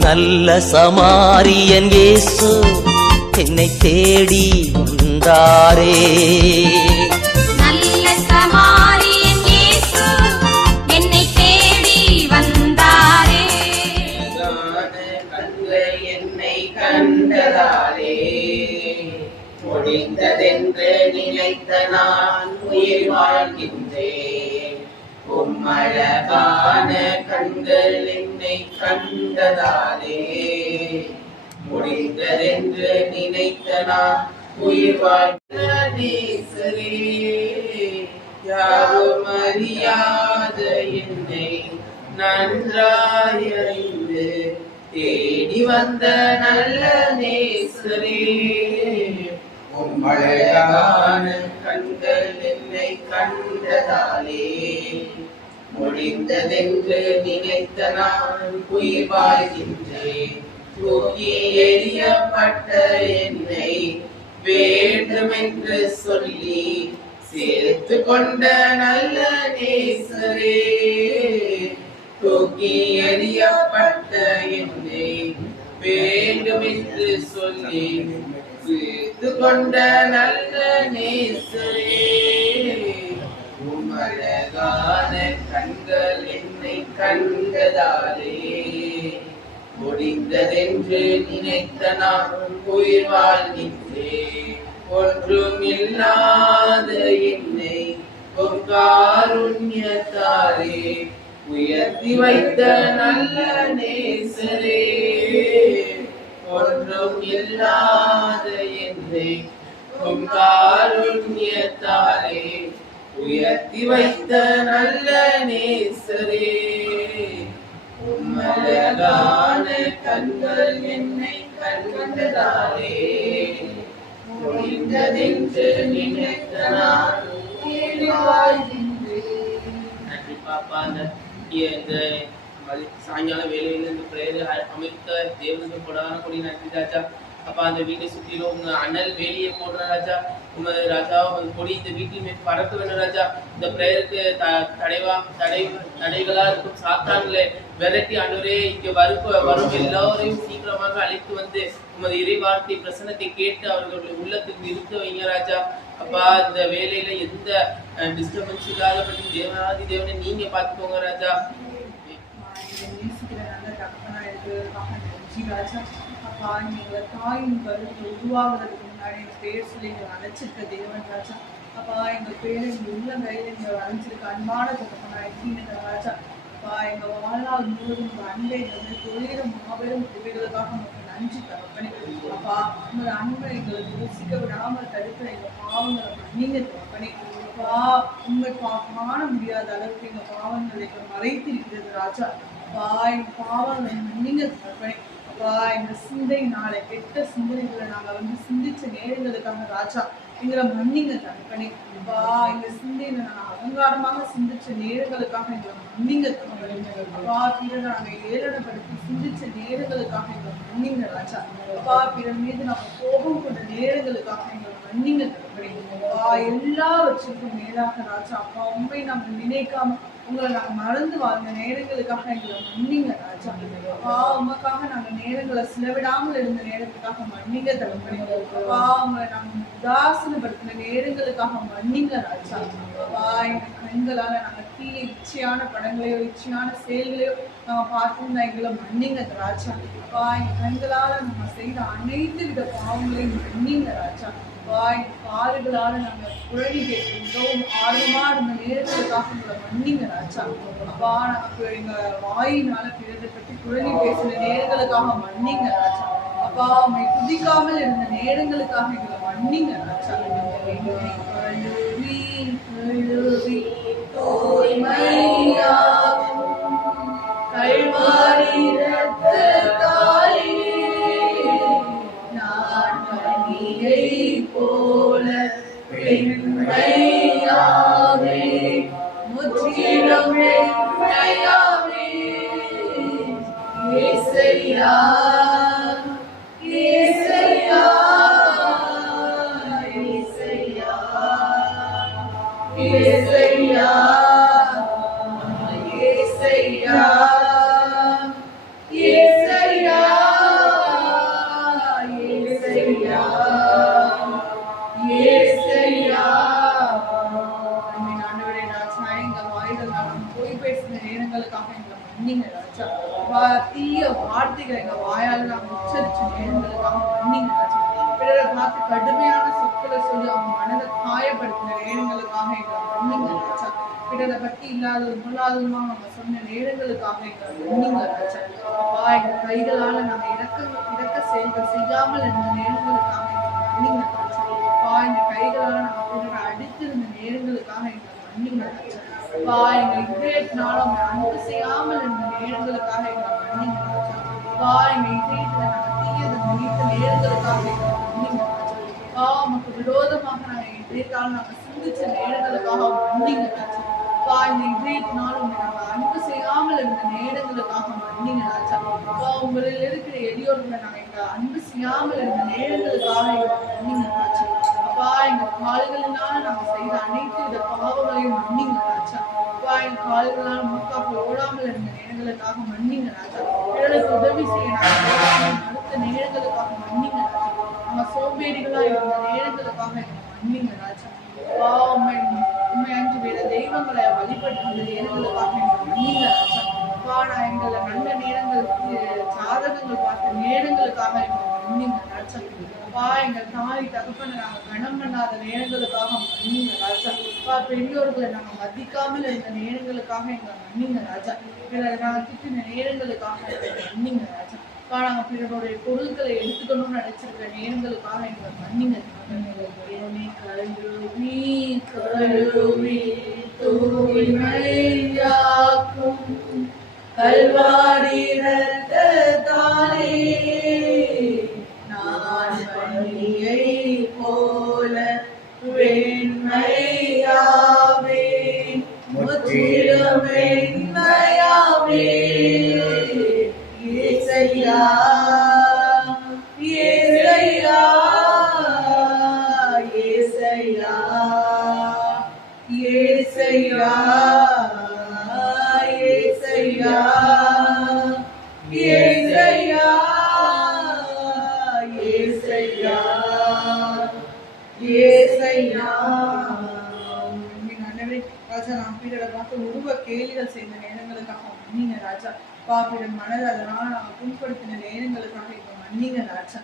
நல்ல சமாரியன் இயேசு என்னை தேடி வந்தாரே. நல்ல சமாரியன் இயேசு என்னை தேடி வந்தாரே. கண்கள் என்னை கண்டதாலே முடிந்ததென்று நினைத்த நான் உயிர் வாழ்கின்றேன். உம்மழகான கண்கள் என்னை கண்டதாலே முடிந்ததென்று நினைத்த நான் உயிர் வாழ்கிறேன். யாரும் அறியாத என்னை நன்றாய் அறிந்து தேடி வந்த நல்ல நேசரே. உம்மழகான கண்கள் என்னை கண்டதாலே முடிந்ததென்று நினைத்த நான் உயிர் வாழ்கின்றேன். தூக்கி எறியப்பட்ட என்னை வேண்டுமென்று சொல்லி சேர்த்து கொண்ட நல்ல நேசரே. தூக்கி எறியப்பட்ட என்னை வேண்டுமென்று சொல்லி சேர்த்து கொண்ட நல்ல நேசரே. உம்மழகான கண்கள் என்னை கண்டதாலே முடிந்ததென்று நினைத்த நான் உயிர் வாழ்கின்றேன். ஒன்றுமில்லாத என்னை உம் காருண்யத்தாலே உயர்த்தி வைத்த நல்ல நேசரே. ஒன்றும் இல்லாத என்னை உம் காருண்யத்தாலே உயர்த்தி வைத்த நல்ல நேசரே. உம்மழகான கண்கள் என்னை கண்டதாலே முடிந்ததென்று நினைத்த நான் உயிர் வாழ்கின்றேன். நன்றி பாப்பா. இந்த சாயங்கால வேலையில இந்த பிரேயர் அமைத்த தேவனுக்கு கொடான கொடி நன்றி ராஜா. அப்பா அந்த வீட்டை சுற்றிலும் உங்க அண்ணல் வேலியை போடுற ராஜா. உங்க ராஜா கொடி இந்த வீட்டிலுமே பறக்க வேணும் ராஜா. இந்த பிரேயருக்கு தடைகளா இருக்கும் சாத்தான்களை விரட்டி ஆண்டவரே இங்க வரும் எல்லாரையும் சீக்கிரமாக அழைத்து வந்து உமது இறைவார்த்தை பிரசனத்தை கேட்டு அவர்களுடைய உள்ளத்துக்கு நிறுத்த வைங்க ராஜா. அப்பா இந்த வேலையில எந்த டிஸ்டர்பன்ஸ் இல்லாதபடி தேவனாதி தேவனை நீங்க பாத்துக்கோங்க ராஜா. அப்பா எங்களை தாயின் கருத்து உருவாகிறதுக்கு முன்னாடி எங்கள் பேர் சொல்லி எங்களை அழைச்சிருக்க தேவன் ராஜா. அப்பா எங்கள் பேர் எங்கள் உள்ள கையில் எங்களை அழைச்சிருக்க அன்பான தகப்பனாக ராஜா. அப்பா எங்கள் வாழ்நாள் முழுவதும் உங்கள் அன்பை வந்து தொழில மாபெரும் உதவிகளுக்காக உங்களுக்கு நன்றி தகப்பனே. அப்பா உங்கள் அன்பை எங்களுக்கு ருசிக்க விடாமல் தடுக்கிற எங்கள் பாவங்களை மன்னிங்க தகப்பனே. அப்பா உண்மை காண முடியாத அளவுக்கு எங்கள் பாவங்களை மறைத்து இருக்கிறது ராஜா. அப்பா எங்கள் பாவங்களை மன்னிங்க தகப்பனே. அப்பா எங்க சிந்தையினால கெட்ட சிந்தனைகளை நாங்க வந்து சிந்திச்ச நேரங்களுக்காக ராஜா எங்களை மன்னிங்க தகப்பனே. அப்பா எங்க சிந்தையில நாங்க அலங்காரமாக சிந்திச்ச நேரங்களுக்காக எங்களை மன்னிங்க தகப்பனே. அப்பா பிறரை நாங்க ஏளனப்படுத்தி சிந்திச்ச நேரங்களுக்காக எங்களை மன்னிங்க ராஜா. அப்பா பிறர் மீது நாங்க கோபம் கொண்ட நேரங்களுக்காக எங்களை மன்னிங்க தகப்பனே. அப்பா எல்லாவற்றுக்கும் மேலாக ராஜா அப்பா உண்மை நாங்க நினைக்காம உங்களை நாங்கள் மறந்து வாழ்ந்த நேரங்களுக்காக எங்களை மன்னிங்க ராஜா. அப்பா உமக்காக நாங்கள் நேரங்களை செலவிடாமல் இருந்த நேரத்துக்காக மன்னிங்க தகப்பனே. அப்பா உங்களை நாங்கள் உதாசனப்படுத்தின நேரங்களுக்காக மன்னிங்க ராஜா. அப்பா எங்க கண்களால நாங்கள் தீய இச்சையான படங்களையோ இச்சையான செயல்களையோ நாங்கள் பார்த்துருந்தா எங்களை மன்னிங்க ராஜா. அப்பா எங்க கண்களால நாங்க செய்த அனைத்து வித பாவங்களையும் மன்னிங்க ராஜா. காதுகளால நாங்க குழந்தை கேட்டு மிகவும் ஆர்வமா இருந்த நேரங்களுக்காக எங்களை மன்னிங்க ராஜா. அப்பா நாங்க எங்க வாயினால பிறரை பற்றி குழந்தை பேசின நேரங்களுக்காக மன்னிங்க ராஜா. அப்பா உண்மை துதிக்காமல் இருந்த நேரங்களுக்காக எங்களை மன்னிங்க ராஜா. கல்வாரி போல பெண்மையாவே முற்றிலும் பெண்மையாவே இயேசையா இயேசையா இயேசையா இயேசையா இயேசையா இயேசையா தீய வார்த்தைகளை எங்க வாயால் நாங்கள் உச்சரிச்ச நேரங்களுக்காக மன்னிங்க ராஜா. பிறரை பார்த்து கடுமையான சொற்களை சொல்லி அவங்க மனதை காயப்படுத்தின நேரங்களுக்காக எங்களை மன்னிங்க ராஜா. பிறரை பற்றி இல்லாதது பொல்லாததுமா நம்ம சொன்ன நேரங்களுக்காக எங்களை மன்னிங்க ராஜா. அப்பா, எங்க கைகளால நாங்க இறக்க செயல்கள் செய்யாமல் இருந்த நேரங்களுக்காக எங்களை மன்னிங்க ராஜா. அப்பா, எங்க கைகளால நாங்க பிறரை அடித்திருந்த நேரங்களுக்காக எங்களை மன்னிங்க ராஜா. அப்பா, எங்க இதயத்தினால அவங்க அன்பு செய்யாமல் இருந்த நேரங்களுக்காக எங்களை மன்னிங்க ராஜா. அப்பா, எங்க இதயத்துல நாங்க தீயது நினைத்த நேரங்களுக்காக எங்களை மன்னிங்க ராஜா. அப்பா, உமக்கு விரோதமாக நாங்க இதயத்தால் நாங்க சிந்திச்ச நேரங்களுக்காக மன்னிங்க ராஜா. அப்பா, இந்த இதயத்தினால் உங்களை நாங்க அன்பு செய்யாமல் இருந்த நேரங்களுக்காக மன்னிங்க ராஜா. அப்பா, உங்களில் இருக்கிற எளியோர்களை நாங்க எங்க அன்பு செய்யாமல் இருந்த நேரங்களுக்காக எங்களை மன்னிங்க ராஜா. அப்பா, எங்க கால்களினால நாங்க செய்த அனைத்து வித பாவங்களையும் மன்னிங்க ராஜா. அப்பா, எங்க கால்களால் மூக்காப்பு ஓடாமல் இருந்த நேரங்களுக்காக மன்னிங்க ராஜா. பிறருக்கு உதவி செய்ய நாங்கள் மறுத்த நேரங்களுக்காக மன்னிங்க ராஜா. நம்ம சோம்பேறிகளா இருந்த நேரங்களுக்காக எங்களை மன்னிங்க ராஜா. அப்பா, உண்மை அஞ்சு வேற தெய்வங்களை வழிபட்டு நேரங்களுக்காக எங்களை மன்னிங்க ராஜா. அப்பா, நான் எங்களை நல்ல நேரங்களுக்கு சாதகங்கள் பார்த்த நேரங்களுக்காக எங்களை மன்னிங்க ராஜா. அப்பா, எங்க தாய் தகப்பனை நாங்க கனம் பண்ணாத நேரங்களுக்காக மன்னிங்க ராஜா. அப்பா, பெரியோர்களை நாங்க மதிக்காமல் இருந்த நேரங்களுக்காக எங்களை மன்னிங்க ராஜா. பிறரை நாங்க திட்டின நேரங்களுக்காக எங்களை மன்னிங்க ராஜா. அப்பா, நாங்க பிறருடைய பொருட்களை எடுத்துக்கணும்னு நினைச்சிருக்க நேரங்களுக்காக எங்களை மன்னிங்க. கழுவி தூய்மையாக்கும் கல்வாரி ரத்தத்தாலே நான் பணியை போல வெண்மையாவேன், முற்றிலும் வெண்மையாவேன். இயேசையா, இயேசையா, இயேசையா, இயேசையா, இயேசையா, இயேசையா, இயேசையா, இயேசையா. ராஜா, நான் பிறரை பார்த்து உருவ கேலிகள் செய்த நேரங்களுக்காக மன்னிங்க ராஜா. பிறர் மனதை அதனால நாங்கள் புண்படுத்தின நேரங்களுக்காக இப்போ மன்னிங்க ராஜா.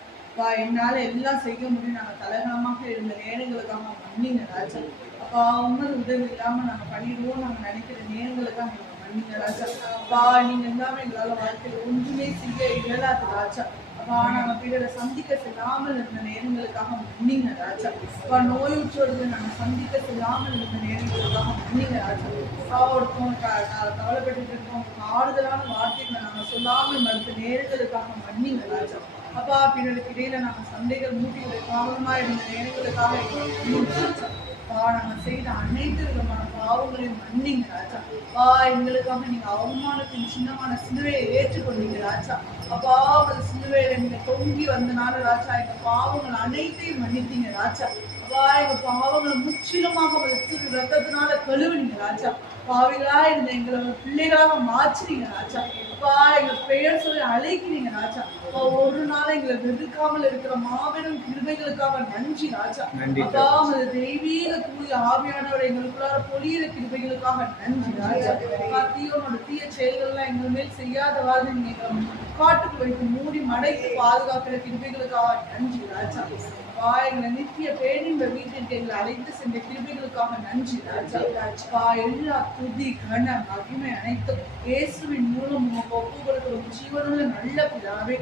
என்னால எல்லாம் செய்ய முடியும் நாங்கள் தலகணமாக இருந்த நேரங்களுக்காக மன்னிங்க ராஜா. அப்பா, உண்மை உதவி இல்லாம நாங்க பண்ணிடுவோம் நாங்க நினைக்கிற நேரங்களுக்காக எங்களை மன்னிங்க ராஜா. அப்பா, நீங்க இல்லாம எங்களால வாழ்க்கையில ஒன்றுமே செய்ய இயலாது ராஜா. அப்பா, நாங்க பிறரை சந்திக்க செல்லாமல் இருந்த நேரங்களுக்காக மன்னிங்க ராஜா. அப்பா, நோயுற்றோர்களை நாங்க சந்திக்க செல்லாமல் இருந்த நேரங்களுக்காக மன்னிங்க ராஜா. அப்பா, ஒருத்தவங்க கவலைப்பட்டு இருக்கவங்களுக்கு ஆறுதலான வார்த்தைகளை நாங்க சொல்லாமல் மறுத்த நேரங்களுக்காக மன்னிங்க ராஜா. அப்பா, பிறருக்கு இடையில நாங்க சண்டைகள் மூட்டிகளை காரணமா இருந்த நேரங்களுக்காக மன்னிங்க ராஜா. நாங்க செய்த அனைத்து விதமான பாவங்களையும் மன்னிங்க ராஜா. எங்களுக்காக நீங்க அவமானத்தின் சின்னமான சிலுவையை ஏற்றுக்கொண்டீங்க ராஜா. அப்பா, அந்த சிலுவையில நீங்க தொங்கி வந்தனால ராஜா எங்க பாவங்கள் அனைத்தையும் மன்னித்தீங்க ராஜா. அப்பா, எங்க பாவங்களை முற்றிலுமாக ரத்தத்தினால கழுவுனீங்க ராஜா. பாவிகளா இருந்த எங்களை பிள்ளைகளாக மாற்றினீங்க ராஜா. அப்பா, எங்க பெயர் சொல்லி அழைக்கிறீங்க ராஜா. அப்பா, ஒரு நாள் எங்களை வெறுக்காமல் இருக்கிற மாபெரும் கிருபைகளுக்காக நன்றி ராஜா. அப்பா, அந்த தெய்வீக தூய ஆவியானவர் எங்களுக்குள்ளார பொழியிற கிருபைகளுக்காக நன்றி ராஜா. தீயோனோட தீய செயல்கள்லாம் எங்கள் மேல் செய்யாதவாறு நீங்க காட்டுக்கு வைத்து மூடி மடைத்து பாதுகாக்கிற கிருபைகளுக்காக நன்றி ராஜா. அப்பா, எங்களை நித்திய பேரின்ப வீட்டிற்கு எங்களை அழைத்து சென்ற கிருபைகளுக்காக நன்றி ராஜா. அப்பா, எல்லா துதி கன மகிமை அனைத்தும் இயேசுவின் மூலம் ஒப்பு கொடுக்கிற ஜீவனுள்ள நல்ல பிதாவே.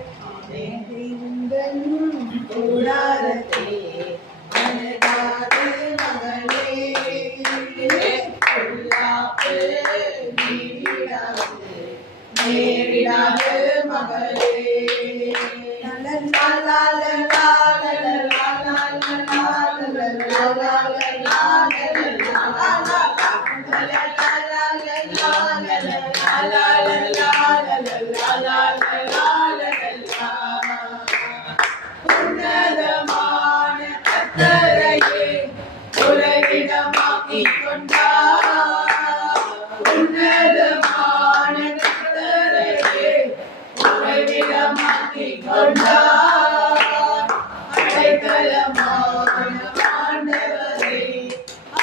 உன்னதமான கர்த்தரையே உலகிடமாக்கி கொண்டார். உன்னதமான கர்த்தரையே உலகிடமாக்கி கொண்டார். அடைக்கலமான ஆண்டவரை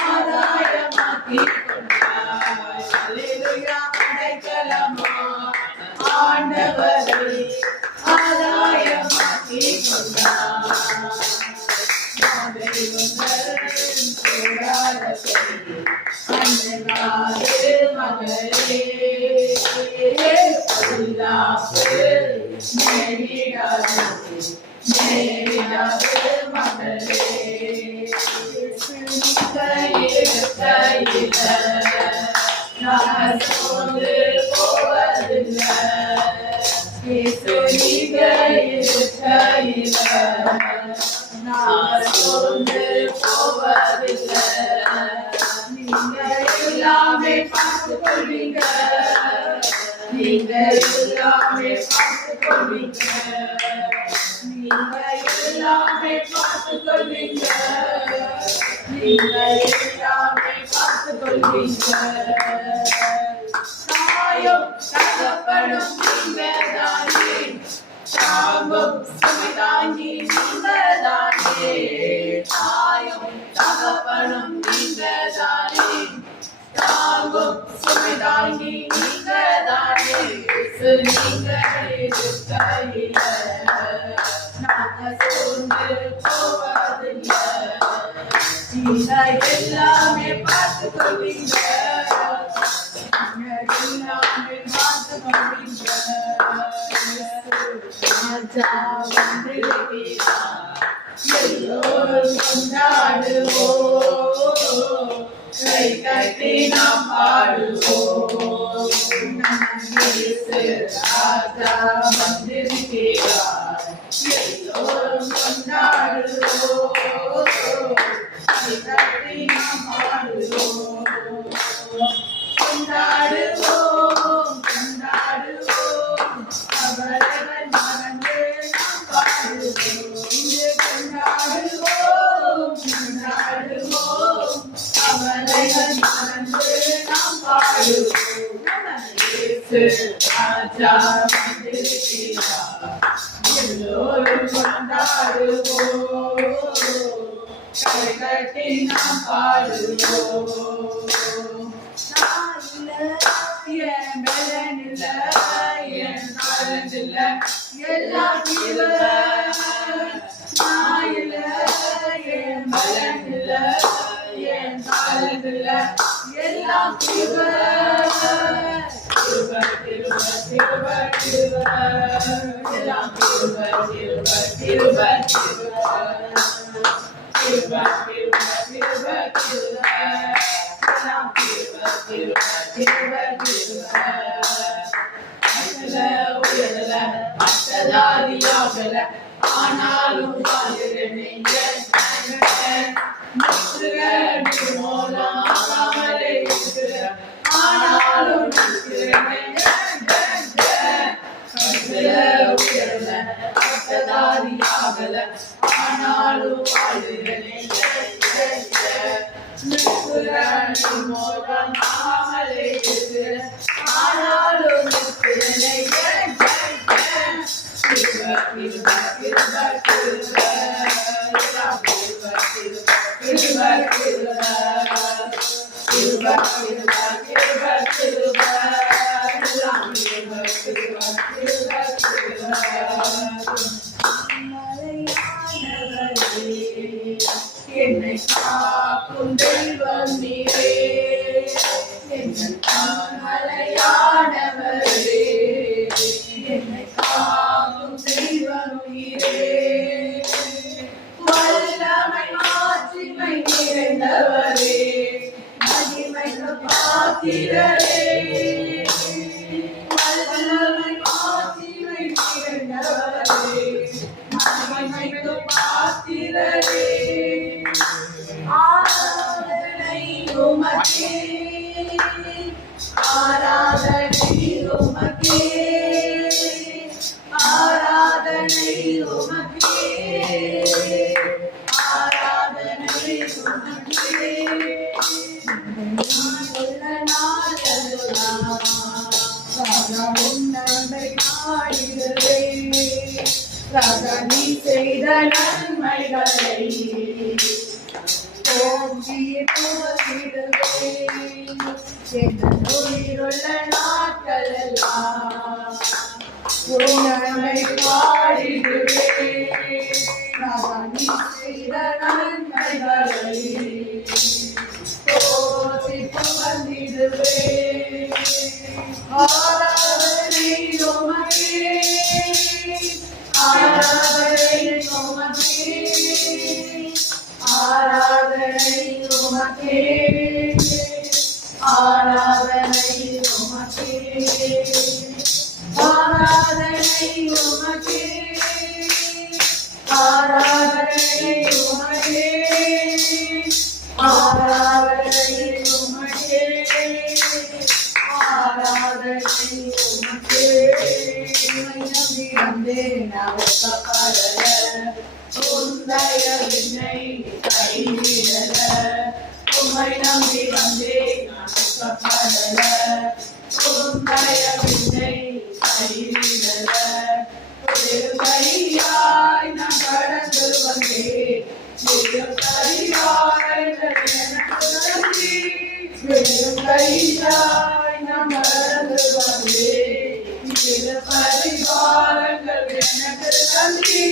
ஆதாயமாக்கி கொண்டார். அல்லேலூயா. அடைக்கலமான ஆண்டவரை ஆதாயமாக்கிக் கொண்டார். அதை ஒன்றன் போராடப்படி அண்ணனாது மகளே பொல்லாப்பு நேரிடாது மகளே. இருக்கையில நான் சோர்ந்து போவதில்லை. நீங்க இருக்கையில நான் சோர்ந்து போவதில்லை. நீங்க எல்லாமே பார்த்து கொள்வீங்க. நீங்க எல்லாமே பார்த்து கொள்வீங்க. நீங்க எல்லாமே பார்த்து கொள்வீங்க. நீங்க எல்லாமே பார்த்து கொள்வீங்க. தாயும் தகப்பனும் நீங்கதானே. தாங்கும் சுமைதாங்கி நீங்கதானே. தாயும் தகப்பனும் நீங்கதானே. தாங்கும் சுமைதாங்கி நீங்கதானே. நீங்க இருக்கையில நாங்க சோர்ந்து போவதில்லை. நீங்க எல்லாமே பார்த்து கொள்வீங்க. நீங்க எல்லாமே பார்த்து கொள்வீங்க. ராஜா வந்திருக்கிறார். எல்லோரும் கொண்டாடுவோம். கை தட்டி நாம் பாடுவோம். ராஜா வந்திருக்கிறார். எல்லோரும் கொண்டாடுவோம். கை தட்டி நாம் பாடுவோம். கொண்டாடுவோம் கொண்டாடுவோம். அவரவர் மறந்து நாம் பாடுவோம். இன்று கொண்டாடுவோம் கொண்டாடுவோம். அவரவர் மறந்து நாம் பாடுவோம். ராஜா வந்திருக்கிறார். எல்லோரும் கொண்டாடுவோம். கை தட்டி நாம் பாடுவோம். நான் இல்ல, என் பலன் இல்ல, என் talent இல்ல, எல்லாம் கிருபை. நான் இல்ல, என் பலன் இல்ல, என் talent இல்ல, எல்லாம் கிருபை. கிருபை கிருபை கிருபை கிருபை. எல்லாம் கிருபை கிருபை கிருபை கிருபை. கிருபை கிருபை கிருபை கிருபை. எல்லாம் கிருபை கிருபை கிருபை கிருபை. அட்டல உயரல அட்டதாரியாகல ஆனாலும் வாழ்கிறேனே மூலம் ஆகாமலே இருக்கிற ஆனாலும் இருக்கிறேனே. அட்டல உயரல அட்டதாரியாகல ஆனாலும் வாழ்கிறேனே மூலம் ஆகாமலே இருக்கிற ஆனாலும் இருக்கிறேனே. கிருபை கிருபை கிருபை கிருபை. கிருபை கிருபை கிருபை. கிருபை கிருபை கிருபை கிருபை. எல்லாம் கிருபை கிருபை கிருபை கிருபை. மலையானவரே என்னை காக்கும் தெய்வம் நீரே. என்னை மலையானவரே என்னை காக்கும் தெய்வம் நீரே. வல்லமை மாட்சிமை நிறைந்தவரே மகிமைக்கு பாத்திரரே. வல்லமை மாட்சிமை நிறைந்தவரே மகிமைக்கு பாத்திரரே. ஆராதனை உமக்கே ஆராதனை உமக்கே ஆராதனை உமக்கே ஆராதனை உமக்கே. உள்ள நாளெல்லாம் ராஜா உன்னை பாடுகிறேன். ராஜா நீ செய்த நன்மைகளை ஓங்கியே புகழ்ந்திடுவேன். என் உயிருள்ள நாட்களெல்லாம் உன்னை பாடிடுவேன் ராஜா நீ செய்த நன்மைகளை போற்றி புகழ்ந்திடுவேன் ஆராதனை உமக்கே ஆராதனை உமக்கே ஆராதனை உமக்கே ஆராதனை உமக்கே ஆராதனை உமக்கே ஆராதனை உமக்கே ஆராதனை உமக்கே ஆராதனை உமக்கே நம்பி வந்தேன் அவசப்படல உந்தைய வினை கைவிடல உம்மை நம்பி வந்தேன் அவசப்படல உந்தைய வினை கைவிடல கையாய் நான் கடந்து வந்தேன் கையாய் நாம் மறந்து வந்தேன் பரிவாரங்கள் எனக்கு நன்றி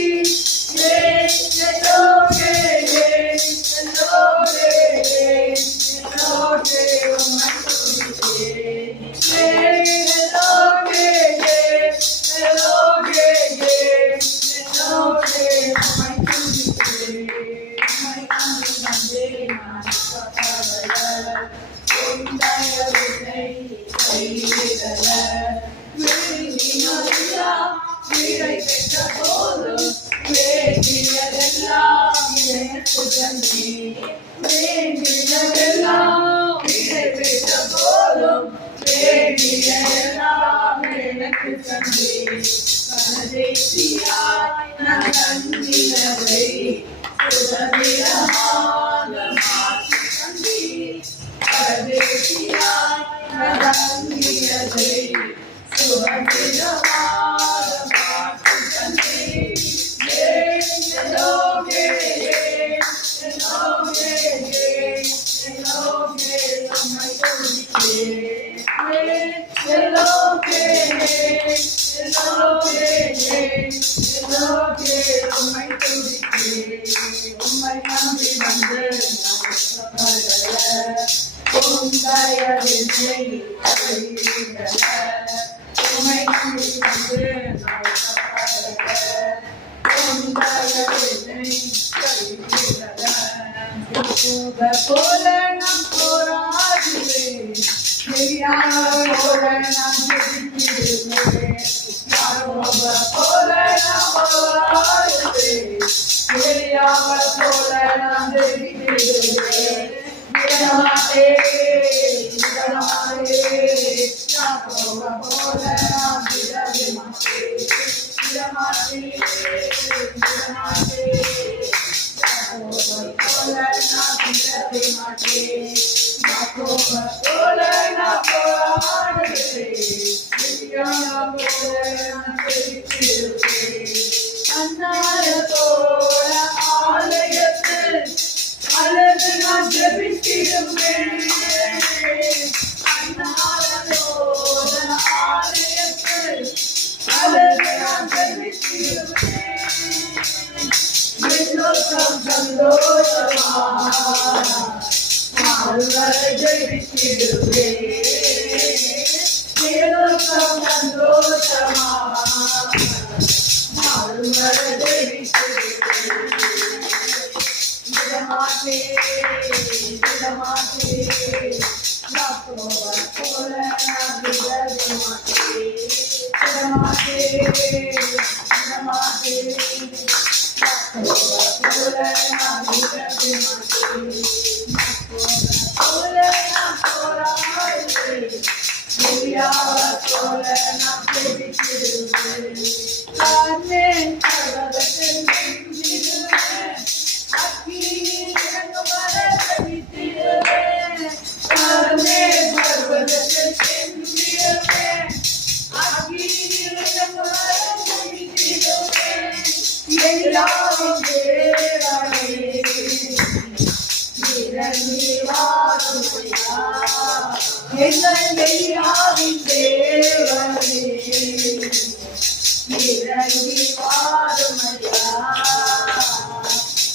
இறங்கி வாருமையா.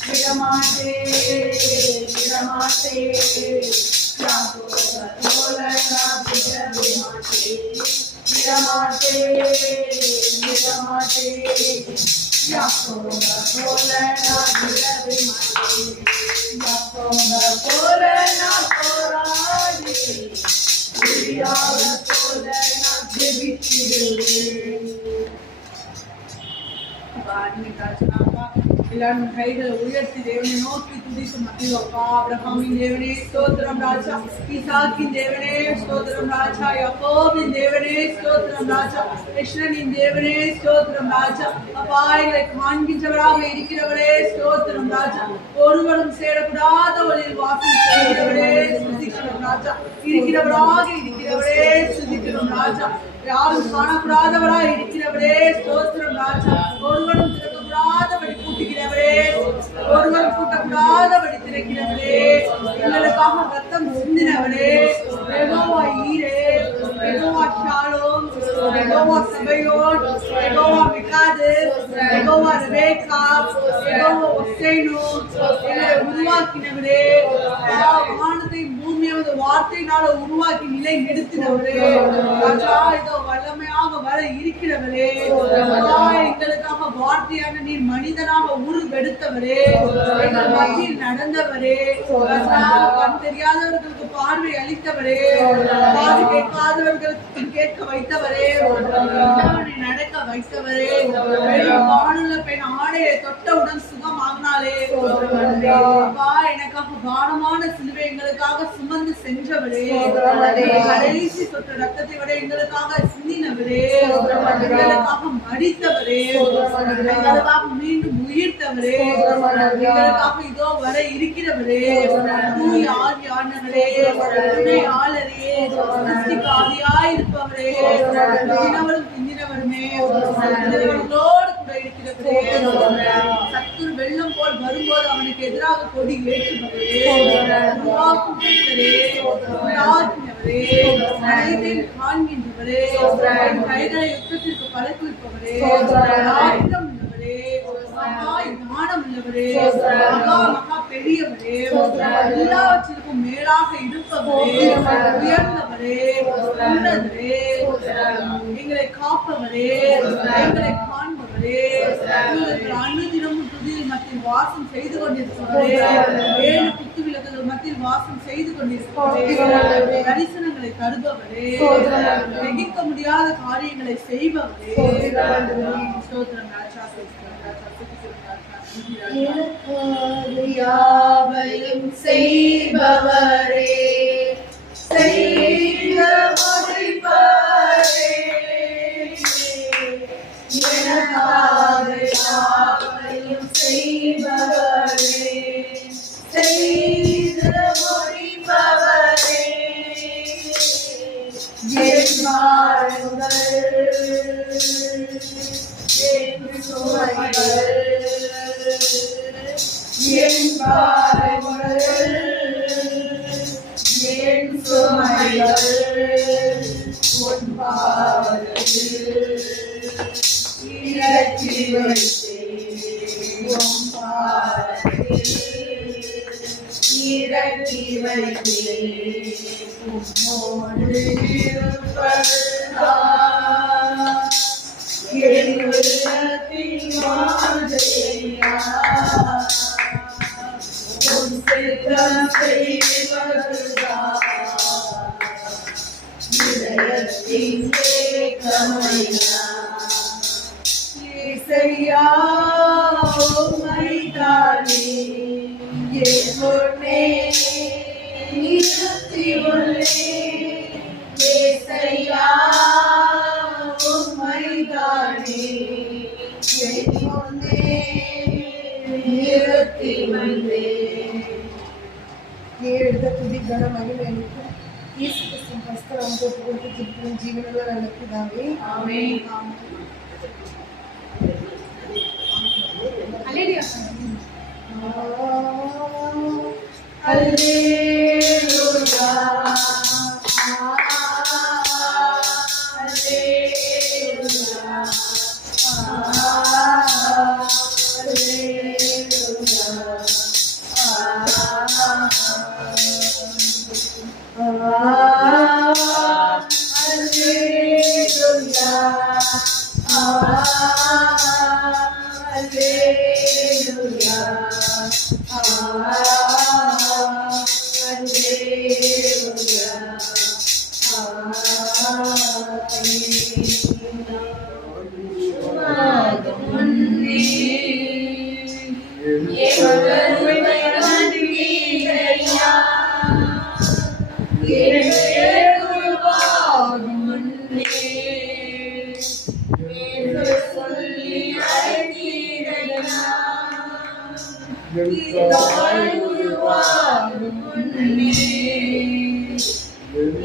விடமாட்டே விடமாட்டே யாக்கோபைப் போல நான் விடவே மாட்டேன். விடமாட்டே விடமாட்டே யாக்கோபைப் போல நான் விடவே மாட்டேன். யாக்கோபைப் போல நான் போராடி எலியாவைப் போல நான் ஜெபித்திடுவேன். எல்லாரும் கைகளை உயர்த்தி தேவனை நோக்கி துதித்து மகிழ்வப்பா. அப்ரஹாமின் தேவனே ஸ்தோத்திரம் ராஜா, ஈசாக்கின் தேவனே ஸ்தோத்திரம் ராஜா, யாக்கோபின் தேவனே ஸ்தோத்திரம் ராஜா, கிருஷ்ணனின் தேவனே ஸ்தோத்திரம் ராஜா. அப்பா எங்களை காண்கின்றவராக இருக்கிறவரே ஸ்தோத்திரம் ராஜா. ஒருவரும் சேரக்கூடாத வழியில் வாசம் செய்கிறவரே சுதிக்கிறோம் ராஜா. இருக்கிறவராக இருக்கிறவரே சுதிக்கிறோம் ராஜா. யாரும் காணக்கூடாதவராய் இருக்கிறவரே ஸ்தோத்திரம் ராஜா. ஒருவரும் திறக்கக்கூடாதபடி கூட்டுகிறவரே, ஒருவரும் கூட்டக்கூடாதபடி திறக்கிறவரே, எங்களுக்காக ரத்தம் சிந்தினவரே, யெகோவா ஈரே, யெகோவா ஷாலோம், யெகோவா சபையோன், யெகோவா மிகாது, யெகோவா ரெபேக்கா, யெகோவா ஒசேனு, எங்களை உருவாக்கினவரே, வானத்தை பூமியாவது வார்த்தையினால உருவாக்கி நிலை நிறுத்தினவரே ராஜா. இதோ வல்லமையாக வர இருக்கிறவரே, எங்களுக்காக வார்த்தையான நீர் மனிதனாக உருவெடுத்தவரே, எங்கள் மத்தியில் நடந்தவரே, கண் தெரியாதவர்களுக்கு பார்வை அளித்தவரே, காது கேட்காதவர்களுக்கு கேட்க வைத்தவரே, நடக்க வைத்தவரே, வானுள்ள பெண் ஆடையை தொட்டவுடன் சுகமாகினாலே எனக்காக பானமான சிலுவை எங்களுக்காக சுமந்து சென்றவரே, கடைசி சொற்ற ரத்தத்தை விட எங்களுக்காக சிந்தினவரே, எங்களுக்காக மடித்தவரே, எங்களுக்காக மீண்டும் உயிர்த்தவரே, எங்களுக்காக இதோ வர இருக்கிறவரே, தூய ஆவியானவரே, துணை ஆளரே, கிறிஸ்துக்கு ஆவியாய் இருப்பவரே, தினவரும் பிந்தினவருமே, தினவர்களோடு கூட இருக்கிறவரே, சத்துரு வெள்ளம் போல் வரும்போது அவனுக்கு எதிராக கொடி ஏற்றுபவரே, உருவாக்கும் கர்த்தரே, உண்டாக்கினவரே, அனைத்தையும் காண்கின்றவரே, என் கைகளை யுத்தத்திற்கு பழக்குவிப்பவரே, ஆயுதம் உள்ளவரே, மகா ஞானம் உள்ளவரே, மகா பெரியவரே, எல்லாவற்றிற்கும் மேலாக இருப்பவரே, உயர்ந்தவரே, உன்னதரே, எங்களை காப்பவரே, எங்களை காண்பவரே, அனுதினமும் துதியில் மத்தியில் வாசம் செய்து கொண்டிருப்பவரே, 7 குத்து விளக்குகள் மத்தியில் வாசம் செய்து கொண்டிருப்பவரே, தரிசனங்களை தருபவரே, கிரகிக்க முடியாத காரியங்களை செய்பவரே, ஸ்தோத்திரம் ராஜா. யாவையும் செய்பவரே, செய்ய முடிப்பவரே, எனக்காக யாவையும் செய்பவரே, செய்து முடிப்பவரே, என் மாறுங்கள் என் சுமைகள், என் பாரங்கள் என் சுமைகள் உன் பாதத்தில் இறக்கி வைத்தேன், உன் பாதத்தில் இறக்கி வைத்தேன், உம்மோடு இருப்பதுதான் என் உள்ளத்தின் வாஞ்சையா, உன் சித்தம் செய்வதுதான் இதயத்தின் ஏக்கமையா. இசையா உம்மைத்தானே என் முன்னே நிறுத்தி உள்ளேன், இசையா உம்மைத்தானே என் முன்னே நிறுத்தி வந்தேன். எடுத்த துதி கன மகிமைக்கு இயேசு கிறிஸ்துவின் பரிசுத்த நாமத்தை புகழ்ந்து துதிக்கிறோம். ஜீவனுள்ள நல்ல பிதாவே, ஆமென். ஹல்லேலூயா. ஹல்லேலூயா. ஹல்லேலூயா. அல்லேலூயா அல்லேலூயா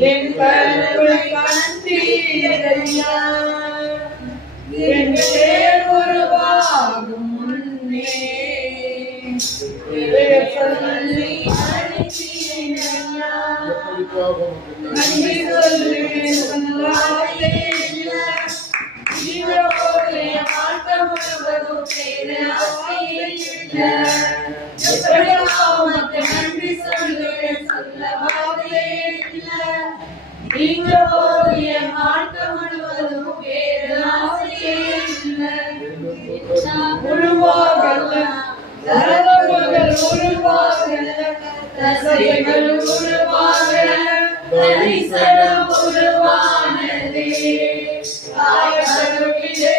என் கருவை கண்டீரையா என் பேர் உருவாகும் முன்னே சொல்லி அழைத்தீரையா நன்றி சொல்லி சொல்லாதே ஜீவனோடைய வாழ்க்கை முழுவதும் நன்றி சொல்லுவேன் சொல்லவாதே நீங்க போதிய வாழ்க்கை முழுவதும் வேறு ஆசையே இல்லை உருவாகல தரவுகள் உருவாகல ரசைகள் உருவாகல தரிசனம் உருவானதே ஆயகருவிலே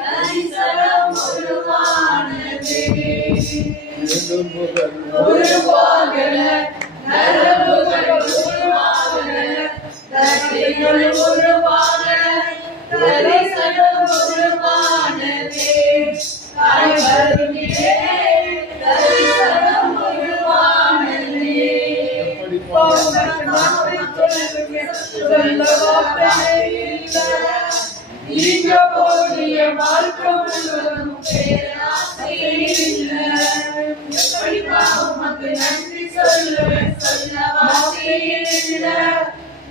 தரிசனம் உருவானதே உருவாகல நரம்புகள் உருவாகல ரசைகள் உருவாகல தரிசனம் உருவானதே ஆயகருவிலே தரிசனம் உருவானதே நீங்க போதிய வாழ்க்கை முழுவதும் பேராசையே இல்லை உமக்கு நன்றி சொல்லுவேன் சொல்ல வார்த்தையே இல்லை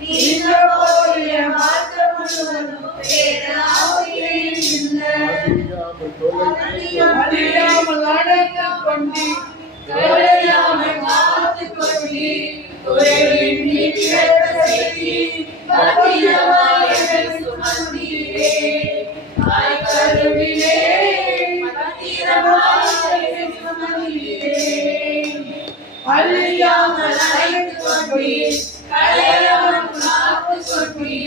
நீங்க போதிய வாழ்க்கை முழுவதும் பேராசையே இல்லை அழியாமல் அடைந்து கொண்டி தொலையாமல் காத்து கொண்டி துறையின் நீக்கிற செய்தி பத்திரமாய் சுமந்தீரே கருவிலே பத்திரமாய் சுமந்தீரே அழியாமல் அடைந்து கொண்டி களையாமல் காத்து கொண்டி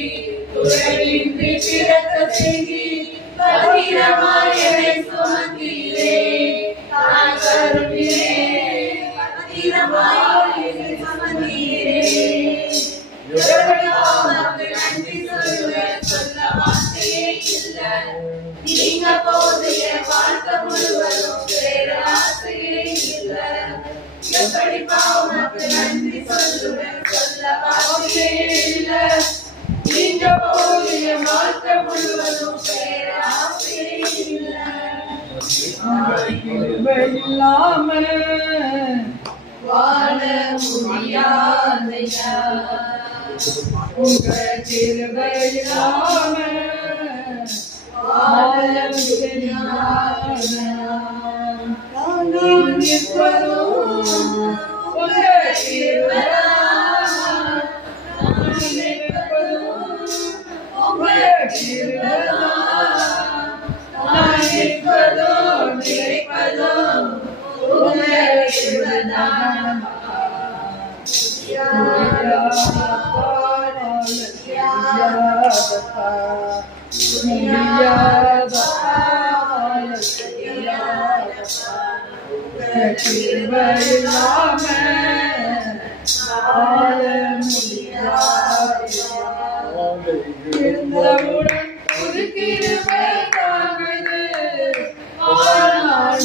துறையின் நீக்கிற செய்தி பத்திரமாய் சுமந்தீரே கருவிலே நன்றி சொல்லுவேன் சொல்ல வார்த்தையே இல்லை நீங்க போதிய வாழ்க்கை முழுவதும் வேறு ஆசையே இல்லை எப்படிப்பா உனக்கு நன்றி சொல்லுவேன் சொல்ல வார்த்தையே இல்லை நீங்க போதிய வாழ்க்கை முழுவதும் வேறு ஆசையே இல்லை இல்லாம வாழ முடியாதையா உங்க திருவையில்லாம வாழ முடியாதையா நான் நிற்பதும் உங்க திருவையில்லாம நான் நிற்பதும் உங்க திருவையில்லாம நான் நிற்பதும் நிற்பதும்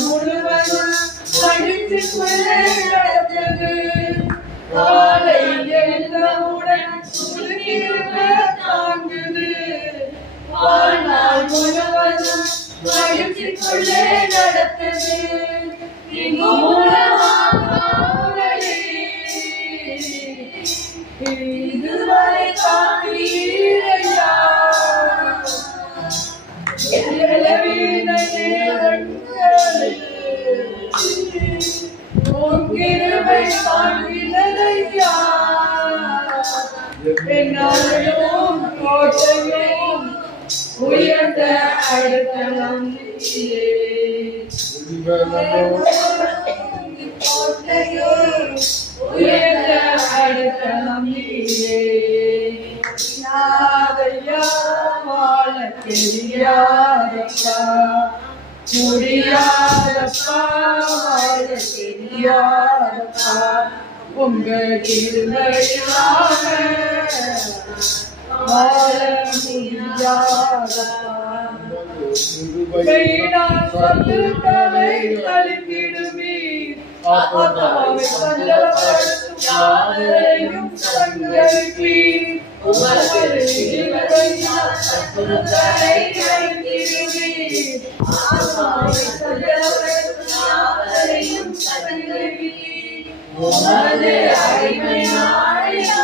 முழுவதும் படித்து காலை எழுந்தவுடன் தாங்குது வாழ்நாள் முழுவதும் பயிற்சிக்குள்ளே நடத்தது இதுவரை தாங்கீரையா கிருபை தாங்கினதையா என்னாலும் கோட்டையும் உயர்ந்த அடைக்கலம் நீரே. கோட்டையே உயர்ந்த அடைக்கலம் நீரே. யாரையா வாழ தெரியாதப்பா, முடியாதப்பா வாழ தெரியாதப்பா, உங்க கிருபையினால வாழ முடியாதப்பா. கையினால் சத்துருக்களை அழித்திடுவீர், ஆத்மாவை சஞ்சலப்படுத்தும் யாவரையும் சங்கரிப்பீர். உமது கிருபையினால் சத்துருக்களை அழித்திடுவீர், ஆத்மாவை சஞ்சலப்படுத்தும் யாவரையும் சங்கரிப்பீர். உமது அடிமையாயா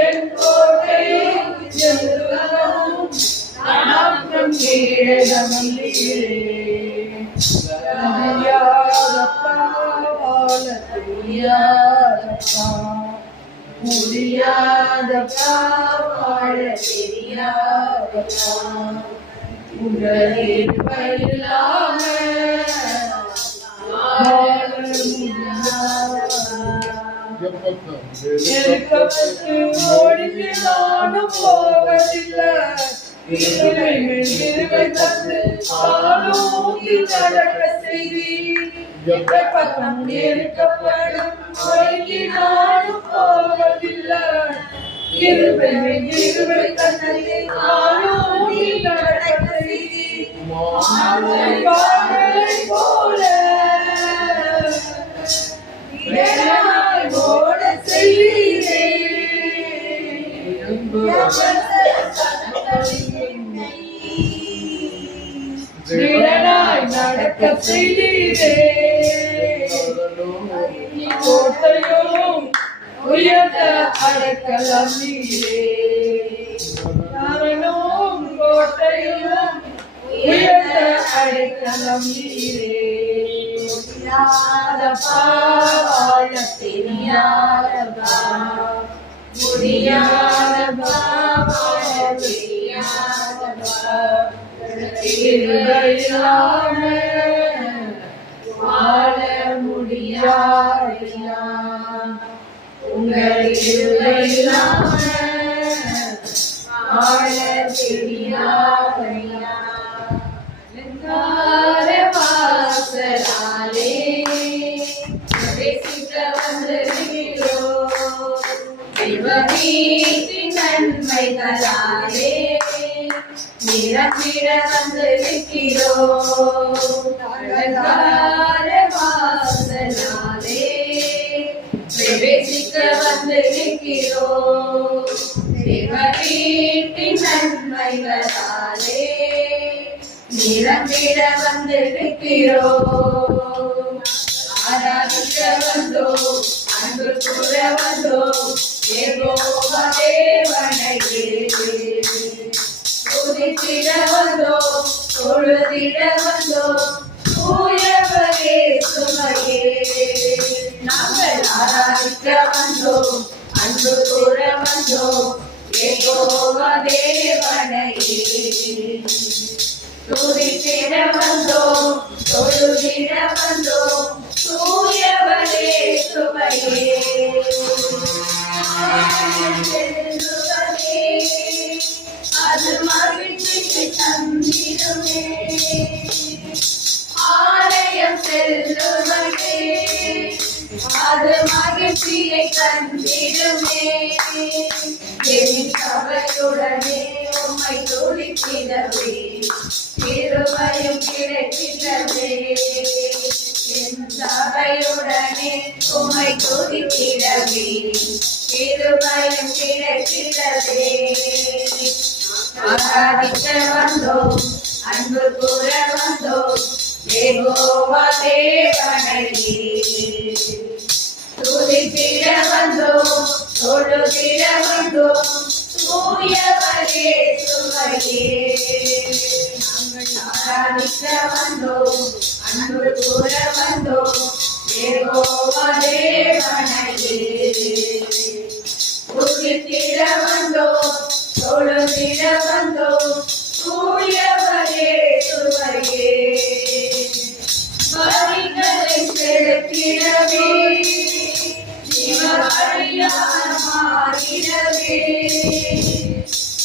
என் கோட்டை நாட்டம் கேடகம் நீரே. முடியாதப்பா வாழ தெரியாதப்பா, முடியாதப்பா வாழ தெரியாதப்பா, உங்கள் இல்லாம வாழ முடியாதப்பா. நெருக்கப்பட்டு ஓடிந்து நானும் போவதில்லை, இருவை தந்து ஆலோசி நடக்க செய்தி. பக்கம் நெருக்கப்படும் ஒழுங்கி நானும் போவதில்லை, இருவை தந்து ஆலோசி நடக்க செய்தி. பாடலை போல ஓட செய்தே, நிழலாய் நடக்க செய்தீரே. கோட்டையும் உயர்ந்த அடைக்கலம் நீரே. நானும் கோட்டையும் உயர்ந்த அடைக்கலம் நீரே. தெரியாதப்பா வாழ தெரியாதப்பா, முடியாதப்பா வாழ தெரியாதப்பா, இல்லாம வாழ முடியாதையா, உங்கள் இல்லாம வாழ தெரியாதையா. வாசலாலே பிரவேசிக்க வந்திருக்கிறோம், தேவனீட்டின் நன்மைகளாலே நிரம்பிட வந்திருக்கிறோம். வாசலாலே பிரவேசிக்க வந்திருக்கிறோம், தேவனீட்டின் நன்மைகளாலே நிரம்பிட வந்திருக்கிறோம். ஆராதிக்க வந்தோம், அன்பு கூற வந்தோம், யெகோவா தேவனையே துதித்திட வந்தோம், தொழுதிட வந்தோம், தூயவரே சுமையே. நாங்கள் ஆராதிக்க வந்தோம், அன்பு கூற வந்தோம், யெகோவா தேவனையே துதித்திட வந்தோம், தொழுதிட வந்தோம், தூயவரே சுமையே. அது மகிழ்ச்சிக்கு தந்திடுமே, ஆலயம் செல்லுவதே அது மகிழ்ச்சியை தந்திடுமே. என் சபையுடனே உம்மை துதித்திடவே கிருபையும் கிடைத்திடவே, என் சபையுடனே உம்மை துதித்திடவே கிருபையும் கிடைத்திடவே. ஆராதிக்க வந்தோம், அன்பு கூற வந்தோம், யெகோவா தேவனையே துதித்திட வந்தோம், தொழுதிட வந்தோம், தூயவரே சுவையே. நாங்கள் ஆராதிக்க வந்தோம், அன்பு கூற வந்தோம், யெகோவா தேவனையே துதித்திட வந்தோம், தொழுதிட வந்தோம், தூயவரே சுவையே. பலிகளை செலுத்திடவே, ஜீவபலியாக மாறிடவே,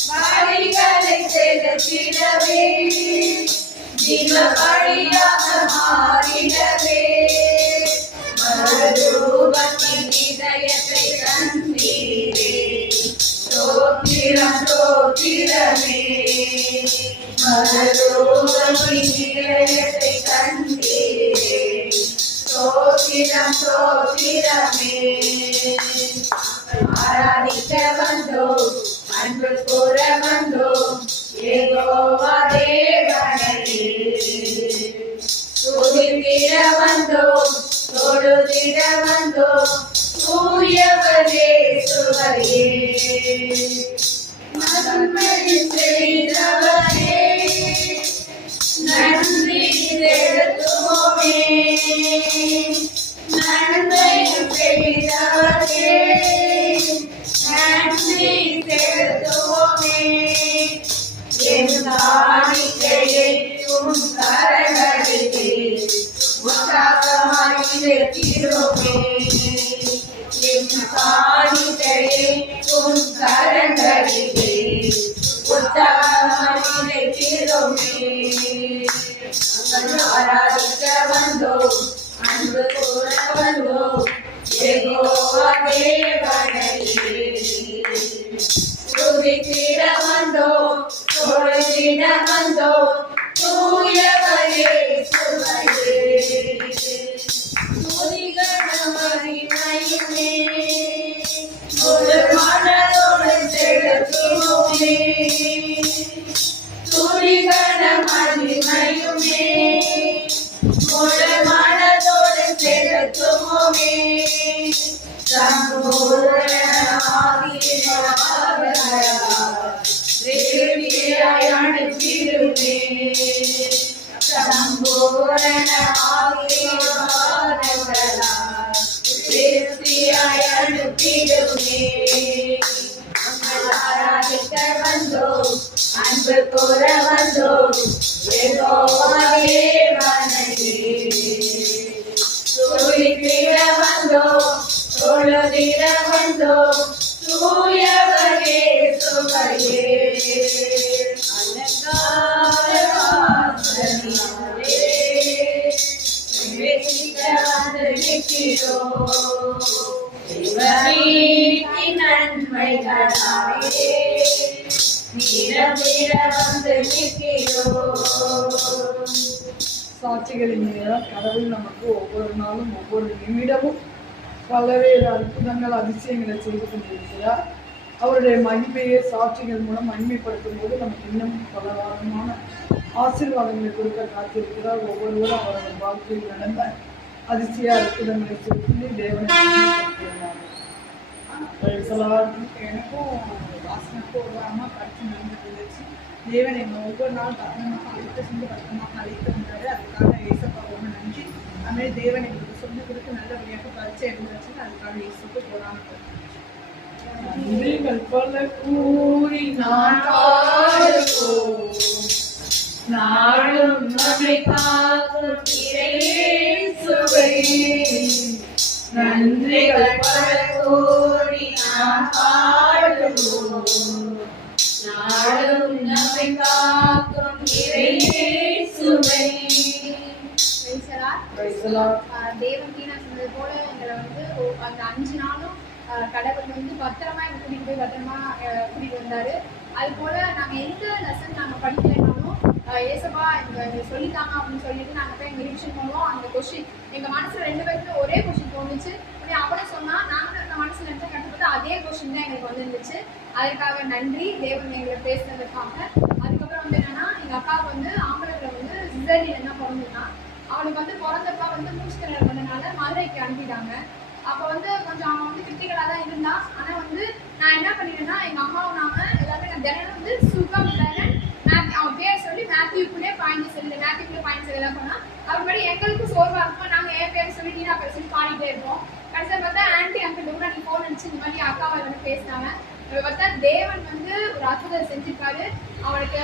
பலிகளை செலுத்திடவே, ஜீவபலியாக மாறிடவே, மறுரூபத்தின் இதயத்தை தந்தீரே, ஸ்தோத்திரம் ஸ்தோத்திரமே. மறுரூபத்தின் இதயத்தை தந்தீரே, ஸ்தோத்திரம் ஸ்தோத்திரமே. ஆராதிக்க வந்தோம், அன்பு கூற வந்தோம், யெகோவா தேவனையே துதித்திட வந்தோம், தொழுதிட வந்தோம், தூயவரே சுவையே. நன்மை செய்தவரே நன்றி செலுத்துவோமே, நன்மை செய்தவரே நன்றி செலுத்துவோமே. என் காணிக்கையை உன் கரங்களிலே உற்சாகமாய் நிறுத்திடுவோமே, என் காணிக்கையை உன் கரங்களிலே உற்சாகமாய் நிறுத்திடுவோமே. நாங்கள் ஆராதிக்க வந்தோம், அன்பு கூற வந்தோம், யெகோவா தேவனையே துதித்திட வந்தோம், தொழுதிட வந்தோம், தூயவரே சுவையே. துதிகர மகிமையுமே, முழு மனதோடு செலுத்துவோமே, துதிகர மகிமையுமே, முழு மனதோடு செலுத்துவோமே. தேவியாய் அனுப்பிடுமே, தேவியாய் அனுப்பிடுமே. ஆராதிக்க வந்தோம், அன்பு கூற வந்தோம், யெகோவா தேவனையே துதித்திட வந்தோம், தொழுதிட வந்தோம், தூயவரே சுவையே. அலங்கார வாசனையாலே பிரவேசிக்க வந்து நிற்கிறோம், தேவரீதின் நன்மைகளாலே நிரம்பிட வந்து நிற்கிறோம். சாட்சிகளின் நேரம் கடவுள் நமக்கு ஒவ்வொரு நாளும் ஒவ்வொரு நிமிடமும் பல்வேறு அற்புதங்கள் அதிசயங்களை செய்து கொண்டிருக்கிறார். அவருடைய மகிமையை சாட்சிகள் மூலம் மகிமைப்படுத்தும் போது நமக்கு இன்னும் பலவாரமான ஆசீர்வாதங்களை கொடுக்க காத்திருக்கிறார். ஒவ்வொருவரும் அவரது வாழ்க்கையில் நடந்த அதிசய அற்புதங்களை சொல்லி தேவனை எனக்கும் வாசனுக்கும் ஒரு வாரமாக படித்து நடந்துட்டு இருந்துச்சு. தேவன் எங்கள் ஒவ்வொரு நாள் பத்திரமாக அழைத்து சென்று பத்திரமாக அழைத்து வந்தார். அதுக்காக ஏசப்பா ரொம்ப நன்றி. அதுமாதிரி தேவன் எங்களுக்கு சொல்லிக் கொடுத்து நல்லபடியாக பரிச்சை எடுத்துச்சு. அதுக்காக ஏசப்பு போராங்க நன்றிகள் பல கூறி நாளும் நம்மை காக்கும் இயேசுவே. நன்றிகள் பல கூறி நாம் பாடுவோம், நாளும் நம்மை காக்கும் இயேசுவே. தேவன் தீனா சொன்னது போல எங்களை வந்து அந்த 5 நாளும் கடவுள் வந்து பத்திரமா எங்க கூட்டிட்டு போய் பத்திரமா கூட்டிட்டு வந்தாரு. அது போல நாங்க எந்த லெசன் நாங்க படிக்கலைனாலும் ஏசப்பா எங்க சொல்லித்தாங்க அப்படின்னு சொல்லிட்டு நாங்க போய் எங்க ரிவிஷன் பண்ணுவோம். அந்த கொஸ்டின் எங்க மனசுல 2 பேருக்கு ஒரே கொஸ்டின் தோணுச்சு. அவனும் சொன்னா நாங்களும் எங்க மனசுல நினைச்சா கட்டுப்பட்டு அதே கொஸ்டின் தான் எங்களுக்கு வந்துருந்துச்சு. அதுக்காக நன்றி தேவன் எங்களை பேசுனதுக்காக. அதுக்கப்புறம் வந்து என்னன்னா எங்க அக்காவுக்கு வந்து ஆம்பளத்துல வந்து சிசேரியன் தான் பிறந்துதான். அவனுக்கு வந்து பிறந்தப்ப வந்து மூச்சு திணறல் வந்தனால மதுரைக்கு அனுப்பிட்டாங்க. அப்போ வந்து கொஞ்சம் அவன் வந்து கிரிட்டிக்கலாக தான் இருந்தான். ஆனால் வந்து நான் என்ன பண்ணிட்டேன்னா எங்கள் அம்மாவும் நாங்கள் எல்லாருமே நான் தினம் வந்து சுகம் தரன் அவன் பேர் சொல்லி மேத்யூக்குள்ளே பாயிண்ட் செல்லு மேத்யூக்குள்ளே பாயிண்ட் செல்லாம் போனால் அப்புறமேடி எங்களுக்கும் சோர்வாக இருக்கும். நாங்கள் என் பேர் சொல்லி நீனா பேர் சொல்லி பாடிட்டே இருப்போம். கடைசியில் பார்த்தா ஆன்டி அங்கிள் கூட நீ ஃபோன் அடிச்சு இந்த மாதிரி அக்காவை வந்து பேசினாங்க. பார்த்தா தேவன் வந்து ஒரு அற்புதம் செஞ்சிருக்காரு. அவனுக்கு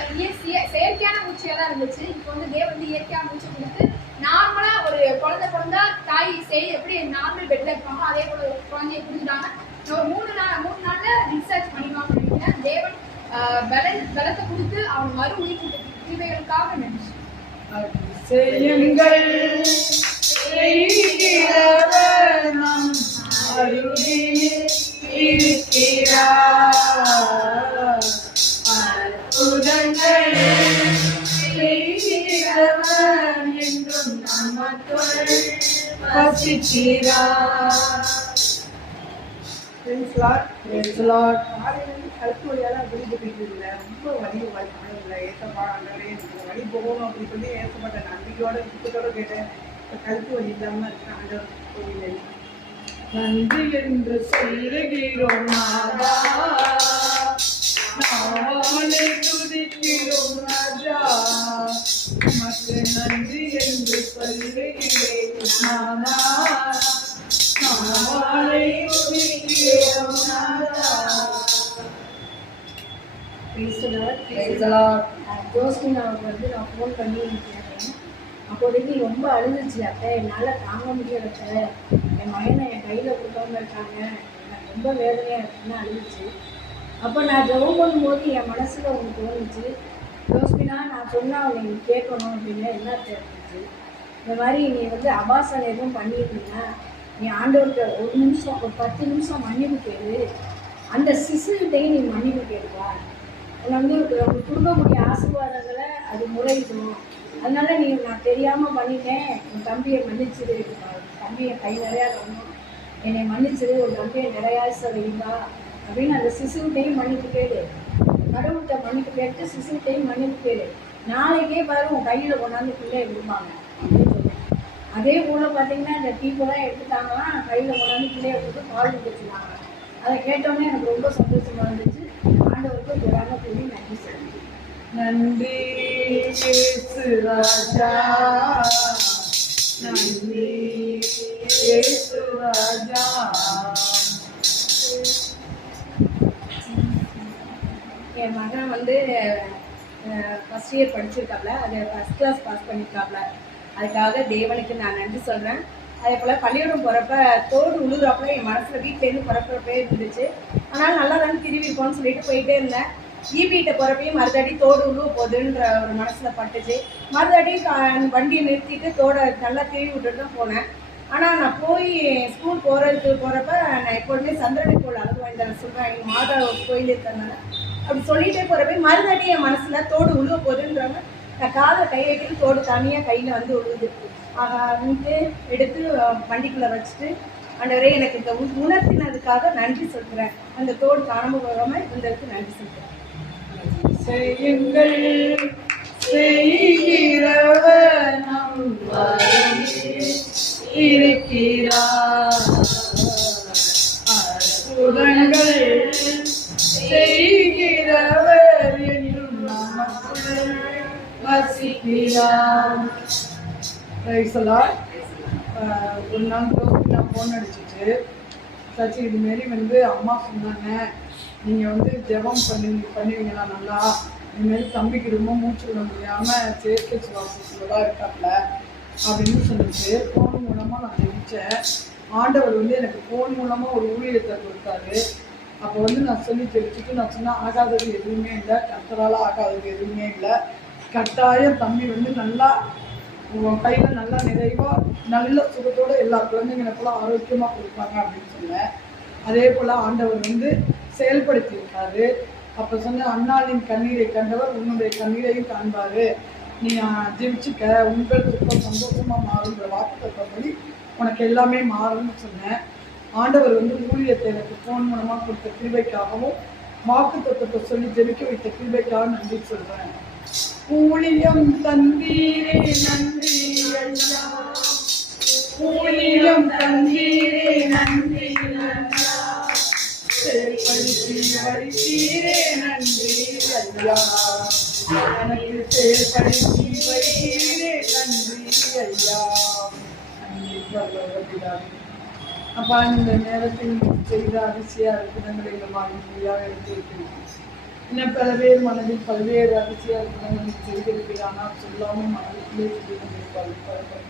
செயற்கையான மூச்சியாக தான் இருந்துச்சு. இப்போ வந்து தேவன் வந்து இயற்கையான மூச்சு கொடுத்து நார்மலாக ஒரு குழந்தை பிறந்தா தாய் எப்படி நார்மல் பெட்டில் இருப்பாங்களோ அதே போல ஒரு குழந்தைய கொடுத்துட்டாங்க. ஒரு மூணு நாளில் டிஸ்சார்ஜ் பண்ணிடுவாங்க நினைக்கிறேன். தேவன் பலத்தை கொடுத்து அவன் மறு உயிர் கிருபைகளுக்காக நன்றி. செய்யுங்கள் செய்கிறவர் நம் அருகில் இருக்கிறார். அற்புதங்கள் செய்கிறவர் என்றும் நமக்குள் வசிக்கிறார். கழுத்து வழியால் அப்படின்ட்டு போயிட்டு இல்லை, ரொம்ப வலி இல்லை, ஏற்றப்பாடாண்டே வலி போகணும் அப்படி சொல்லி ஏற்றப்பட்டேன். நம்பிக்கையோட துக்கத்தோட கேட்டேன். கழுத்து வலி இல்லாமல் இருக்கேன். ஆண்டவர் கோவில் நன்றி என்று சொல்லுகிறோம் நாதா, நாளை துதிக்கிறோம் ராஜா. உமக்கு நன்றி என்று சொல்லுகிறேன் நாதா, நாளை துதிக்கிறோம் ராஜா. ஜோஸ்டினாவுக்கு வந்து நான் ஃபோன் பண்ணி கேட்டேன். அப்போதைக்கு ரொம்ப அழுதுச்சு. அத்தை என்னால் தாங்க முடியலத்த, என் மகனை என் கையில் கொடுக்காம இருக்காங்க, எனக்கு ரொம்ப வேதனையாக இருக்குன்னு அழுதுச்சு. அப்போ நான் ஜெபம் பண்ணும்போது என் மனசில் ஒன்று தோணுச்சு, ஜோஸ்டினா நான் சொன்னால் நீ கேட்கணும் அப்படின்னு. என்ன இருந்துச்சு, இந்த மாதிரி நீ வந்து அபாசனை எதுவும் பண்ணியிருந்தீங்கன்னா நீ ஆண்டவர்கிட்ட ஒரு நிமிஷம் ஒரு 10 நிமிஷம் மன்னிப்பு கேளு. அந்த சிசுகிட்டையும் நீ மன்னிப்பு கேட்பா. உன்னை வந்து உங்களுக்கு கொடுக்கக்கூடிய ஆசீர்வாதங்களை அது முறையிடும். அதனால நீ நான் தெரியாமல் பண்ணிட்டேன், உன் தம்பியை மன்னிச்சிரு, தம்பியை கை நிறையா வரணும், என்னை மன்னிச்சிரு, உன் தம்பியை நிறையா வைப்பா அப்படின்னு அந்த சிசுகிட்டையும் மன்னிப்பு கேளு. கடவுள்கிட்ட மன்னிப்பு கேட்டு சிசுகிட்டையும் மன்னிப்பு கேளு. நாளைக்கே பாரு உன் கையில் கொண்டாந்து பிள்ளையை கொடுப்பாங்க அப்படின்னு சொன்னேன். அதே போல் பார்த்தீங்கன்னா இந்த டீப்பெல்லாம் எடுத்துட்டாங்களாம், கையில் கொண்டாந்து பிள்ளையை கொடுத்து பால் கொடுத்துருவாங்க. அதை கேட்டோன்னே எனக்கு ரொம்ப சந்தோஷமாக இருந்துச்சு. ஆண்டவருக்கு விடாமல் கூடி நன்றி சொல்லுங்கள். நன்றி இயேசு ராஜா, நன்றி இயேசு ராஜா. என் மகன் வந்து ஃபஸ்ட் இயர் படிச்சிருக்காப்ல, அதை ஃபஸ்ட் கிளாஸ் பாஸ் பண்ணியிருக்காப்ல. அதுக்காக தேவனுக்கு நான் நன்றி சொல்கிறேன். அதே போல் பள்ளிக்கூடம் போகிறப்ப தோடு உழுகுறப்ப என் மனசில் வீட்டிலேருந்து பிறப்பே இருந்துச்சு. ஆனால் நல்லா தானே திருவிருப்போம்னு சொல்லிட்டு போயிட்டே இருந்தேன். ஈபிகிட்ட போகிறப்பையும் மறுதாடி தோடு உழுவ போகுதுன்ற ஒரு மனசில் பட்டுச்சு. மறுதாடி வண்டியை நிறுத்திட்டு தோடை நல்லா திருவி விட்டுட்டு தான் போனேன். ஆனால் நான் போய் ஸ்கூல் போகிறப்ப நான் எப்போதுமே சந்திரனை கோள் அழகு வாய்ந்த சொல்கிறேன், எங்கள் மாதா கோயில் இருக்கிறதுனால அப்படி சொல்லிகிட்டே போகிறப்ப மறுதாடி என் மனசில் தோடு உழுவ போகுதுன்றாங்க. நான் காதை கையெட்டி தோடு தனியாக கையில் வந்து உழுது வந்து எடுத்து வண்டிக்குள்ளே வச்சுட்டு ஆண்டவரே எனக்கு இந்த உணர்த்தினதுக்காக நன்றி சொல்கிறேன். அந்த தோடு காணாமல் போகாமல் இருந்ததுக்கு நன்றி சொல்கிறேன். செய்யுங்கள் செய்கிறவர் நம் இருக்கிறார். அற்புதங்கள் செய்கிறவர் என்றும் நமக்குள் வசிக்கிறார். ஒரு நாள் நான் ஃபோன் அடிச்சிட்டு, சச்சி இதுமாரி வந்து அம்மா சொன்னாங்க, நீங்கள் வந்து ஜெபம் பண்ணுவீங்களா நல்லா, இதுமாரி தம்பிக்கு ரொம்ப மூச்சு விட முடியாமல் செயற்கை சுவாசத்துலாம் இருக்காப்ல அப்படின்னு சொல்லிட்டு ஃபோன் மூலமாக நான் ஜெபித்தேன். ஆண்டவர் வந்து எனக்கு ஃபோன் மூலமாக ஒரு ஊழியத்தை கொடுத்தாரு. அப்போ வந்து நான் சொல்லி ஜெபிச்சுட்டு நான் சொன்னேன், ஆகாதது எதுவுமே இல்லை, கர்த்தரால் ஆகாதது எதுவுமே இல்லை, கட்டாயம் தம்பி வந்து நல்லா உங்கள் கையில் நல்லா நிறைவாக நல்ல சுகத்தோடு எல்லா குழந்தைங்களுக்கெல்லாம் ஆரோக்கியமாக கொடுப்பாங்க அப்படின்னு சொன்னேன். அதே போல் ஆண்டவர் வந்து செயல்படுத்தியிருக்காரு. அப்போ சொன்ன, அண்ணாளின் கண்ணீரை கண்டவர் உன்னுடைய கண்ணீரையும் காண்பார், நீ ஜெபிச்சுக்க, உங்கள் துக்கம் சந்தோஷமாக மாறுன்ற வாக்குத்தத்தபடி உனக்கு எல்லாமே மாறும்னு சொன்னேன். ஆண்டவர் வந்து ஊழியத்தை எனக்கு ஃபோன் மூலமாக கொடுத்த கிருபைக்காகவும் வாக்குத்தத்தத்தை சொல்லி ஜெபிக்க வைத்த கிருபைக்காக நன்றி சொல்கிறேன். ஊழியம் தந்தீரே நன்றி ஐயா. ஊனிலும் தந்தீரே நன்றி ஐயா. செயல்படுத்தி வைத்தீரே நன்றி ஐயா. எனக்கு செயல்படுத்தி வைத்தீரே நன்றி ஐயா. அப்பா, இந்த நேரத்தில் செய்த அதிசய அற்புதங்களை மகிழ்ச்சியாக எடுத்திருக்கிறீர்கள். இன்னும் பல பேர் மனதில் பல்வேறு அதிசய அற்புதங்களை செய்திருக்கிறார். ஆனால் சொல்லாமல் மனதிலே சொல்லி கொண்டிருப்பார்கள்.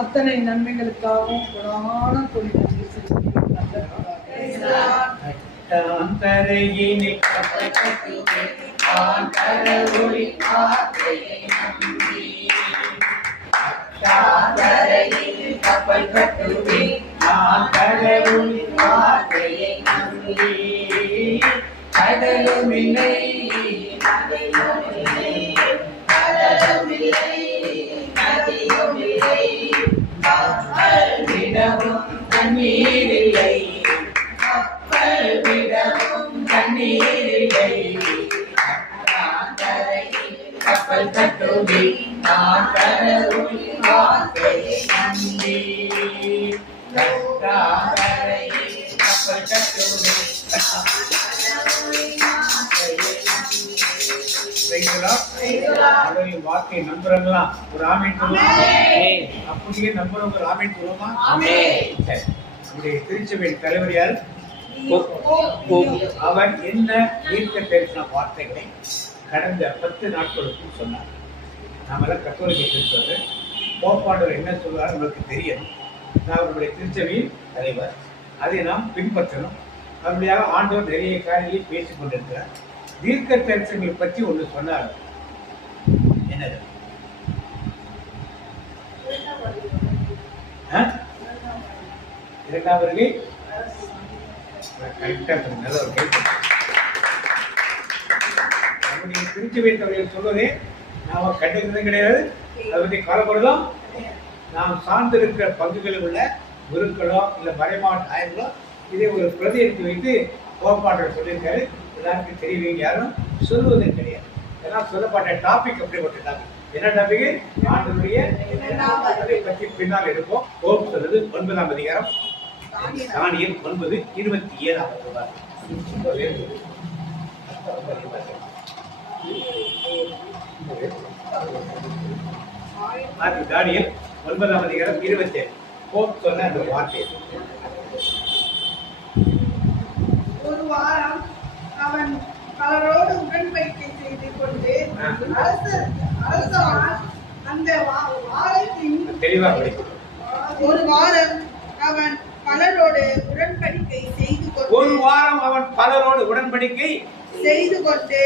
அத்தனை நன்மைகளுக்காகவும் புராண கொள்கை செலுத்துகிறேன். தரையினில் கப்பல் கட்டுவேன் நான் கடவுளின் வார்த்தையை நம்பி. தரையினில் கப்பல் கட்டுவேன் நான் கடவுளின் வார்த்தையை நம்பி. கடலும் இல்லை நதியும் இல்லை, கடலும் இல்லை நதியும் இல்லை, கப்பல் விடவும் தண்ணீர் இல்லை, கப்பல் விடவும் தண்ணீர் இல்லை. கரையில் கப்பல் கட்டுவே நான் கடவுளின் வார்த்தையை நம்பி. கரையில் கப்பல் கட்டுவே வார்த்தை நம்புறங்களா? ஒரு ஆமீன் சொல்லுவாங்க. அப்படியே நம்புறவங்க ஒரு ஆமீன் சொல்லுவாங்க. நம்முடைய திருச்சபையின் தலைவர் யார்? அவர் என்ன தீர்க்க தரிசன வார்த்தைகளை கடந்த 10 நாட்களுக்கும் சொன்னார். நாமெல்லாம் கத்தோலிக்க கிறிஸ்தவர்கள். போப்பாண்டவர் என்ன சொல்றாரு உங்களுக்கு தெரியும். நான் அவருடைய திருச்சபையின் தலைவர், அதை நாம் பின்பற்றணும். அப்படியாக ஆண்டவர் நிறைய காரியங்களை பேசிக் கொண்டிருக்கிறார். தீர்க்க தரிசனங்களை பற்றி ஒன்று சொன்னார். என்னது? இரண்டாம் வருகை நம்முடைய திருச்சபை தலைவர் சொல்வதே நாம கண்டுகிறது கிடையாது. அதை பற்றி காலப்படுதோம். நாம் சார்ந்திருக்கிற பங்குகளில் உள்ள குருக்களோ இல்லை மறைமாவட்ட ஆய்வுகளோ இதை ஒரு பிரதி எடுத்து வைத்து கோப்பாட்டர் சொல்லியிருக்காரு. எல்லாருக்கும் தெரிவிங்க, யாரும் சொல்வதே கிடையாது. எல்லாம் சொல்லப்பட்ட டாபிக் அப்படிப்பட்ட டாபிக். என்ன டாபிக்? ஆண்டவருடைய அதை பற்றி பின்னால் எடுப்போம். கோப் சொல்றது 9ஆம் அதிகாரம், தானியேல் 9:27. தானியேல் 9ஆம் அதிகாரம் 27. கோப் சொன்ன அந்த வார்த்தை. ஒரு வாரம் அவன் பலரோடு உடன்படிக்கை செய்து கொண்டு அரசால் அந்த வாரத்தின் தெளிவாக ஒரு வாரம் அவன் பலரோடு உடன்படிக்கை செய்து கொண்டு ஒரு வாரம் அவன் பலரோடு உடன்படிக்கை செய்து கொண்டு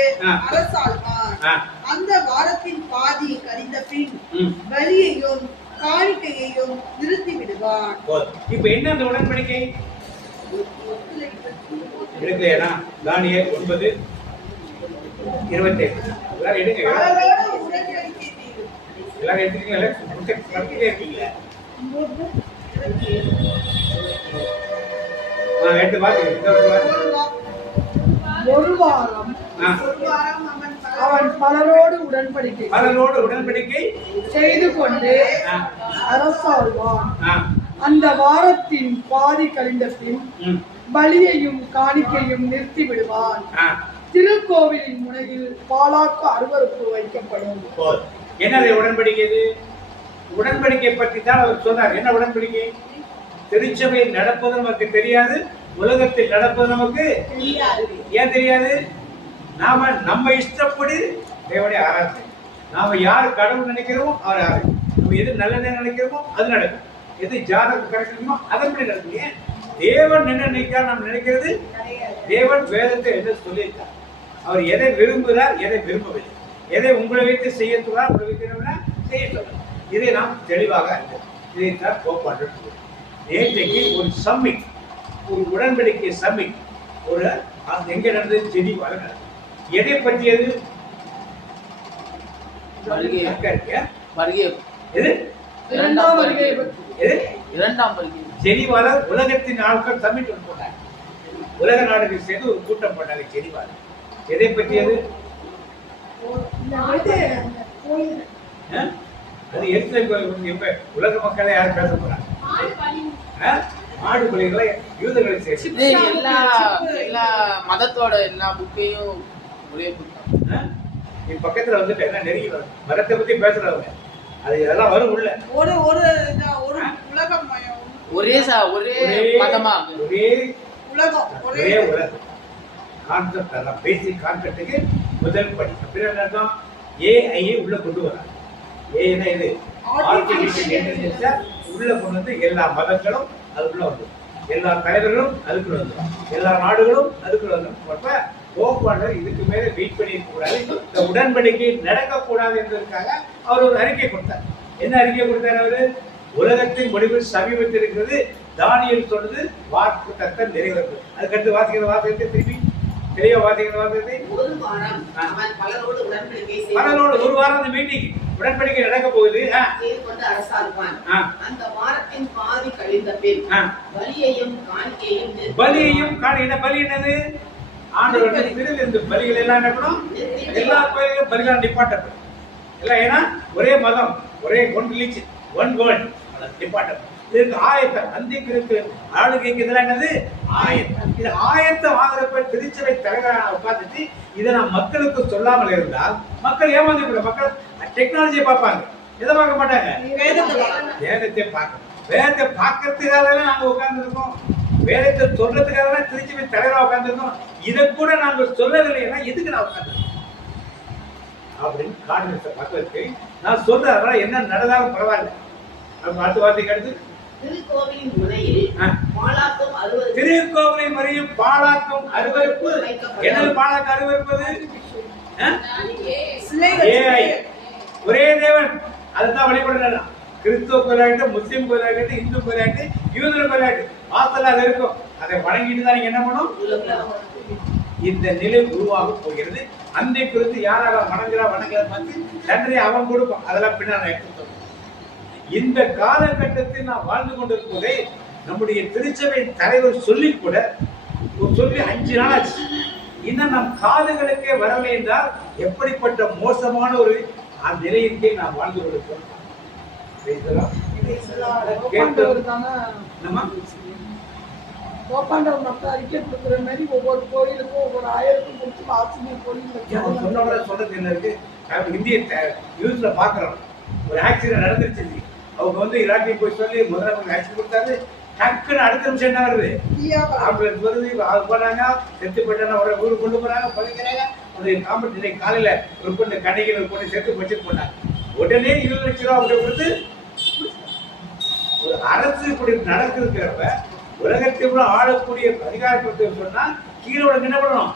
அரசாழ்வான். அந்த வாரத்தின் பாதி கழிந்த பின் பலியையும் காணிக்கையையும் நிறுத்தி விடுவான். இப்ப என்ன அந்த உடன்படிக்கை எடுக்கலையா? தானியேல் 9:28. எல்லாரும் எடுங்க. எல்லாரும் எடுத்துக்கீங்களா? இருக்கீங்களா? எடுத்து பாருங்க. ஒரு வாரம் அவன் பலரோடு உடன்படிக்கை செய்து கொண்டு அரசாழ்வான். அந்த வாரத்தின் பாதி கழிந்த பின் பலியையும் காணிக்கையும் நிறுத்தி விடுவான். திருக்கோவிலின் முனையில் பாலாக்கு அருவருப்பு வைக்கப்படும். என்னது உடன்படிக்கை? உடன்படிக்கை பற்றி தான் அவர் சொன்னார். என்ன உடன்படிக்கை? திருச்சபையில் நடப்பது நமக்கு தெரியாது, உலகத்தில் நடப்பது நமக்கு தெரியாது. ஏன் தெரியாது? நாம நம்ம இஷ்டப்படி தேவனுடைய ஆராதனை. நாம யார் கடவுள் நினைக்கிறோமோ அவர் ஆராதனை. நம்ம எது நல்லதே நினைக்கிறோமோ அது நடக்கும். எது ஜாதகம் கிடைக்கணுமோ அதன்படி நடக்கும். ஏன்? தேவன் என்ன நினைக்கிறார் நாம் நினைக்கிறது? தேவன் வேதத்தை என்ன சொல்லியிருக்கார்? அவர் எதை விரும்புகிறார், எதை விரும்பவில்லை, எதை உங்களை வைத்து செய்ய சொல்றார், உங்களை வைத்து செய்ய சொல்றார். இதை நாம் தெளிவாக அறிந்தோம். இதைத்தான் கோட்பாடு. நேற்றைக்கு ஒரு சம்மிட், ஒரு உடன்படிக்கை சம்மிட், ஒரு எங்க நடந்தது? ஜெனீவால நடந்தது. எதை பற்றியது? ஜெனீவால உலகத்தின் ஆட்கள் சம்மிட் ஒன்று போட்டாங்க. உலக நாடுகள் சேர்ந்து ஒரு கூட்டம் போட்டாங்க ஜெனீவால. எதை பற்றியது? அது எரிசலேம் எப்ப உலக மக்களை யார் பேச போறாங்க? ஆடு பலிகளை யூதர்களை சேர்த்து எல்லா மதத்தோட எல்லா புக்கையும் ஒரே புக் தான். என் பக்கத்துல வந்துட்டு என்ன நெருங்கி வரும் மரத்தை பத்தி பேசுறவங்க அது இதெல்லாம் வரும் உள்ள ஒரு ஒரு ஒரு உலகம் ஒரே மதமா ஒரே உலகம் ஒரே உலகம் கான்செப்ட் அதான் பேசிக் கான்செப்டுக்கு முதல் படி. அப்படின்னு என்ன அர்த்தம்? ஏஐ உள்ள கொண்டு வராங்க. ஏன்னா இது ஆர்டிஃபிஷியல் இன்டெலிஜென்ஸை உள்ள கொண்டு வந்து எல்லா மதங்களும் அதுக்குள்ள வந்துடும், எல்லா தலைவர்களும் அதுக்குள்ள வந்துடும், எல்லா நாடுகளும் அதுக்குள்ள வந்துடும். அப்ப கோபாலர் இதுக்கு மேல வெயிட் பண்ணிருக்க கூடாது, இந்த உடன்படிக்கை நடக்கக்கூடாது என்பதற்காக அவர் ஒரு அறிக்கை கொடுத்தார். என்ன அறிக்கை கொடுத்தார் அவரு? உலகத்தின் முடிவு சமீபத்தில் இருக்கிறது, தானியேல் சொன்னது வாக்கு தத்தம் நிறைவேறுது. அதுக்கடுத்து வாசிக்கிற வாசகத்தை திருப்பி தெளிவா வாசிக்கிற வாசகத்தை ஒரு வாரம் அவன் பலரோடு உடன்படிக்கை பலரோடு ஒரு வாரம் அந்த மீட்டிங் உடன்படிக்கை நடக்க போகுது. செய்து கொண்டு அரசாழ்வான். அந்த வாரத்தின் பாதி கழிந்த பின் பலியையும் காணிக்கையும் பலி என்னது? ஆண்டவருடைய திருவிருந்து பலிகள் எல்லாம் என்ன பண்ணும்? எல்லா கோயிலும் பலிகள் டிபார்ட்மெண்ட் எல்லாம். ஏன்னா ஒரே மதம், ஒரே one religion, one world department. இதுக்கு ஆயத்தம் அந்திக்கு ஆளுகைக்கு இதெல்லாம் என்னது? ஆயத்தம். இது ஆயத்தம் ஆகிறப்ப திருச்சபை தலைவராக உட்கார்ந்துட்டு இதை நான் மக்களுக்கு சொல்லாமல் இருந்தால் மக்கள் ஏமாந்து கூட. மக்கள் டெக்னாலஜியை பார்ப்பாங்க, எதை பார்க்க மாட்டாங்க? வேதத்தை பார்க்கணும். வேதத்தை பார்க்கறதுக்காக நாங்க உட்கார்ந்து இருக்கோம், வேதத்தை சொல்றதுக்காக திருச்சபை தலைவராக உட்கார்ந்துருக்கோம். இதை கூட நாங்கள் சொல்லவில்லைன்னா எதுக்கு நான் உட்கார்ந்து அப்படின்னு காரணத்தை பார்க்கறதுக்கு நான் சொல்றேன். என்ன நடந்தாலும் பரவாயில்ல. அடுத்த வார்த்தைக்கு அடுத்து திருக்கோவிலின் முனையில் பாலாக்கும் அருவருப்பு. என்னது பாலாக்கு அருவருப்பது? ஒரே தேவன், அதுதான் வழிபடுறாங்க. கிறிஸ்துவ கோயிலாகட்டும், முஸ்லீம் கோயிலாகட்டும், இந்து கோயிலாகட்டும், யூதர் கோயிலாகட்டும், வாசல்ல அது இருக்கும். அதை வணங்கிட்டு தான் நீங்க என்ன பண்ணும்? இந்த நிலை உருவாக போகிறது. அந்த குறித்து யாராக வணங்குறா பார்த்து தண்டனை அவன் கொடுப்பான். அதெல்லாம் பின்னாடி எடுத்து இந்த காலகட்டத்தில் நாம் வாழ்ந்து கொண்டிருப்பதை நம்முடைய திருச்சபை தலைவர் சொல்லி கூட சொல்லி 5 நாள் ஆச்சு. இன்னும் நம் காதுகளுக்கே வரவில்லை என்றால் எப்படிப்பட்ட மோசமான ஒரு நிலையிற்கே நாம் வாழ்ந்து கொண்டிருக்கிறோம். கோபாண்டவர் மக்கள் அறிக்கை கொடுக்குற மாதிரி ஒவ்வொரு கோயிலுக்கும் ஒவ்வொரு ஆயிரக்கும் கொடுத்து ஆசிரியர் கோயில் சொல்றது என்ன இருக்கு? இந்திய நியூஸ்ல பாக்குறோம், ஒரு ஆக்சிடென்ட் நடந்துருச்சு. அவங்க வந்து இலாட்டி போய் சொல்லி முதல்ல ஆக்சிடென்ட் கொடுத்தாரு. டக்குன்னு அடுத்த நிமிஷம் என்ன வருது? ஆம்புலன்ஸ் வருது. அது போனாங்க, செத்து போயிட்டாங்க, ஒரு ஊருக்கு கொண்டு போறாங்க, பழிக்கிறாங்க. ஒரு காம்படிஷன் காலையில ஒரு பொண்ணு கடைக்கு ஒரு பொண்ணு சேர்த்து வச்சுட்டு போனாங்க. உடனே 20 லட்சம் ரூபா அவங்க கொடுத்து ஒரு அரசு இப்படி நடக்குதுங்கிறப்ப உலகத்தை ஆளக்கூடிய அதிகாரத்தை சொன்னா கீழே என்ன பண்ணணும்?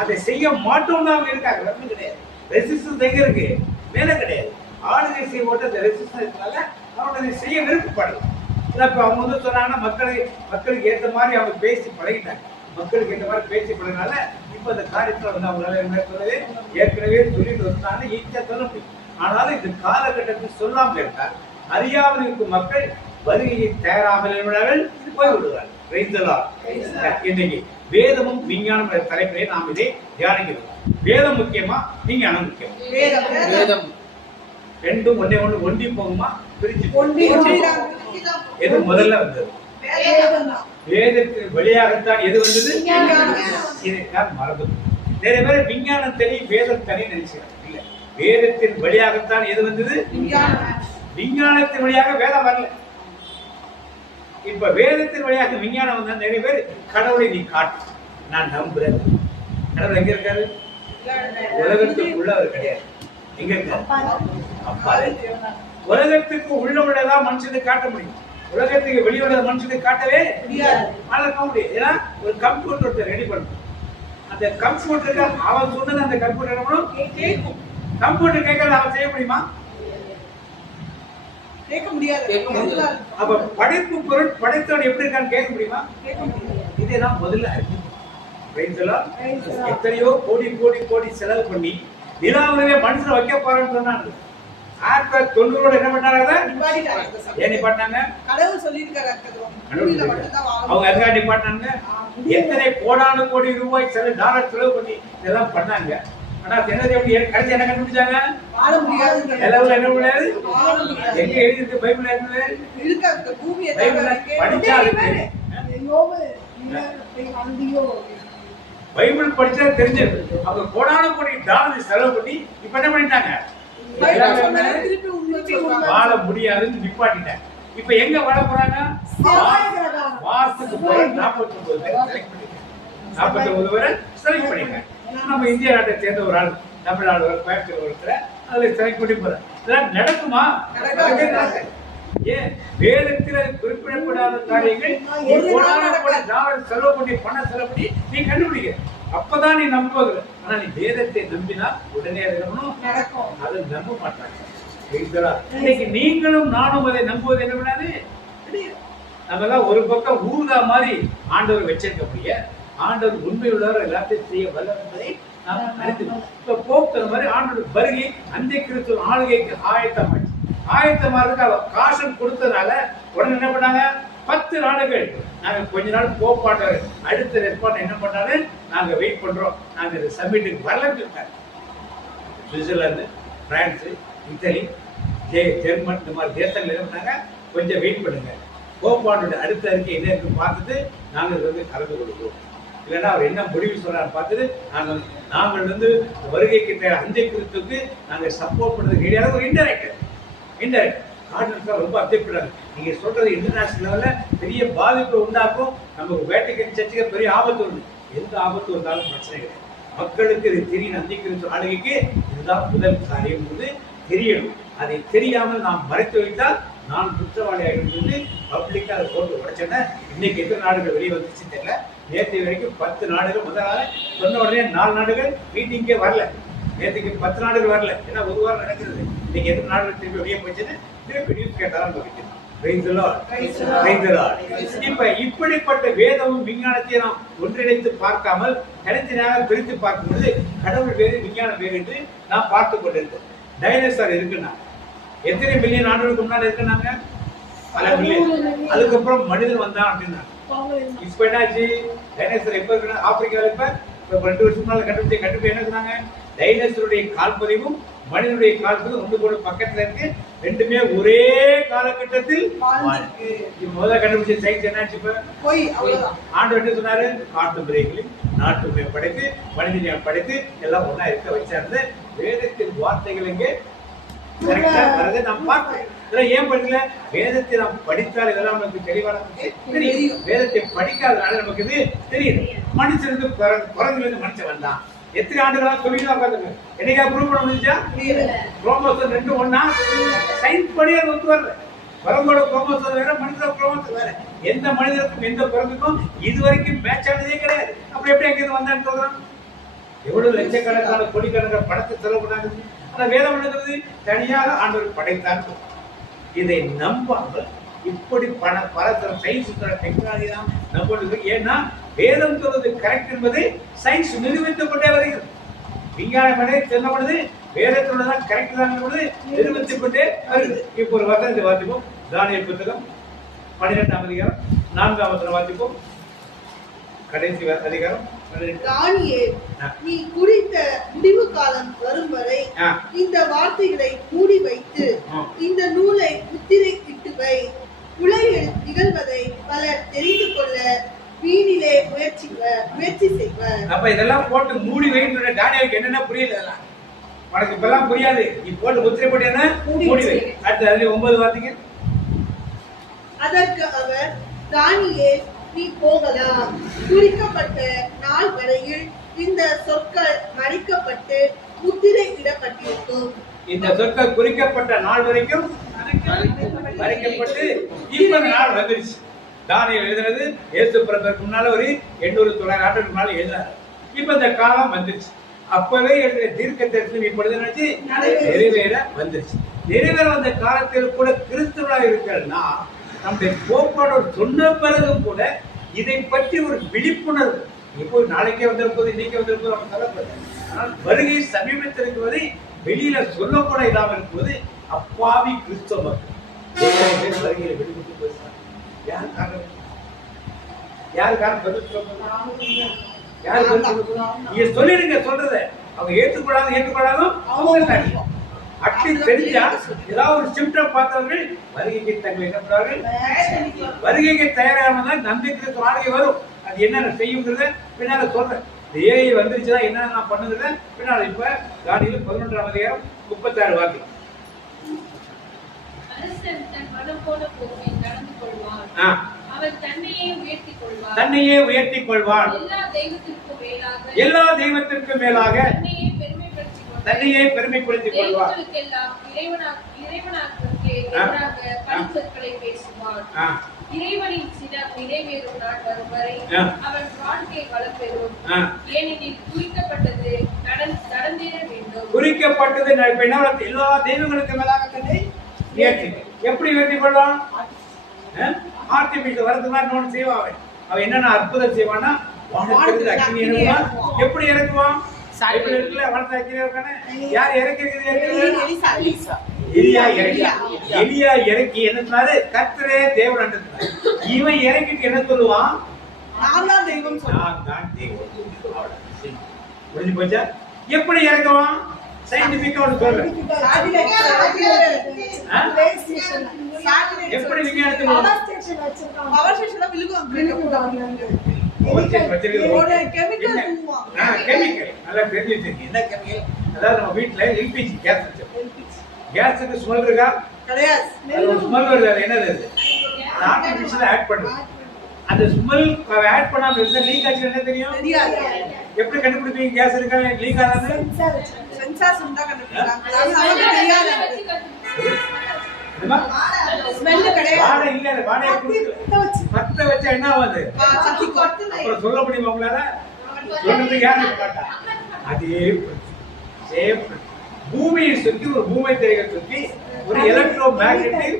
அதை செய்ய மாட்டோம்னு அவங்க இருக்காங்க. கிடையாது, ரெசிஸ்டன்ஸ் எங்க இருக்கு? மேல கிடையாது. ஆளுகை செய்ய ஓட்ட அந்த ரெசிஸ்டன்ஸ்னால அவங்க அதை செய்ய விருப்பப்படலாம். இப்போ அவங்க வந்து சொன்னாங்கன்னா மக்களுக்கு ஏற்ற மாதிரி அவங்க பேசி பழகிட்டாங்க. மக்களுக்கு ஏற்ற மாதிரி பேசி பழகினால இப்போ அந்த காரியத்தில் வந்து அவங்களால என்ன சொல்லவே ஏற்கனவே சொல்லிட்டு வந்தாங்க, ஈஸியாக சொல்ல முடியும். ஆனாலும் இந்த காலகட்டத்தில் சொல்லாமல் இருந்தால் அறியாமல் இருக்கும் மக்கள் வருகையை தேராமல் என்பவர்கள் போய்விடுவார்கள். இன்னைக்கு வேதமும் விஞ்ஞானம் என்ற தலைப்பிலே நாம் இதை தியானிக்கிறோம். வேதம் முக்கியமா, விஞ்ஞானம் முக்கியமா? வேதம் ரெண்டும் ஒன்றி போகுமா, பிரிச்சு? எது முதல்ல வந்தது? வேதத்தின் வழியாகத்தான் எது வந்தது? இதைத்தான் மறந்து நிறைய பேர் விஞ்ஞானம் தனி வேதம் தனி நினைச்சாங்க. இல்ல, வேதத்தின் வழியாகத்தான் எது வந்தது? விஞ்ஞானத்தின் வழியாக வேதம் வரல. இப்ப வேதத்தின் வழியாக விஞ்ஞானம் வந்தா நிறைய பேர் கடவுளை நீ காட்டு, நான் நம்புறேன். கடவுள் எங்க இருக்காரு? உலகத்துக்கு உள்ளவர் கிடையாது. எங்க இருக்காரு? அப்பாலே. உலகத்துக்கு உள்ளதான் மனுஷனுக்கு காட்ட முடியும், உலகத்துக்கு வெளியுள்ள மனுஷனுக்கு காட்டவே முடியாது. ஏன்னா ஒரு கம்ப்யூட்டர் ரெடி பண்ணணும். அந்த கம்ப்யூட்டருக்கு அவன் சொன்னது அந்த கம்ப்யூட்டர் கேட்கும். கம்ப்யூட்டர் கேட்கறது அவன் செய்ய முடியுமா? கேட்க முடியாது. அப்ப படைப்பு பொருள் படைத்தவன் எப்படி இருக்கான்னு கேட்க முடியுமா? இதெல்லாம் முதல்ல எத்தனையோ கோடி கோடி கோடி செலவு பண்ணி நிலாவிலே மனுஷனை வைக்க போறேன்னு சொன்னாங்க. 1990 என்ன பண்ணாங்க? ஏன் பண்ணாங்க? கடவுள் சொல்லியிருக்காரு. அவங்க அதுக்காக நிப்பாட்டினாங்க. எத்தனை கோடானு கோடி ரூபாய் டாலர் செலவு பண்ணி இதெல்லாம் பண்ணாங்க. ஆனா என்னது எப்படி கடைசி என்ன கண்டுபிடிச்சாங்க? வாழ முடியாது. எல்லாரும் என்ன முடியாது? வாழ முடியாது. எங்க எழுதி இருக்கு பைபிள்ல இருக்குது? இருக்க அந்த பூமியை பைபிள்ல படிச்சா இருக்கு. யோபு நீ வந்தியோ பைபிள் படிச்சா தெரிஞ்சது. அவங்க கோடான கோடி டாலர் செலவு பண்ணி இப்ப என்ன பண்ணிட்டாங்க? பைபிள் சொன்னதை திருப்பி உண்மை சொல்றாங்க. வாழ முடியாதுன்னு நிப்பாட்டிட்டாங்க. இப்ப எங்க வாழ போறாங்க? வாரத்துக்கு போற 49 பேர் செலக்ட் பண்ணிட்டாங்க. 49 பேரை செலக்ட் பண்ணிட்டாங்க. நம்ம இந்திய நாட்டை சேர்ந்த ஒரு ஆள், தமிழ்நாடு கோயம்புத்தூர் ஒருத்தர் அதுல செலக்ட் பண்ணி போற. இதெல்லாம் நடக்குமா? ஏன் வேதத்தில் குறிப்பிடப்படாத காரியங்கள் செலவு பண்ணி பணம் செலவு பண்ணி நீ கண்டுபிடிக்க, அப்பதான் நீ நம்புவது. ஆனா நீ வேதத்தை நம்பினா உடனே இருக்கணும், அதை நம்ப மாட்டாங்க. இன்னைக்கு நீங்களும் நானும் அதை நம்புவது என்ன பண்ணாது? நம்ம எல்லாம் ஒரு பக்கம் ஊர்தா மாதிரி ஆண்டவர் வச்சிருக்க முடிய, ஆண்டவர் உண்மையுள்ளவர் எல்லாத்தையும் செய்ய வல்ல என்பதை நாம் அறிந்து இப்ப போக்குற மாதிரி ஆண்டவர் வருகை அந்தி கிறிஸ்துவ ஆளுகைக்கு ஆயத்தமாச்சு. ஆயத்தமாறதுக்கு அவர் காசன் கொடுத்ததுனால உடனே என்ன பண்ணாங்க? 10 நாடுகள் நாங்க கொஞ்ச நாள் போப்பாட்டாரு. அடுத்த ரெஸ்பாண்ட் என்ன பண்ணாரு? நாங்க வெயிட் பண்றோம், நாங்க இந்த சமிட்டுக்கு வரலன்னு இருக்காரு. சுவிட்சர்லாந்து, பிரான்ஸ், இத்தாலி, ஜெர்மன் இந்த மாதிரி தேசங்கள் என்ன பண்ணாங்க? கொஞ்சம் வெயிட் பண்ணுங்க, போப்பாட்டோட அடுத்த அறிக்கை என்ன இருக்குன்னு பார்த்துட்டு நாங்கள் இது வந்து கலந்து கொடுக்குறோம். இல்லைன்னா அவர் என்ன முடிவு சொல்றாரு பார்த்துட்டு நாங்கள் வந்து வருகைக்கு தேவை அந்தி கிறிஸ்துவுக்கு நாங்கள் சப்போர்ட் பண்றது கிடையாது. ஒரு இன்டைரக்ட் கார்டினல்ஸ் ரொம்ப அப்டேட். நீங்க சொல்றது இன்டர்நேஷனல் லெவல்ல பெரிய பாதிப்பை உண்டாக்கும். நமக்கு வேட்டைக்கு சர்ச்சுக்கு பெரிய ஆபத்து உண்டு. எந்த ஆபத்து வந்தாலும் பிரச்சனை கிடையாது. மக்களுக்கு இது தெரியணும். அந்தி கிறிஸ்து ஆளுகைக்கு இதுதான் முதல் காரியம் வந்து தெரியணும். அதை தெரியாமல் நாம் மறைத்து வைத்தால் நான் குற்றவாளி ஆகிட்டு பப்ளிக்கா அதை போட்டு உடைச்சேன்னா இன்னைக்கு எத்தனை நாடுகள் வெளியே வந்துச்சு தெரியல. நேற்று வரைக்கும் 10 நாடுகள் முதல் நாள் சொன்ன உடனே 4 நாடுகள் மீட்டிங்கே வரல. நேற்றுக்கு 10 நாடுகள் வரல. ஏன்னா ஒரு வாரம் நடக்கிறது. இன்னைக்கு எத்தனை நாடுகள் திருப்பி வெளியே போச்சுன்னு திருப்பி நியூஸ் கேட்டாலும் வைக்கணும். இப்ப இப்படிப்பட்ட வேதமும் விஞ்ஞானத்தையும் நாம் ஒன்றிணைத்து பார்க்காமல் தனித்தனியாக பிரித்து பார்க்கும்போது கடவுள் வேறு விஞ்ஞானம் வேறு என்று நாம் பார்த்து கொண்டிருக்கோம். டைனோசர் இருக்குன்னா எத்தனை மில்லியன் ஆண்டுகளுக்கு முன்னாடி இருக்குன்னாங்க? பல மில்லியன். அதுக்கப்புறம் மனிதன் வந்தான் அப்படின்னா இப்ப என்னாச்சு? டைனோசர் எப்ப இருக்கு? ஆப்பிரிக்காவில் இப்ப 2 வருஷம் முன்னால கண்டுபிடிச்சு என்ன சொன்னாங்க? டைனோசருடைய கால்பதிவும் மனிதனுடைய கால்பதிவும் ஒன்று கூட பக்கத்துல இருக்கு. ரெண்டுமே ஒரே காலகட்டத்தில் முதல்ல கண்டுபிடிச்ச சயின்ஸ் என்னாச்சு? இப்ப ஆண்டு என்ன சொன்னாரு? காட்டு மிருகங்களையும் நாட்டு மிருக படைத்து மனிதனை படைத்து எல்லாம் ஒன்னா இருக்க வச்சாரு. வேதத்தின் வார்த்தைகள் இங்கே நாம் பார்க்கிறோம். ஏன் படிக்கல? வேதத்தை நாம் படித்தால் இதெல்லாம் நமக்கு தெளிவான தெரியும். வேதத்தை படிக்காதனால நமக்கு இது தெரியுது. மனுஷனுக்கு குரங்குல இருந்து மனுஷன் வந்தான். எத்தனை ஆண்டுகளா சொல்லிதான் உட்காந்துங்க. என்னைக்கா ப்ரூவ் பண்ண முடிஞ்சா? குரோமோசோம் 2 ஒண்ணா? சயின்ஸ் படியா ஒத்து வரல. குரங்கோட குரோமோசோம் வேற, மனிதோட குரோமோசோம் வேற. எந்த மனிதனுக்கும் எந்த குரங்குக்கும் இது வரைக்கும் மேட்ச் ஆனதே கிடையாது. அப்ப எப்படி அங்கிருந்து வந்தான்னு சொல்றான்? எவ்வளவு லட்சக்கணக்கான கோடிக்கணக்கான பணத்தை செலவு பண்ணாங்க. ஆனா வேதம் என்னது? தனியாக ஆண்டவர் படைத்தான். இதை நம்பாமல் இப்படி பலதரம் சயின்ஸ் டெக்னாலஜி தான் நம்புறது. ஏன்னா வேதம் சொல்வது கரெக்ட் என்பதை சயின்ஸ் நிரூபித்துக் கொண்டே வருகிறது. விஞ்ஞானம் சொல்லப்படுது வேதத்தோட தான் கரெக்ட் தான் நிரூபித்துக் கொண்டே வருது. இப்போ ஒரு வசனத்தை வாசிப்போம். தானியேல் புத்தகம் 12ஆம் அதிகாரம் 4ஆம் வசனம் வாசிப்போம். கடைசி அதிகாரம். தானியேல், நீ குறித்த முடிவு காலம் வரும் வரை இந்த வார்த்தைகளை மூடி வைத்து இந்த நூலை முத்திரையிட்டு வை. உலகில் நிகழ்வதை பலர் தெரிந்து கொள்ள வீணிலே முயற்சி செய்வர். அப்ப இதெல்லாம் போட்டு மூடி வைக்கிற தானியேலுக்கு என்னென்ன புரியல? உனக்கு இப்பெல்லாம் புரியாது. நீ போட்டு முத்திரை போட்டு என்ன மூடி வை. அடுத்து அதுல 9 வார்த்தைகள். அதற்கு அவர், தானியேல், நீ போகலாம். குறிக்கப்பட்ட நாள் வரையில் இந்த சொற்கள் மறைக்கப்பட்டு முத்திரை இடப்பட்டிருக்கும். இந்த சொற்கள் குறிக்கப்பட்ட நாள் வரைக்கும் மறைக்கப்பட்டு இப்ப நாள் வந்துருச்சு. தானியேல் எழுதுனது இயேசு பிறந்ததுக்கு முன்னால ஒரு 800-900 ஆண்டுகளுக்கு முன்னால எழுதினார். இப்ப இந்த காலம் வந்துருச்சு. அப்பவே எழுதிய தீர்க்க தரிசனம் இப்பொழுது நிறைவேற வந்துருச்சு. நிறைவேற வந்த காலத்தில் கூட கிறிஸ்துவராக இருக்கிறதுனா நம்முடைய போப்பாடோடு சொன்ன பிறகும் கூட இதை பற்றி ஒரு விழிப்புணர்வு இப்போ நாளைக்கே வந்திருப்பது இன்னைக்கே வந்திருப்பது நம்ம சொல்லப்படுது. ஆனால் வருகை சமீபத்திருக்குவதை வெளியில சொல்லக்கூட இல்லாமல் இருக்கும்போது அப்பாவி கிறிஸ்தவ மக்கள் வருகையில வெளிவிட்டு பேசுறாங்க. யார் காரணம்? யாரு காரணம்? பதில் சொல்லுங்க. யாரு நீங்க சொல்லிடுங்க. சொல்றத அவங்க ஏற்றுக்கொள்ளாதும் அவங்க தனி. அப்படி தெரிஞ்சா ஏதாவது ஒரு சிம்டம் பார்த்தவர்கள் வருகைக்கு தங்களை என்ன வருகைக்கு தயாரானதான் நம்பிக்கை வாழ்க்கை வரும். அது என்னென்ன செய்யுங்கிறத பின்னால சொல்றேன். இந்த ஏஐ வந்துருச்சுன்னா என்னென்ன நான் பண்ணுங்கிறத பின்னால. இப்ப காலையில 11ஆம் அதிகாரம் 36 வாக்கியம். அரசன் தன் மனம் போன போக்கில் நடந்து கொள்வான். அவன் தன்னையே உயர்த்திக் கொள்வான். எல்லா தெய்வத்திற்கும் மேலாக தன்னையே பெருமைப்படுத்திக் கொள்வான். இறைவனின் சினம் நிறைவேறும் நாள் வரும் வரை அவன் வாழ்க்கை வளப்பெறும். ஏனெனில் குறிக்கப்பட்டது நடந்தேற வேண்டும். குறிக்கப்பட்டது எல்லா தெய்வங்களுக்கு மேலாக தன்னை உயர்த்தி. எப்படி உயர்த்தி கொள்வான்? ஆர்டிபிஷியல் வரது மாதிரி ஒன்று செய்வான். அவன் என்னென்ன அற்புதம் செய்வான்னா அக்னி இறங்குவான். எப்படி இறங்குவான்? யார் எலியா இறக்கி என்ன கர்த்தரே தேவன். இவன் இறங்கிட்டு என்ன சொல்லுவான்? நான் தான் தெய்வம். புரிஞ்சு போச்சா? எப்படி இறங்குவான்? சயின்டிபிக்கா ஒன்று சொல்றேன். எப்படி விஞ்ஞானத்துக்கு பவர் ஸ்டேஷன்ல கெமிக்கல் நல்லா தெரிஞ்சு வச்சிருக்கீங்க. என்ன கெமிக்கல்? அதாவது நம்ம வீட்டுல எல்பிஜி கேஸ் வச்சிருக்கோம். கேஸுக்கு ஸ்மெல் இருக்கா? கிடையாது. ஸ்மெல் வருது. அது என்னது? ஆர்டிபிஷியலா ஆட் பண்ணுது. அந்த ஸ்மெல் ஆட் பண்ணாம இருந்தா லீக் ஆச்சு என்ன தெரியும்? தெரியாது. எப்படி கண்டுபிடிப்பீங்க கேஸ் இருக்கா லீக் ஆகாது? சென்சார்ஸ் இருந்தா கண்டுபிடிக்கலாம். அது நமக்கு தெரியாது. ஸ்மெல் கிடையாது. வாடை இல்ல. வாடை பத்த வச்சா என்ன ஆகுது? அப்புறம் சொல்ல முடியுமா உங்களால? சொல்றது யாரும் மாட்டா. அதே பூமியை சுற்றி ஒரு பூமி திரையை சுற்றி ஒரு எலக்ட்ரோ மேக்னெட்டிக்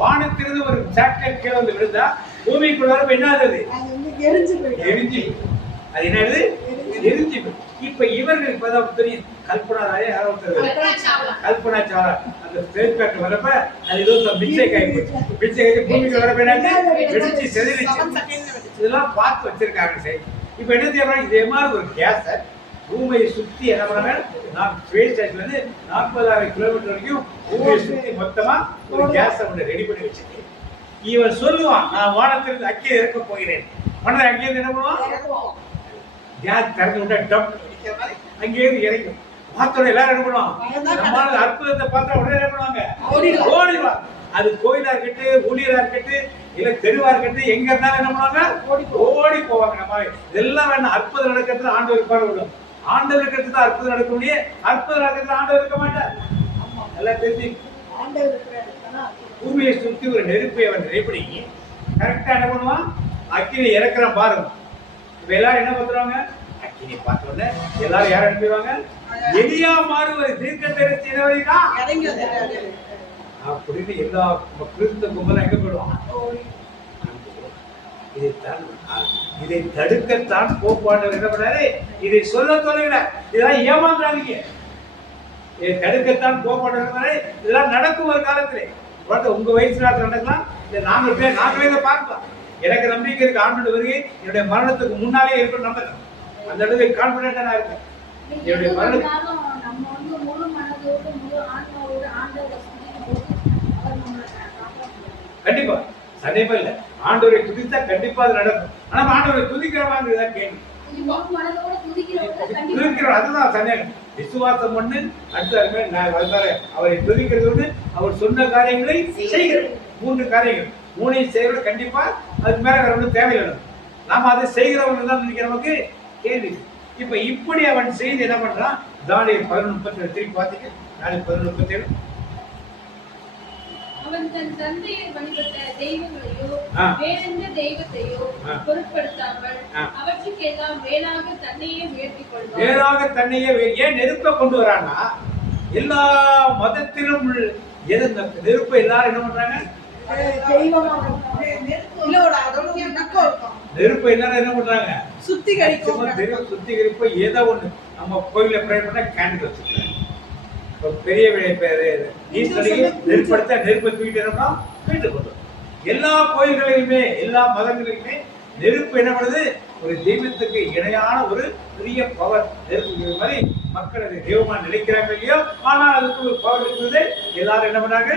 வானத்திலிருந்து ஒரு சாட்டலைட் கீழே வந்து விழுந்தா பூமிக்குள்ள வரப்ப என்ன ஆகுது? எரிஞ்சு. அது என்னது? எரிஞ்சு. இப்ப இவர்கள் இப்பதான் தெரியும். கல்பனா சாவ்லா அந்த ஸ்பேஸ் கிராஃப்ட் வரப்ப அது ஏதோ பிச்சை காய்ச்சி பூமிக்கு வரப்ப என்ன வெடிச்சு செதறிச்சு. இதெல்லாம் பார்த்து வச்சிருக்காங்க. சரி, இப்ப என்ன செய்யறாங்க? இதே மாதிரி ஒரு கேஸ பூமியை சுத்தி என்ன பண்றாங்க? நான் ஸ்பேஸ் ஸ்டேஷன்ல இருந்து 40,000 கிலோமீட்டர் வரைக்கும் பூமியை சுத்தி மொத்தமா ஒரு கேஸ ஒன்று ரெடி பண்ணி வச்சிருக்கேன். இவன் சொல்லுவான், நான் வானத்திலிருந்து அக்கே இறக்க போகிறேன். மனதை அங்கேயே என்ன பண்ணுவான்? கேஸ் திறந்து விட்டா டப் அங்கேயே இறக்கும். பார்த்தோட எல்லாரும் என்ன பண்ணுவாங்க? நம்மளால அற்புதத்தை பார்த்தா உடனே என்ன பண்ணுவாங்க? ஓடிடுவாங்க. அது கோயிலா இருக்கட்டும், ஊழியரா இருக்கட்டும், இல்ல தெருவா இருக்கட்டும், எங்க இருந்தாலும் என்ன பண்ணுவாங்க? ஓடி போவாங்க. நம்ம இதெல்லாம் வேணும். அற்புதம் நடக்கிறது ஆண்டவர் பாட விடும். ஆண்டவர் இருக்கிறது தான் அற்புதம் நடக்க முடியும். அற்புதம் நடக்கிறது ஆண்டவர் இருக்க மாட்டார். எல்லாம் தெரிஞ்சு பூமியை சுத்தி ஒரு நெருப்பை அவன் எப்படி கரெக்டா என்ன பண்ணுவான்? அக்கினி இறக்குறான் பாருங்க. இப்ப எல்லாரும் என்ன பண்றாங்க? அக்கினி பார்த்த உடனே எல்லாரும் யாரும் அனுப்பிடுவாங்க? எலியா மாறுவது தீர்க்கதரிசி அப்படின்னு எல்லா கிறிஸ்தவ கும்பலும் எங்க போயிடுவாங்க? இதை தடுக்கத்தான் போப்பாண்டவர் என்ன பண்ணாரு? இதை சொல்ல தொலைல இதெல்லாம் ஏமாந்துறாங்க. இதை தடுக்கத்தான் போப்பாண்டவர் இதெல்லாம் நடக்கும் ஒரு காலத்திலே. உங்க வயசுல நடக்கலாம். இல்ல நாங்களே இதை பார்க்கலாம். எனக்கு நம்பிக்கை இருக்கு. ஆண்டோட வருகை என்னுடைய மரணத்துக்கு முன்னாலே இருக்கும். நம்புறேன். அந்த அளவுக்கு கான்பிடென்டா நான் இருக்கேன். என்னுடைய மரணம் கண்டிப்பா சந்தேகமே இல்ல. ஆண்டவரை துதித்தா கண்டிப்பா அது நடக்கும். ஆனா ஆண்டவரை துதிக்கிறவாங்கிறதான் கேள்வி. துதிக்கிறோம், அதுதான் சந்தேகம். விசுவாசம் ஒண்ணு, அடுத்த அவரை துதிக்கிறது ஒண்ணு, அவர் சொன்ன காரியங்களை செய்கிறது. 3 காரியங்கள். 3ஐயும் செய்யறது கண்டிப்பா. அதுக்கு மேல வேற ஒன்றும் தேவையில்லை. நாம அதை செய்கிறவங்க தான் நினைக்கிற நமக்கு கேள்வி. இப்ப இப்படி அவன் செய்து என்ன பண்றான்? தானியேல் 11:37 திருப்பி பாத்தீங்க. தானியேல் 11:37 அவன் தன் தந்தையை வழிபட்ட தெய்வங்களையோ வேறெந்த தெய்வத்தையோ பொருட்படுத்தாமல் அவற்றுக்கெல்லாம் மேலாக தன்னையே உயர்த்திக் கொள்வான். மேலாக தன்னையே ஏன் நெருப்ப கொண்டு வரான்னா, எல்லா மதத்திலும் நெருப்ப எல்லாரும் என்ன பண்றாங்க? நெருப்ப எல்லாரும் என்ன பண்றாங்க? சுத்திகரிப்பு ஏதோ ஒண்ணு. நம்ம கோயில ப்ரே பண்ணா கேண்டில் வச்சிருக்காங்க. பெரிய நெருப்படுத்த நெருப்பை தூக்கிட்டு வீட்டுக்கு கொண்டு. எல்லா கோயில்களிலுமே எல்லா மதங்களிலுமே நெருப்பு என்ன பண்ணுது? ஒரு தெய்வத்துக்கு இணையான ஒரு பெரிய பவர் இருக்கிற மாதிரி மக்கள் அதை தெய்வமா நினைக்கிறாங்க இல்லையோ, ஆனால் அதுக்கு ஒரு பவர் இருக்கிறது. எல்லாரும் என்ன பண்ணாங்க,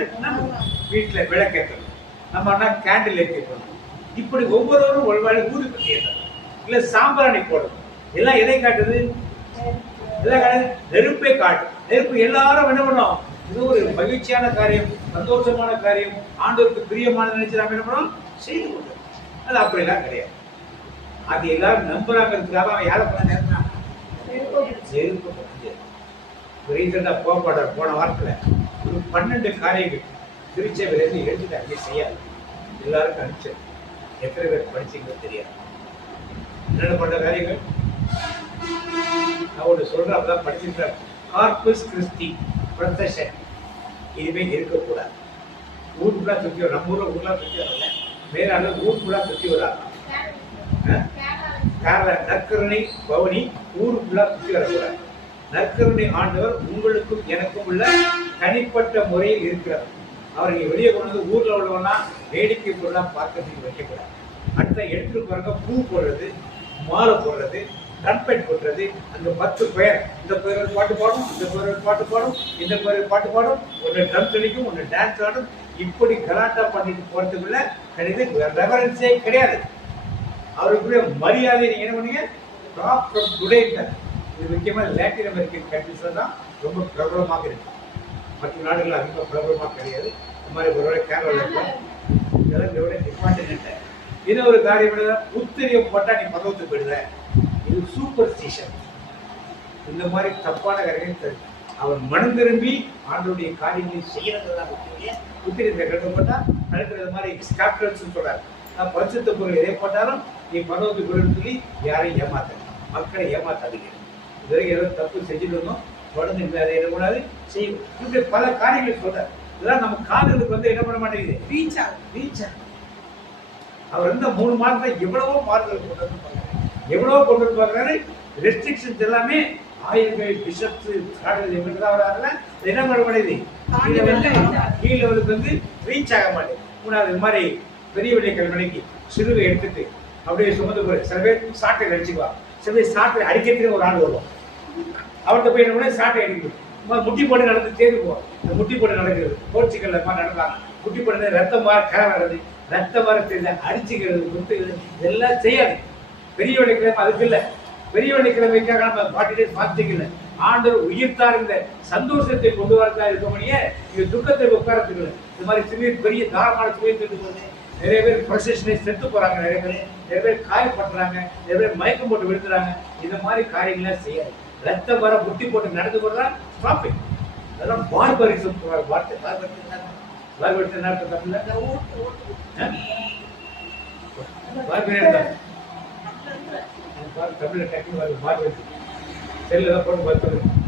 வீட்டுல விளக்கேற்றணும், நம்ம கேண்டில் ஏற்றணும், இப்படி ஒவ்வொருவரும் ஒருவாறு ஊதுபத்தி ஏற்றணும், இல்ல சாம்பிராணி போடணும். எல்லாம் எதை காட்டுது? எல்லாம் காட்டுது நெருப்பை காட்டு. நெருப்பு எல்லாரும் என்ன பண்ணோம், இது ஒரு மகிழ்ச்சியான காரியம், சந்தோஷமான காரியம், ஆண்டவருக்கு பிரியமான நினைச்சு நம்ம என்ன பண்ணோம், செய்து கொண்டு. அது அப்படிலாம் கிடையாது. அது எல்லாரும் நம்புறாங்கிறதுக்காக அவன் யாரை பண்ண நேரம் ரீசெண்டா போப்பாடார் போன வாரத்துல ஒரு 12 காரியங்கள் திருச்சபையிலிருந்து எழுதிட்டு அங்கே செய்யாது, எல்லாருக்கும் அனுப்பிச்சது. எத்தனை பேர் படிச்சீங்களோ தெரியாது. என்னென்ன பண்ண காரியங்கள் நான் ஒன்று சொல்றேன், அப்பதான் படிச்சிருக்கேன். கார்பஸ் கிறிஸ்டி ப்ரொசஷன் இதுவே இருக்கக்கூடாது. ஊர் ஃபுல்லா சுற்றி வரும். நம்ம ஊர்ல ஊர்லாம் சுற்றி வரல, வேற அளவு ஊர் ஃபுல்லா சுற்றி வராங்க. நற்கருணை பவனி ஊர் ஃபுல்லா சுற்றி வரக்கூடாது. நற்கருணை ஆண்டவர் உங்களுக்கும் எனக்கும் உள்ள தனிப்பட்ட முறையில் இருக்கிறார். அவர் நீங்க வெளியே கொண்டு வந்து ஊர்ல உள்ளவனா வேடிக்கை பொருளாக பார்க்கறதுக்கு வைக்கக்கூடாது. அடுத்த எடுத்துட்டு போறாங்க பூ போடுறது, மாலை போடுறது, ட்ரம்பெட் போடுறது. அந்த 10 பேர் இந்த பேர் பாட்டு பாடும், இந்த பேர் பாட்டு பாடும், இந்த பேர் பாட்டு பாடும், ஒன்று ட்ரம் தெளிக்கும், ஒன்று டான்ஸ் ஆடும். இப்படி கலாட்டா பண்ணிட்டு போறதுக்குள்ள கிடையாது, ரெஃபரன்ஸே கிடையாது. அவருக்குரிய மரியாதை நீங்க என்ன பண்ணீங்க, டாப் ஃப்ரம் டுடே. இது முக்கியமாக லாட்டின் அமெரிக்கன் கண்ட்ரீஸ்ல தான் ரொம்ப பிரபலமாக இருக்கு. மற்ற நாடுகள் அதிகமாக பிரபலமாக கிடையாது. இந்த மாதிரி ஒரு கேரளாவில் இதெல்லாம் டிபார்ட்மெண்ட். இது ஒரு காரியம், உத்திரியம் போட்டா நீ பகவத்துக்கு போயிடுற, இது சூப்பர் ஸ்டிஷன். இந்த மாதிரி தப்பான காரியங்கள் அவர் மனம் திரும்பி ஆண்டோடைய காரியங்களை செய்யறதுதான் உத்திரியத்தை கட்டுப்பட்டா நடக்கிறது மாதிரி ஸ்காப்டர்ஸ் சொல்றாரு. நான் பரிசுத்த பொருள் எதை போட்டாலும் நீ பகவத்துக்கு பொருள் சொல்லி யாரையும் ஏமாத்த, மக்களை ஏமாத்தாதீங்க. இதுவரைக்கும் ஏதோ தப்பு செஞ்சுட்டு இருந்தோம், தொடர்ந்து இல்லை அதை எதக்கூடாது செய்யும். இப்படி பல காரியங்கள் சொல்றாரு. இதெல்லாம் நம்ம காதுகளுக்கு வந்து என்ன பண்ண மாட்டேங்குது, ரீச் அவர் இந்த 3 மாதத்துல எவ்வளவோ மாறுதல் கொண்டு வந்து பார்க்குறாரு, எவ்வளவோ கொண்டு வந்து பார்க்குறாரு. ரெஸ்ட்ரிக்ஷன்ஸ் எல்லாமே ஆயிரங்கள் பிஷப்ஸ் என்ன பண்ண மாட்டேங்குது, கீழ் லெவலுக்கு வந்து ரீச் ஆக மாட்டேங்குது. 3வது இது மாதிரி பெரிய பெரிய கல்வனைக்கு சிறுவை எடுத்துட்டு அப்படியே சுமந்து போய் சில பேர் சாட்டை அடிச்சுக்குவா, சில பேர் சாட்டை அடிக்கிறதுக்கு ஒரு ஆள் வருவோம். அவர்கிட்ட போய் என்ன சாட்டை அடிக்கணும், முட்டி போட்டு நடந்து தேர்வு போவோம். இந்த முட்டி போட்டு நடக்கிறது போர்ச்சுகல்ல நடந்தாங்க. முட்டி போட்டு ரத்தம் மாற கிளம்புறது, ரத்தம் மாற தெரியல, அடிச்சுக்கிறது, குத்துக்கிறது இதெல்லாம் செய்யாது. பெரிய வெள்ளிக்கிழமை அதுக்கு இல்லை. பெரிய வெள்ளிக்கிழமைக்காக நம்ம 40 days ஃபாஸ்டிங் இல்லை. ஆண்டவர் உயிர்த்தார் இந்த சந்தோஷத்தை கொண்டு வரதா இருக்கக்கூடிய இது துக்கத்தை உட்காரத்துக்கு இல்லை. இது மாதிரி சிறிய பெரிய தாரமான சுயத்துக்கு போது நிறைய பேர் ப்ரொசஷனை செத்து போறாங்க, நிறைய பேர் காயப்படுறாங்க, நிறைய பேர் மயக்கம் போட்டு விழுத்துறாங்க. இந்த மாதிரி காரியங்கள்லாம் செய்யாது. ரத்தம் வர முட்டி போட்டு நடந்து போடுறா ஸ்டாப்பிங். அதெல்லாம் பார்பரிசம் வார்த்தை. பார்பரிசம் என்ன தமிழ்ல தமிழ்ல டக்குனு பார்பரிசம் செல்ல போட்டு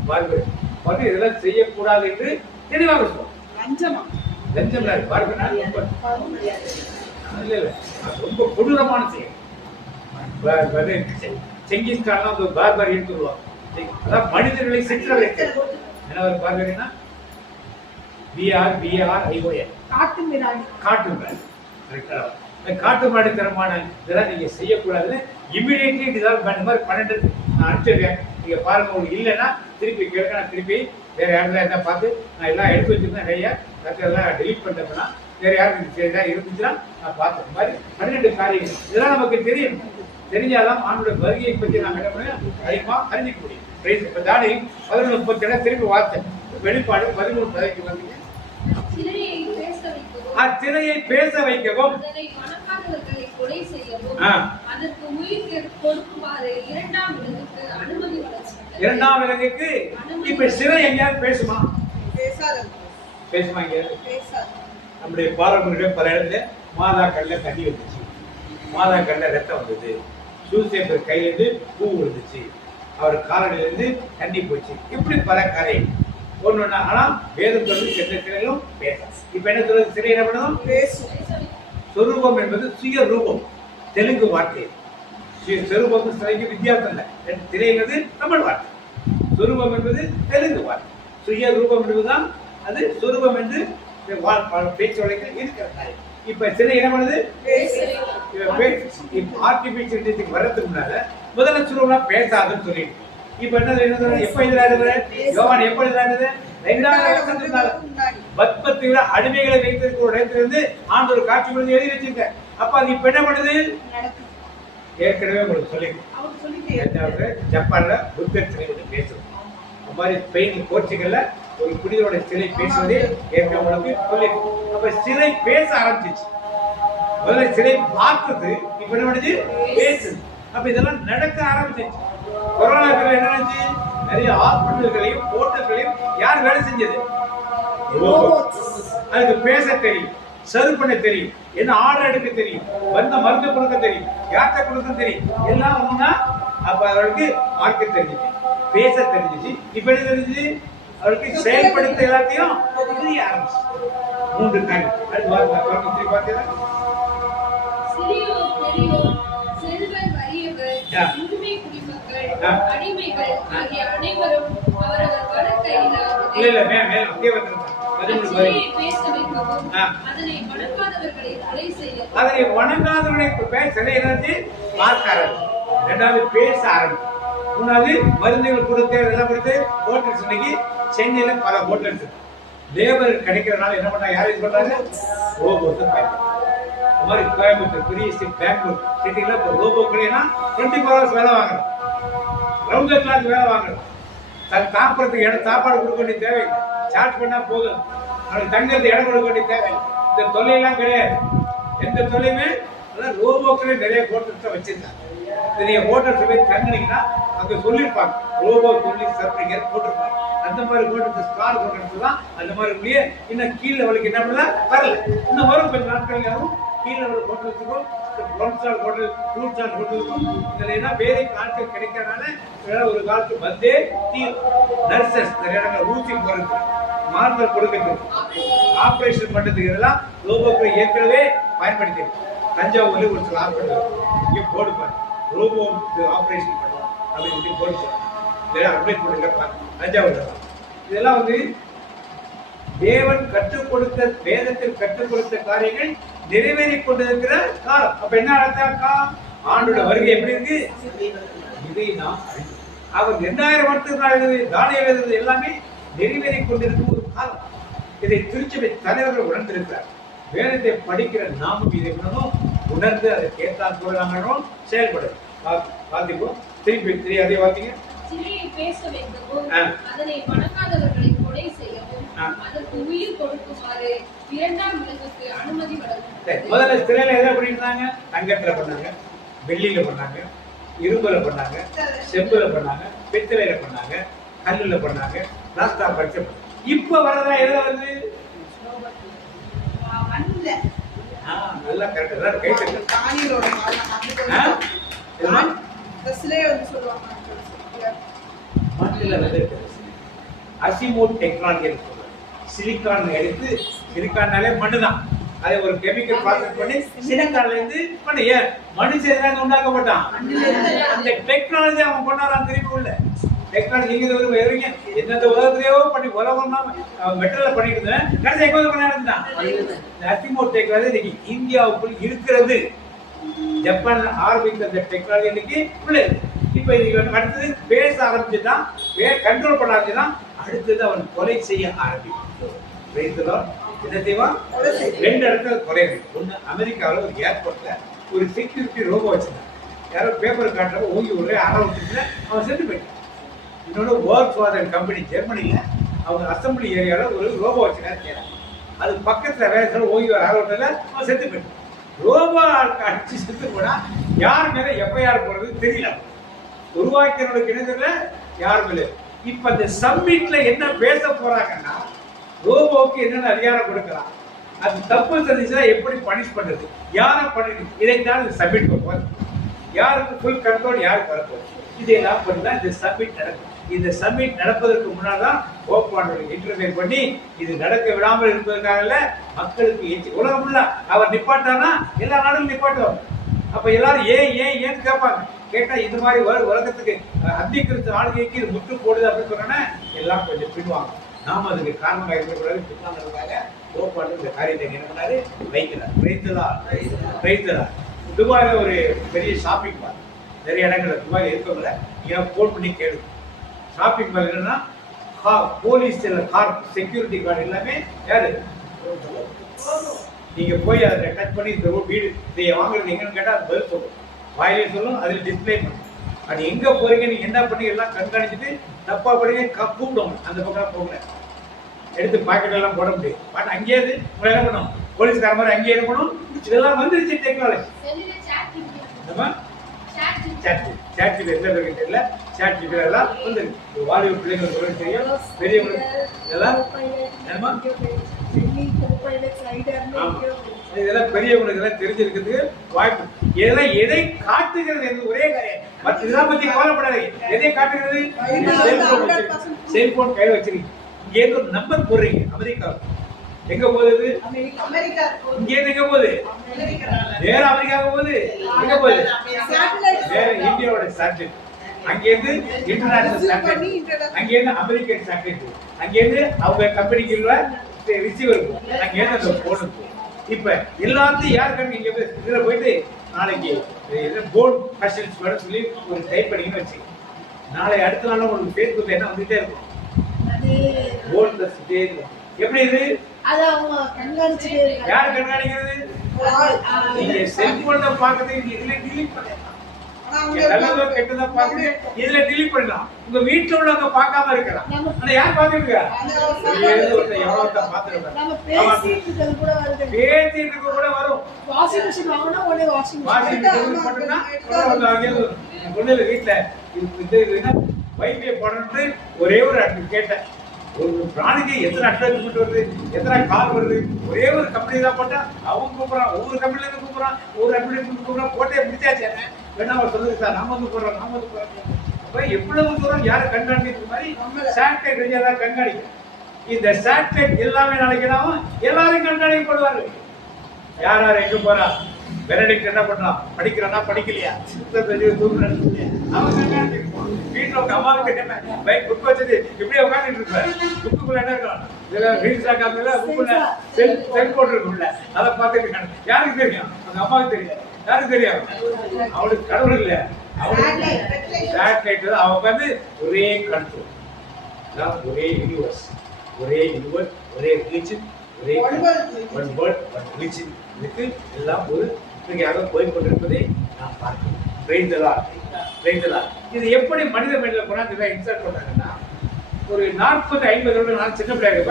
பார்பரிசம் பார்த்து இதெல்லாம் செய்யக்கூடாது என்று தெளிவாக சொல்லுவோம். லஞ்சம் இல்ல ரொம்ப கொடூரமான செயல். செங்கிஸ்கான் பார்பரின்னு சொல்லுவாங்க. அதான் மனிதர்களை சித்திரவதை. என்ன ஒரு பார்பரினா காட்டு மாடுத்தனமான இதெல்லாம் நீங்க செய்யக்கூடாது. இமிடியேட்லி டிசால்வ் பண்ண மாதிரி 12 நான் அனுப்பிச்சிருக்கேன். நீங்க பாருங்க, உங்களுக்கு இல்லைன்னா திருப்பி கேட்க, நான் திருப்பி வேற யாரும் எதாவது பார்த்து நான் எல்லாம் எடுத்து வச்சிருந்தேன். நிறைய எல்லாம் டெலீட் பண்ணிட்டேன்னா வேற யாரும் சரிதான் இருந்துச்சுன்னா நான் பார்த்தேன். இந்த மாதிரி 12 காரியங்கள் இதெல்லாம் நமக்கு தெரியும். தெரிஞ்சாதான் ஆண்டோட வருகையை பற்றி நாம் என்ன பண்ண அதிகமா அறிஞ்சிக்க முடியும். இப்போ தானே 11:37 திருப்பி வார்த்தை வெளிப்பாடு 13:10 வந்தீங்க. சிறையை பேச வைக்கவும் இரண்டாம் விலங்குக்கு இப்ப சிறை எங்கேயாவது பேசுமா? பேசுமா? நம்முடைய பாரம்பரிய பல இடத்துல மாதா கல்ல தண்ணி வந்துச்சு, மாதா கல்ல ரத்தம் வந்தது, சூசேப்பர் கையிலிருந்து பூ விழுந்துச்சு, அவர் காலடியிலிருந்து தண்ணி போச்சு. இப்படி பல காரியம் ஒண்ணு. ஆனா வேதம் சொல்லி எந்த சிறையிலும் பேச. இப்ப என்ன சொல்றது, சிறை என்ன பண்ணணும், பேசும். சொரூபம் என்பது சுய ரூபம், தெலுங்கு வார்த்தை. சொரூபம் சிறைக்கு வித்தியாசம் இல்லை. திரைங்கிறது தமிழ் வார்த்தை, சொரூபம் என்பது தெலுங்கு வார்த்தை. சுய ரூபம் என்பதுதான் அது சொரூபம் என்று பேச்சு வழக்கில் இருக்கிற காரியம். இப்ப சிறை என்ன பண்ணுது, இப்போ ஆர்டிபிஷியல் இன்டெலிஜென்ஸ் வர்றதுக்கு முன்னால முதல்ல சுருவமா பேசாதுன்னு சொல்லிட்டு இப்ப என்ன எப்ப எழுதுறாரு யோவான் எப்ப எழுதுறாரு 2000 வருஷத்துக்கு முன்னால பத்மத்தில அடிமைகளை வைத்திருக்கிற இடத்திலிருந்து ஆண்டவர் காட்சி கொடுத்து எழுதி வச்சிருக்க. அப்ப அது இப்ப என்ன பண்ணுது? ஏற்கனவே உங்களுக்கு சொல்லிருக்கேன். ஜப்பான்ல புத்தர் சிலை வந்து பேசுறது, அந்த மாதிரி ஸ்பெயின் போர்ச்சுகல்ல ஒரு புனிதரோட சிலை பேசுவதே ஏற்கனவே உங்களுக்கு சொல்லிருக்கேன். அப்ப சிலை பேச ஆரம்பிச்சிச்சு. முதல்ல சிலை பார்த்தது, இப்ப என்ன பண்ணுது? பேசுது. அப்ப இதெல்லாம் நடக்க ஆரம்பிச்சிச்சு. கொரோனா காலம் என்ன நடந்துச்சு? நிறைய ஹாஸ்பிட்டல்களையும் ஹோட்டல்களையும் யார் வேலை செஞ்சது? அதுக்கு பேச தெரியும், சர்வ் பண்ண தெரியும், என்ன ஆர்டர் எடுக்க தெரியும், வந்த மருந்து கொடுக்க தெரியும், யார்கிட்ட கொடுக்க தெரியும், எல்லாம் ஒண்ணுன்னா அப்ப அவருக்கு மார்க்க தெரிஞ்சிச்சு, பேச தெரிஞ்சிச்சு. இப்ப என்ன தெரிஞ்சிச்சு? அவருக்கு செயல்படுத்த எல்லாத்தையும் தெரிய ஆரம்பிச்சு. 3 காரியம். அடுத்து பார்த்தீங்கன்னா அடிமைகள் ஆகிய அனைவரும் அவரவர் வலக்கையில பேச வைக்கவும் அதனை வணங்காதவர்களை கொலை செய்யவும். அதனை வணங்காதவர்களை சிலை இருந்து பார்க்க ஆரம்பிச்சு. 2வது பேச ஆரம்பிச்சு. 3வது மருந்துகள் கொடுத்து எல்லாம் கொடுத்து ஹோட்டல்ஸ் இன்னைக்கு சென்னையில பல ஹோட்டல்ஸ் லேபர் கிடைக்கிறதுனால என்ன பண்ணா யார் இது பண்றாங்க? ரோபோட்டு பயன்படுத்துறாங்க. இந்த மாதிரி கோயம்புத்தூர் பெரிய பெங்களூர் சிட்டில ரோபோக்களைனா 24 hours வேலை வாங்குறோம், ரவுண்ட் த கிளாக் வேலை வாங்குறோம். சாப்பிட்றதுக்கு இடம் சாப்பாடு கொடுக்க வேண்டிய தேவையில்லை, சார்ஜ் பண்ணா போதும். அவனுக்கு தங்கிறது இடம் கொடுக்க வேண்டிய தேவையில்லை. இந்த தொல்லையெல்லாம் கிடையாது, எந்த தொல்லையுமே. அதான் ரோபோக்களே நிறைய ஹோட்டல்ஸ் வச்சிருக்காங்க. நீங்க ஹோட்டல்ஸ் போய் தங்கினீங்கன்னா அங்க சொல்லியிருப்பாங்க ரோபோ சொல்லி சர்டிபிகேட் போட்டிருப்பாங்க. அந்த மாதிரி ஹோட்டல்ஸ் ஸ்டார் ஹோட்டல்ஸ் தான் அந்த மாதிரி உள்ளே இன்னும் கீழ் லெவலுக்கு என்ன பண்ணல வரல. இன்னும் வரும் கொஞ்சம் நாட்கள் கீழ் லெவல் ஹோட்டல்ஸுக்கும் 1 ஸ்டார் ஹோட்டல் 2 ஸ்டார் ஹோட்டலுக்கும் இதுல என்ன வேற ஆட்கள் கிடைக்கிறதுனால ஒரு காலத்து வந்தே நர்சஸ் நிறைய இடங்கள் ஊசி போறது, மார்பல் கொடுக்கிறது, ஆபரேஷன் பண்றதுக்கு இதெல்லாம் ரோபோக்களை ஏற்கனவே பயன்படுத்தி தஞ்சாவூர்ல ஒரு சில ஹாஸ்பிட்டல் இங்கே போடுப்பாங்க ரோபோ ஆபரேஷன் பண்ணுவோம் அப்படின்னு போடுப்பாங்க. அப்டேட் பண்ணுங்க தஞ்சாவூர்ல. இதெல்லாம் வந்து தேவன் கற்றுக் கொடுத்த வேதத்தில் கற்றுக் கொடுத்த காரியங்கள் நிறைவேறிக் கொண்டிருக்கிற காலம். அப்ப என்ன அர்த்தம்? ஆண்டோட வருகை எப்படி இருக்கு? இதை நாம் அவர் 2000 வருஷத்துக்கு தானியேல் எழுதுறது எல்லாமே நிறைவேறிக் கொண்டிருக்கும் ஒரு காலம். இதை திருச்சபை தலைவர்கள் உணர்ந்திருக்கிறார். வேதத்தை படிக்கிற நாமும் இதை உணர்ந்து அதை கேட்டால் கூட நாங்களும் செயல்படுறோம். வாசிப்போம், திருப்பி அதே வாசிங்க. சிலையை பேச வைக்கவும் அதனை வணங்காதவர்களை கொலை செய்யவும் அதற்கு உயிர் கொடுக்குமாறு 2ஆம் விலங்குக்கு அனுமதி வழங்கும். முதல்ல சிலையில எதை பண்ணிருந்தாங்க? தங்கத்துல பண்ணாங்க, வெள்ளியில பண்ணாங்க, இரும்புல பண்ணாங்க, செம்புல பண்ணாங்க, பித்தளையில பண்ணாங்க, கல்லுல பண்ணாங்க, பிளாஸ்டா பச்சை. இப்ப வரதா எதுல வருது? நல்லா கரெக்டா கேட்டு அசிமோட் டெக்னாலஜி சிலிக்கான் எடுத்து, சிலிக்கானாலே மண்ணுதான், அதை ஒரு கெமிக்கல் ப்ராசஸ் பண்ணி சிலிக்கான்ல இருந்து பண்ணி மனுஷன் உண்டாக்கப்பட்டான். அந்த டெக்னாலஜி அவன் கொண்டாடுறான். திருப்பி உள்ள டெக்னாலஜி நீங்க எந்தெந்த உலகத்திலேயோ பண்ணி உலகம் மெட்டல்ல பண்ணிட்டு இருந்தேன், கடைசி எங்க பண்ணிருந்தான். அசிமோட் டெக்னாலஜி இன்னைக்கு இந்தியாவுக்குள் இருக்கிறது. ஜப்பான்ல ஆரம்பித்த அந்த டெக்னாலஜி இன்னைக்கு உள்ள இருக்கு. இப்ப அடுத்தது பேச ஆரம்பிச்சுதான், கண்ட்ரோல் பண்ண ஆரம்பிச்சுதான், அடுத்தது அவன் கொலை செய்ய ஆரம்பிக்கும். என்ன செய்வான்? 2 இடத்துல கொலை. ஒண்ணு அமெரிக்காவில் ஒரு ஏர்போர்ட்ல ஒரு செக்யூரிட்டி ரோபோ வச்சிருந்தான். யாரோ பேப்பர் காட்டுறப்ப ஓங்கி ஒரே அரை விட்டுல அவன் செத்து போயிட்டான். இன்னொன்று ஒர்க் ஃபாதர் கம்பெனி ஜெர்மனியில அவங்க அசம்பிளி ஏரியாவில் ஒரு ரோபோ வச்சுருக்காரு. அது பக்கத்துல வேற ஓங்கி ஒரு அரை விட்டுல அவன் செத்து போயிட்டான். ரோபோ அடிச்சு செத்து போனா யார் மேல எஃப்ஐஆர் போறது தெரியல. உருவாக்கியவர்களுக்கு என்ன தெரியல, யார் மேல. இப்ப இந்த சம்மிட்ல என்ன பேச போறாங்கன்னா, ரோபோக்கு என்னென்ன அதிகாரம் கொடுக்கலாம், அது தப்பு செஞ்சுச்சுன்னா எப்படி பனிஷ் பண்றது, யாரை பண்ணி, இதைத்தான் இந்த சப்மிட் போகுது. யாருக்கு ஃபுல் கண்ட்ரோல், யாருக்கு வரப்போகுது, இதெல்லாம் பண்ணா இந்த சப்மிட் நடக்கும். இந்த சப்மிட் நடப்பதற்கு முன்னால் தான் போப்பாண்டோட இன்டர்ஃபியர் பண்ணி இது நடக்க விடாமல் இருப்பதற்காக மக்களுக்கு உலகம் உள்ள அவர் நிப்பாட்டானா எல்லா நாடும் நிப்பாட்டுவாங்க. அப்ப எல்லாரும் ஏன்னு கேட்பாங்க. கேட்டா இந்த மாதிரி உலகத்துக்கு அத்திகிறிஸ்து ஆளுகைக்கு இது முற்று போடுது அப்படின்னு சொன்னா எல்லாம் கொஞ்சம் பின்வாங்க. நாம அதுக்கு காரணமாக இருக்கக்கூடாது. பின்னாங்கிறதுக்காக போப்பாண்டு இந்த காரியத்தை என்ன பண்ணாரு, வைக்கிறார். துபாயில் ஒரு பெரிய ஷாப்பிங் மால், நிறைய இடங்கள் துபாயில் இருக்கவங்கள நீங்கள் ஃபோன் பண்ணி கேளு. ஷாப்பிங் மால் என்னன்னா போலீஸ் கார் செக்யூரிட்டி கார்டு எல்லாமே யாரு நீங்க போய் அதை கட் பண்ணி இந்த வீடு இதை வாங்குறது எங்கன்னு கேட்டால் அது பதில் சொல்லும், வாயிலே சொல்லும், அதில் டிஸ்பிளே பண்ணும். அது எங்க போறீங்க நீங்க என்ன பண்ணி எல்லாம் கண்காணிச்சுட்டு தப்பா பண்ணீங்க கூப்பிடுவாங்க. அந்த பக்கம் போகல எடுத்து பாக்கெட் எல்லாம் போட முடியும். பட் அங்கேயே உங்களை என்ன பண்ணும், போலீஸ்கார மாதிரி அங்கேயே என்ன பண்ணும். இதெல்லாம் வந்துருச்சு டெக்னாலஜி. சாட் ஜிபி எந்த பேருக்கு தெரியல, சாட் ஜிபி எல்லாம் வந்துருக்கு. வாலிப பிள்ளைங்களுக்கு தெரியும், பெரியவங்களுக்கு இதெல்லாம் இதெல்லாம் பெரியவங்களுக்கு எல்லாம் தெரிஞ்சிருக்கிறதுக்கு வாய்ப்பு. இதெல்லாம் எதை காட்டுகிறது என்று ஒரே காரியம். இதெல்லாம் பத்தி கவலைப்படாதீங்க. எதை காட்டுகிறது? செல்போன் கையில் வச்சிருக்கீங்க, இங்க இருந்து ஒரு நம்பர் போடுறீங்க. அமெரிக்கா எங்க போகுது? இங்க இருந்து எங்க போகுது? வேற அமெரிக்காவுக்கு போகுது. எங்க போகுது? வேற இந்தியாவோட சேட்டலைட். அங்கிருந்து இன்டர்நேஷனல் சேட்டலைட், அங்கிருந்து அமெரிக்கன் சேட்டலைட், அங்கிருந்து அவங்க கம்பெனிக்கு ரிசீவர் இருக்கும், அங்கிருந்து அந்த போனுக்கு. இப்ப எல்லாத்தையும் யார் கம்பெனி இங்க இதுல போயிட்டு நாளைக்கு போர்டு ஃபேஷன்ஸ் வர சொல்லி ஒரு டைப் பண்ணிங்கன்னு வச்சுக்கோங்க. நாளை அடுத்த நாள் உங்களுக்கு ஃபேஸ்புக்ல என்ன வந்துட்டே இருக்கும், போர்டு தச்சுட்டே இருக்கும். எப்படி இது? யார் கண்காணிக்கிறது? நீங்க செல்போன்ல பாக்குறது இதுல டிலீட் பண்ணலாம், நல்லதோ கெட்டதோ பாக்குறது இதுல டிலீட் பண்ணலாம். உங்க வீட்டுல உள்ளவங்க பார்க்காம இருக்கலாம். ஆனா யார் பாத்துருக்கா? எவ்வளவு தான் பாத்துருக்காங்க. பேசிட்டு கூட வரும். வாஷிங் மிஷின் வாங்கினா உடனே வாஷிங் மிஷின் போட்டா ஒண்ணு வீட்டுல வைஃபை போடணும்னு ஒரே ஒரு இடத்துக்கு கேட்டேன். ஒரு பிராணிக்கு எத்தனை அட்வர்டைஸ்மெண்ட் வருது, எத்தனை கால் வருது. ஒரே ஒரு கம்பெனி தான் போட்டா அவங்க கூப்பிடுறான், ஒவ்வொரு கம்பெனில இருந்து கூப்பிடுறான், ஒவ்வொரு அட்வர்டைஸ்மெண்ட் கூப்பிடுறான். போட்டே முடிச்சாச்சு. வேணா அவர் சொல்லுது சார், நாம வந்து போடுறோம், நாம வந்து போடுறோம். அப்ப எவ்வளவு தூரம் யாரை கண்காணிக்கிற மாதிரி சேட்டலைட் வழியா தான் கண்காணிக்கும். இந்த சேட்டலைட் எல்லாமே நாளைக்கு எல்லாரும் கண்காணிக்கப்படுவார்கள். யார் யார் எங்க போறா, பெனடிக்ட் என்ன பண்றான், படிக்கிறானா படிக்கலையா, அவன் கண்காணிச்சிருப்பான். வீட்டுல உங்க அம்மா கிட்ட பைக் புக் வச்சது இப்படியே உட்காந்துட்டு இருப்பாரு. புக்குக்குள்ள என்ன இருக்கலாம், இதெல்லாம் ரீல்ஸ் ஆகாமல புக்குல செல்போன் இருக்குல்ல, அதை பார்த்துட்டு இருக்காங்க. யாருக்கு தெரியும்? அந்த அம்மாவுக்கு தெரியும். யாருக்கு தெரியும்? அவளுக்கு கடவுள் இல்ல, அவளுக்கு சேட்டலைட். அவங்க வந்து ஒரே கண்ட்ரோல், ஒரே யூனிவர்ஸ், ஒரே ரிலிஜன், ஒரே ஒன் வேர்ல்ட் ஒன் ரிலிஜன். இதுக்கு எல்லாம் ஒரு யாரோ போய் கொண்டிருப்பதை நான் பார்க்கிறேன். இது எப்படி மனித மனித குணத்தை இன்சர்ட் பண்ணாங்கன்னா, ஒரு 40-50 வருடம் நான் சின்ன பிள்ளைங்க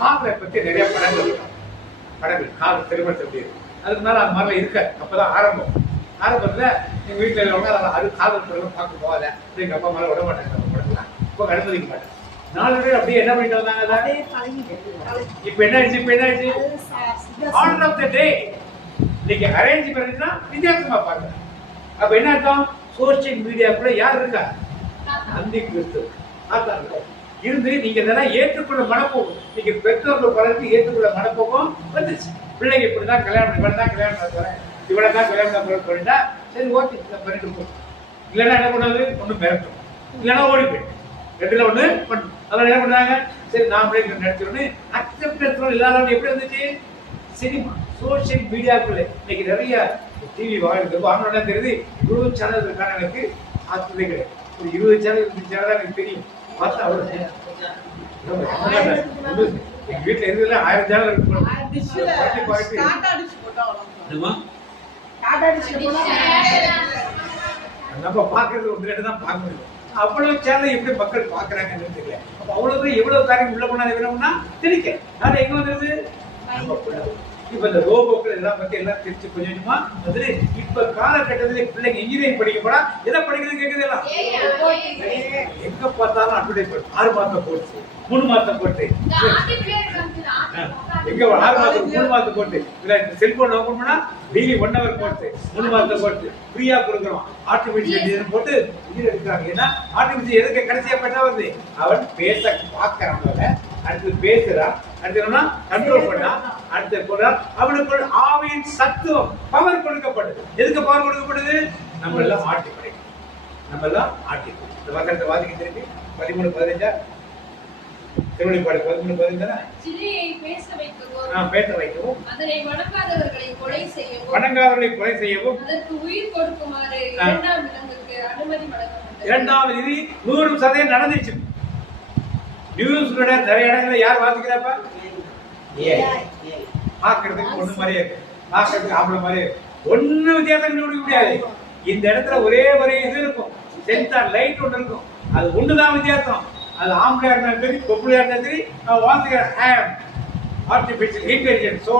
காதலை பத்தி நிறைய படங்கள் காதல் திருமணத்தை எப்படி இருக்கு, அதுக்கு மேல அது மாதிரிலாம் இருக்காது. அப்பதான் ஆரம்பத்துல எங்க வீட்டுல இருக்கவங்க அது காதல் படம் பார்க்க போகாத, எங்க அப்பா மேல விட மாட்டாங்க, படம்லாம் இப்போ அனுமதிக்க மாட்டேன். 4 பேர் அப்படியே என்ன பண்ணிட்டு வந்தாங்க. இப்ப என்ன ஆயிடுச்சு, ஆர்டர் ஆஃப் த டே இன்னைக்கு அரேஞ்ச் பண்ணினா வித்தியாசமா பாக்குறேன். அப்ப என்ன அர்த்தம், சோசியல் மீடியாக்குள்ள யார் இருக்கா, அந்தி கிறிஸ்து இருந்து நீங்க இதெல்லாம் ஏற்றுக்கொள்ள மனப்போகும். நீங்க பெற்றோர்கள் பலருக்கு ஏற்றுக்கொள்ள மனப்போகும் வந்துச்சு. பிள்ளைங்க இப்படிதான் கல்யாணம், இவ்வளவுதான் கல்யாணம் பண்ணுறேன், இவ்வளவுதான் கல்யாணம் பண்ணிட்டா சரி ஓகே பண்ணிட்டு போ. இல்லைன்னா என்ன பண்ணாது, ஒண்ணு மிரட்டும், இல்லைன்னா ஓடி போயிடும். ரெண்டுல ஒண்ணு பண்ணும். அதெல்லாம் என்ன பண்ணாங்க, சரி நான் நடத்தினு அக்செப்டன்ஸ் இல்லாத எப்படி வந்துச்சு. சினிமா சோசியல் மீடியாக்குள்ள இன்னைக்கு நிறைய டிவி வாங்கினா தெரியுது. 20 சேனல் இருக்கான எனக்கு ஆஸ்திரேலியா கிடையாது. ஒரு 20 சேனல் 20 சேனல் எனக்கு தெரியும். பார்த்தா அவ்வளவு எங்க வீட்டுல இருந்ததுல 1000 சேனல் இருக்கு. நம்ம பாக்குறது 1-2 தான் பார்க்க முடியும். அவ்வளவு சேனல் எப்படி மக்கள் பாக்குறாங்கன்னு தெரியல. அப்ப அவ்வளவு எவ்வளவு காரியம் உள்ள போனா வேணும்னா தெரிக்க அது எங்க வந்துருது. இப்ப இந்த ரோபோக்கள் எல்லாம் பத்தி எல்லாம் தெரிஞ்சு கொஞ்சம் கொஞ்சமா வந்து இப்ப காலகட்டத்திலே பிள்ளைங்க இன்ஜினியரிங் படிக்க போனா எதை படிக்கிறது கேட்குது எல்லாம் எங்க பார்த்தாலும் அட்வர்டைஸ்மெண்ட் 6 மாசம் போட்டு 3 மாசம் போட்டு எங்க 6 மாசம் 3 மாசம் போட்டு செல்போன் ஓபன் பண்ணா டெய்லி 1 hour போட்டு 3 மாசம் போட்டு ஃப்ரீயா கொடுக்குறோம். ஆர்டிபிஷியல் இன்டெலிஜென்ஸ் போட்டு இன்ஜினியர் எடுக்கிறாங்க. ஏன்னா ஆர்டிபிஷியல் எதுக்கு கடைசியா பண்ணா வருது, அவன் பேச பார்க்கறாங்க, அடுத்து பேசுறான், அடுத்து கண்ட்ரோல் பண்ணா, அடுத்து போறா. அவனுக்கு ஆவியின் சத்துவம் பவர் கொடுக்கப்படுது. எதுக்கு பவர் கொடுக்கப்படுது, நம்ம எல்லாம் ஆட்டி படைக்கும், நம்ம எல்லாம் ஆட்டி. இந்த வசனத்தை வாசிக்க திருப்பி 13-15 திருவள்ளிப்பாடு 11:10 தானே. சிலையை பேச வைக்கவும் பேச வைக்கவும் அதனை வணங்காதவர்களை கொலை செய்யவும் அதற்கு உயிர் கொடுக்குமாறு இரண்டாம் விலங்குக்கு அனுமதி வழங்கப்பட்டது. இரண்டாவது இது 100% நடந்துச்சு. நியூஸ்ல நிறைய இடங்கள்ல யார் வாசிக்கிறாப்பா? பாக்குறதுக்கு ஒண்ணு மாதிரியே இருக்கு, பாக்குறதுக்கு ஆம்பளை மாதிரியே இருக்கு. ஒண்ணு வித்தியாசம் கண்டுபிடிக்க முடியாது. இந்த இடத்துல ஒரே இது இருக்கும், சென்சார் லைட் ஒன்று இருக்கும், அது ஒண்ணுதான் வித்தியாசம். அது ஆம்பளையா இருந்தாலும் சரி பொம்பளையா இருந்தாலும் சரி வாசிக்கிற ஆர்டிபிஷியல் இன்டெலிஜென்ஸ் சோ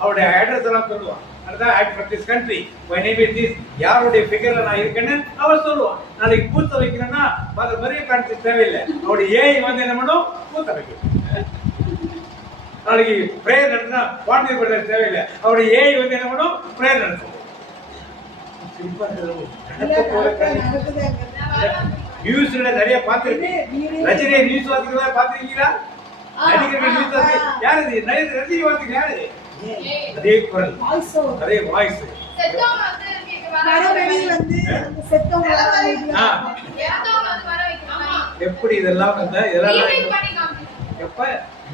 அவருடைய அட்ரஸ் எல்லாம் சொல்லுவான். அதுதான் I from this country my name is this, யாருடைய ஃபிகர்ல நான் இருக்கேன்னு அவர் சொல்லுவான். நாளைக்கு பூத்த வைக்கிறேன்னா அது நிறைய காட்சி தேவையில்லை, அவருடைய ஏஐ வந்து என்ன பண்ணும், பூத்த வைக்கும். நாளைக்கு பிரேயர் நடத்தினா வாண்டியர் பண்றது தேவையில்லை, அவருடைய ஏஐ வந்து என்ன பண்ணும், பிரேயர் நடத்தும். நியூஸ்ல நிறைய பார்த்திருக்கேன். ரஜினி நியூஸ் வாசிக்கிறதா பார்த்திருக்கீங்களா? நடிகர்கள் நியூஸ் வாசி யாரு? ரஜினி வாசிக்கிற யாரு? அதே குரல், அதே வாய்ஸ். எப்படி இதெல்லாம் எப்ப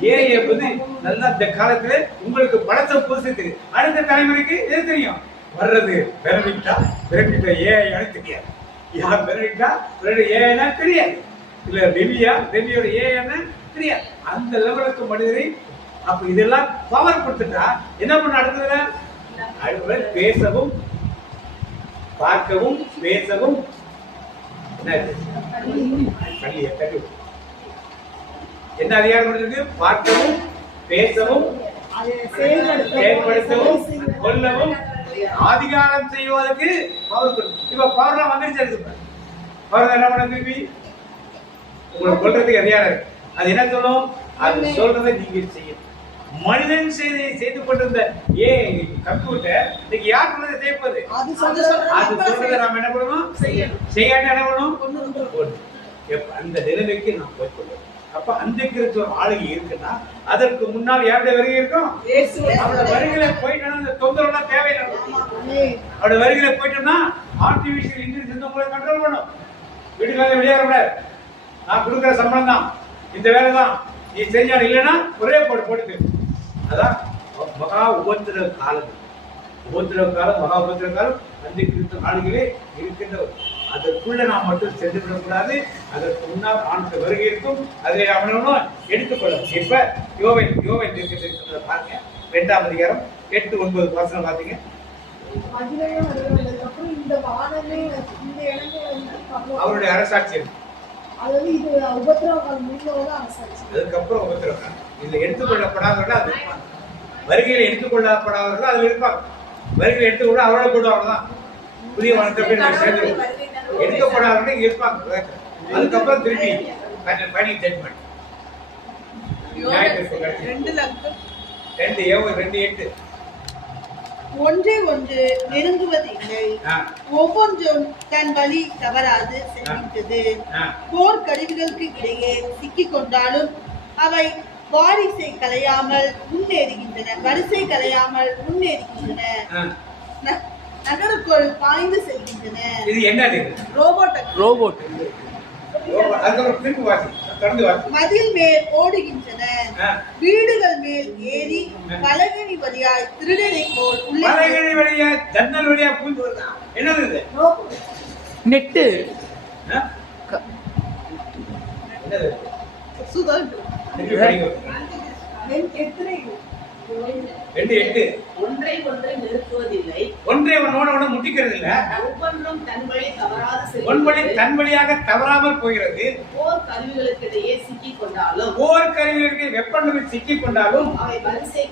ஏஐ என்பது நல்லா இந்த காலத்துல உங்களுக்கு பழச புதுசு தெரியும், அடுத்த தலைமுறைக்கு எது தெரியும்? வர்றது பெரமிட்டா ஏஐ தெரியாது, யார் பெரமிட்டா ஏஐனா தெரியாது, இல்ல ரெவியோட ஏஐனா தெரியாது. அந்த லெவலுக்கு மனிதரை அப்ப இதெல்லாம் பவர் கொடுத்துட்டா என்ன பண்ண? அடுத்ததுல பேசவும் பார்க்கவும் பேசவும் என்ன அதிகாரம் இருக்கு? பார்க்கவும் பேசவும் செயல்படுத்தவும் கொல்லவும் அதிகாரம் செய்வதற்கு பவர் கொடுக்கும். இப்ப பவர் வந்துருச்சு, பவர் என்ன பண்ண திருப்பி உங்களுக்கு கொல்றதுக்கு அதிகாரம் இருக்கு. அது என்ன சொல்லும்? அது சொல்றதை நீங்க செய்யணும். மனிதன் செய்து கொண்டிருந்த கம்ப்யூட்டர் இன்னைக்கு யார் சொன்னதை செய்யப்போகுது? அது சொல்றதை நாம் என்ன பண்ணணும்? செய்யாட்டி என்ன பண்ணணும்? அந்த நிலைமைக்கு நாம் போய்கொள்ளும். அப்ப அந்த கிறிஸ்துவ ஆளுகை இருக்குன்னா அதற்கு முன்னால் யாருடைய வருகை இருக்கும்? அவரோட வருகையில போயிட்டோம்னா இந்த தொந்தரவுலாம் தேவையில்லை. அவரோட வருகையில போயிட்டோம்னா ஆர்டிபிஷியல் இன்டெலிஜென்ஸ் உங்களை கண்ட்ரோல் பண்ணும். வீட்டுக்காக வெளியேற கூடாது, நான் கொடுக்குற சம்பளம் தான், இந்த வேலை தான், நீ செஞ்சாலும் இல்லைன்னா ஒரே போட்டு. அதான் மகா உபத்திர காலம், மகா உபத்திர காலம் அந்த கிறிஸ்துவ ஆளுகளே இருக்கின்ற. அதற்குள்ள நாம் மட்டும் சென்று விடக்கூடாது, அதற்கு முன்னால் ஆண்டு வருகை இருக்கும், அதை அவனும் எடுத்துக்கொள்ளும். இப்ப யோவேல் பாருங்க, 2ஆம் அதிகாரம் 8-9 வசனம் பாத்தீங்க. அவருடைய அரசாட்சி அதுக்கப்புறம் உபத்திரவ காலம். இதுல எடுத்துக்கொள்ளப்படாதவர்கள் அது வருகையில எடுத்துக்கொள்ளப்படாதவர்கள் அதுல இருப்பாங்க. வருகையில எடுத்துக்கொள்ள அவரோட போடுவாங்க தான் புதிய வளர்த்த சேர்ந்து எடுக்கப்படாதவர்கள் இருப்பாங்க. அதுக்கப்புறம் திருப்பி ஃபைனல் ஜட்மெண்ட் 2:8 ஒன்றே ஒன்று நெருங்குவதில்லை, ஒவ்வொன்றும் தன் வழி தவறாது செல்கின்றது. போர் கருவிகளுக்கு இடையே சிக்கிக் கொண்டாலும் அவை வரிசை கலையாமல் முன்னேறுகின்றன. நகருக்குள் பாய்ந்து செல்கின்றன. இது என்னது? ரோபோட். மதில் மேல் ஓடுகின்றன, வீடுகள் மேல் ஏறி பலகனி வழியாய் திருடனை போல் ஜன்னல் வழியா பூந்து வருதான். என்னது? நெட்டு. ஒன்றை ஒன்றை நிறுத்துவதில்லை, ஒன்றை ஒன்னோட முட்டிக்கிறது இல்ல, ஒவ்வொன்றும் தன் வழி தவறாது ஒன்படி தன் வழியாக தவறாமல் போகிறது. போர் கருவிகளுக்கிடையே சிக்கிக் கொண்டாலும், போர் கருவிகளுக்கு வெப்பங்கள் சிக்கிக் கொண்டாலும் அவை வரிசை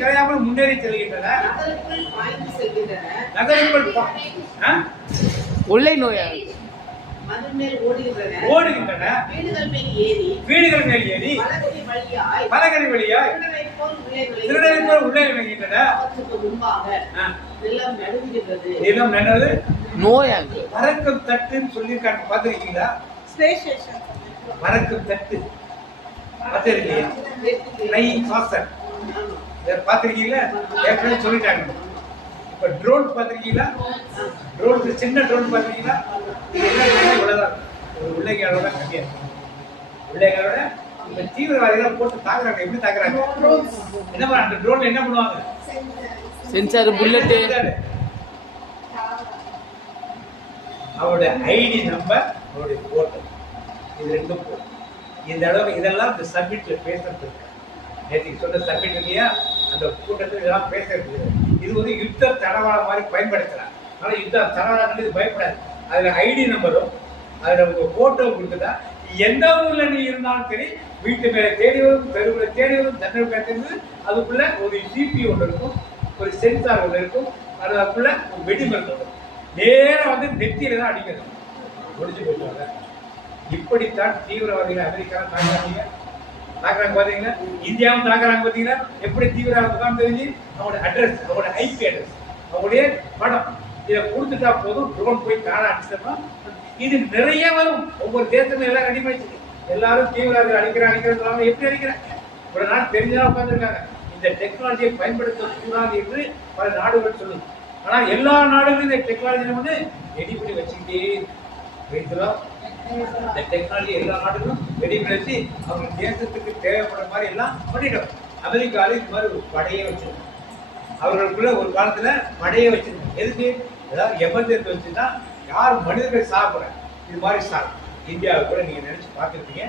கலையாமல் முன்னேறி செல்கின்றன. நகருக்குள் பாய்ந்து செல்கின்றன. உள்ளே நோயாளி மதில் மேல் ஓடுகின்றன. வீடுகள் மேல் ஏறி பலகனி வழியாய் திருடனை போல் உள்ளே நுழைகின்றன. நிலம் நடுவது நோயாளி. பறக்கும் தட்டுன்னு சொல்லியிருக்காங்க, பார்த்திருக்கீங்களா? பறக்கும் தட்டு பார்த்திருக்கீங்க? பார்த்திருக்கீங்களா? ஏற்கனவே சொல்லிட்டாங்க. இப்ப ட்ரோன் பார்த்திருக்கீங்களா? ட்ரோன் சின்ன ட்ரோன் பார்த்திருக்கீங்களா? இது என்ன இவ்வளவுதான், ஒரு உள்ளகை அளவுதான் கம்மியா இருக்கு. பிள்ளைகளோட இப்ப தீவிரவாதிகளை போட்டு தாக்குறாங்க. எப்படி தாக்குறாங்க? என்ன பண்ண அந்த ட்ரோன்ல என்ன பண்ணுவாங்க? சென்சார், புல்லட், அவருடைய ஐடி நம்பர், அவருடைய போட்டோ, இது ரெண்டும் போடும். இந்த அளவுக்கு இதெல்லாம் இந்த சப்மிட்ல பேசுறது இருக்கு. நேற்றுக்கு சொன்ன சப்மிட் இல்லையா, அந்த கூட்டத்தில் இதெல்லாம் பேசுறது. இது வந்து யுத்த தடவாளம் மாதிரி பயன்படுத்துறாங்க. அதனால யுத்த தடவாளம் இது பயப்படாது. அதுல ஐடி நம்பரும் அதுல உங்க போட்டோ கொடுத்துட்டா எந்த ஊர்ல நீ இருந்தாலும் சரி, வீட்டு மேல தேடி வரும், தெருவுல தேடி வரும், தண்ணீர் பேசுறது. அதுக்குள்ள ஒரு ஜிபி ஒன்று இருக்கும், ஒரு சென்சார் ஒன்று இருக்கும், அதுக்குள்ள ஒரு வெடிமருந்து ஒன்று. நேரம் வந்து நெத்தியில தான் அடிக்கணும். முடிச்சு போயிட்டாங்க. இப்படித்தான் தீவிரவாதிகள் அமெரிக்காவை தாக்குறாங்க. பாத்தீங்கன்னா இந்தியாவும் தாக்குறாங்க. பாத்தீங்கன்னா எப்படி தீவிரவாதம் தெரிஞ்சு அவங்களோட அட்ரஸ், அவங்களோட ஐபி அட்ரஸ், அவங்களுடைய படம் இதை கொடுத்துட்டா போதும், ட்ரோன் போய் காண அடிச்சிட்டோம்னா இது நிறைய வரும். ஒவ்வொரு தேசத்துல எல்லாம் ரெடி பண்ணிச்சு. எல்லாரும் தீவிரவாதிகள் அடிக்கிறாங்க. எப்படி அடிக்கிறாங்க? ஒரு நாள் தெரிஞ்சா உட்காந்துருக்காங்க. இந்த டெக்னாலஜியை பயன்படுத்தக்கூடாது என்று பல நாடுகள் சொல்லுது. ஆனா எல்லா நாடுகளும் இந்த டெக்னாலஜி வந்து ரெடி பண்ணி வச்சுக்கிட்டே வைக்கலாம். இந்த டெக்னாலஜி எல்லா நாடுகளும் ரெடி பண்ணி வச்சு அவங்க தேசத்துக்கு தேவைப்படுற மாதிரி எல்லாம் பண்ணிடும். அமெரிக்காவில் இது மாதிரி ஒரு படையை வச்சிருக்காங்க. அவர்களுக்குள்ள ஒரு காலத்துல படையை வச்சிருக்காங்க. எதுக்கு? ஏதாவது எமர்ஜென்சி வச்சுன்னா யார் மனிதர்கள் சாப்பிட்றாங்க இது மாதிரி சாப்பிடும். இந்தியாவை கூட நீங்க நினைச்சு பார்த்துருப்பீங்க.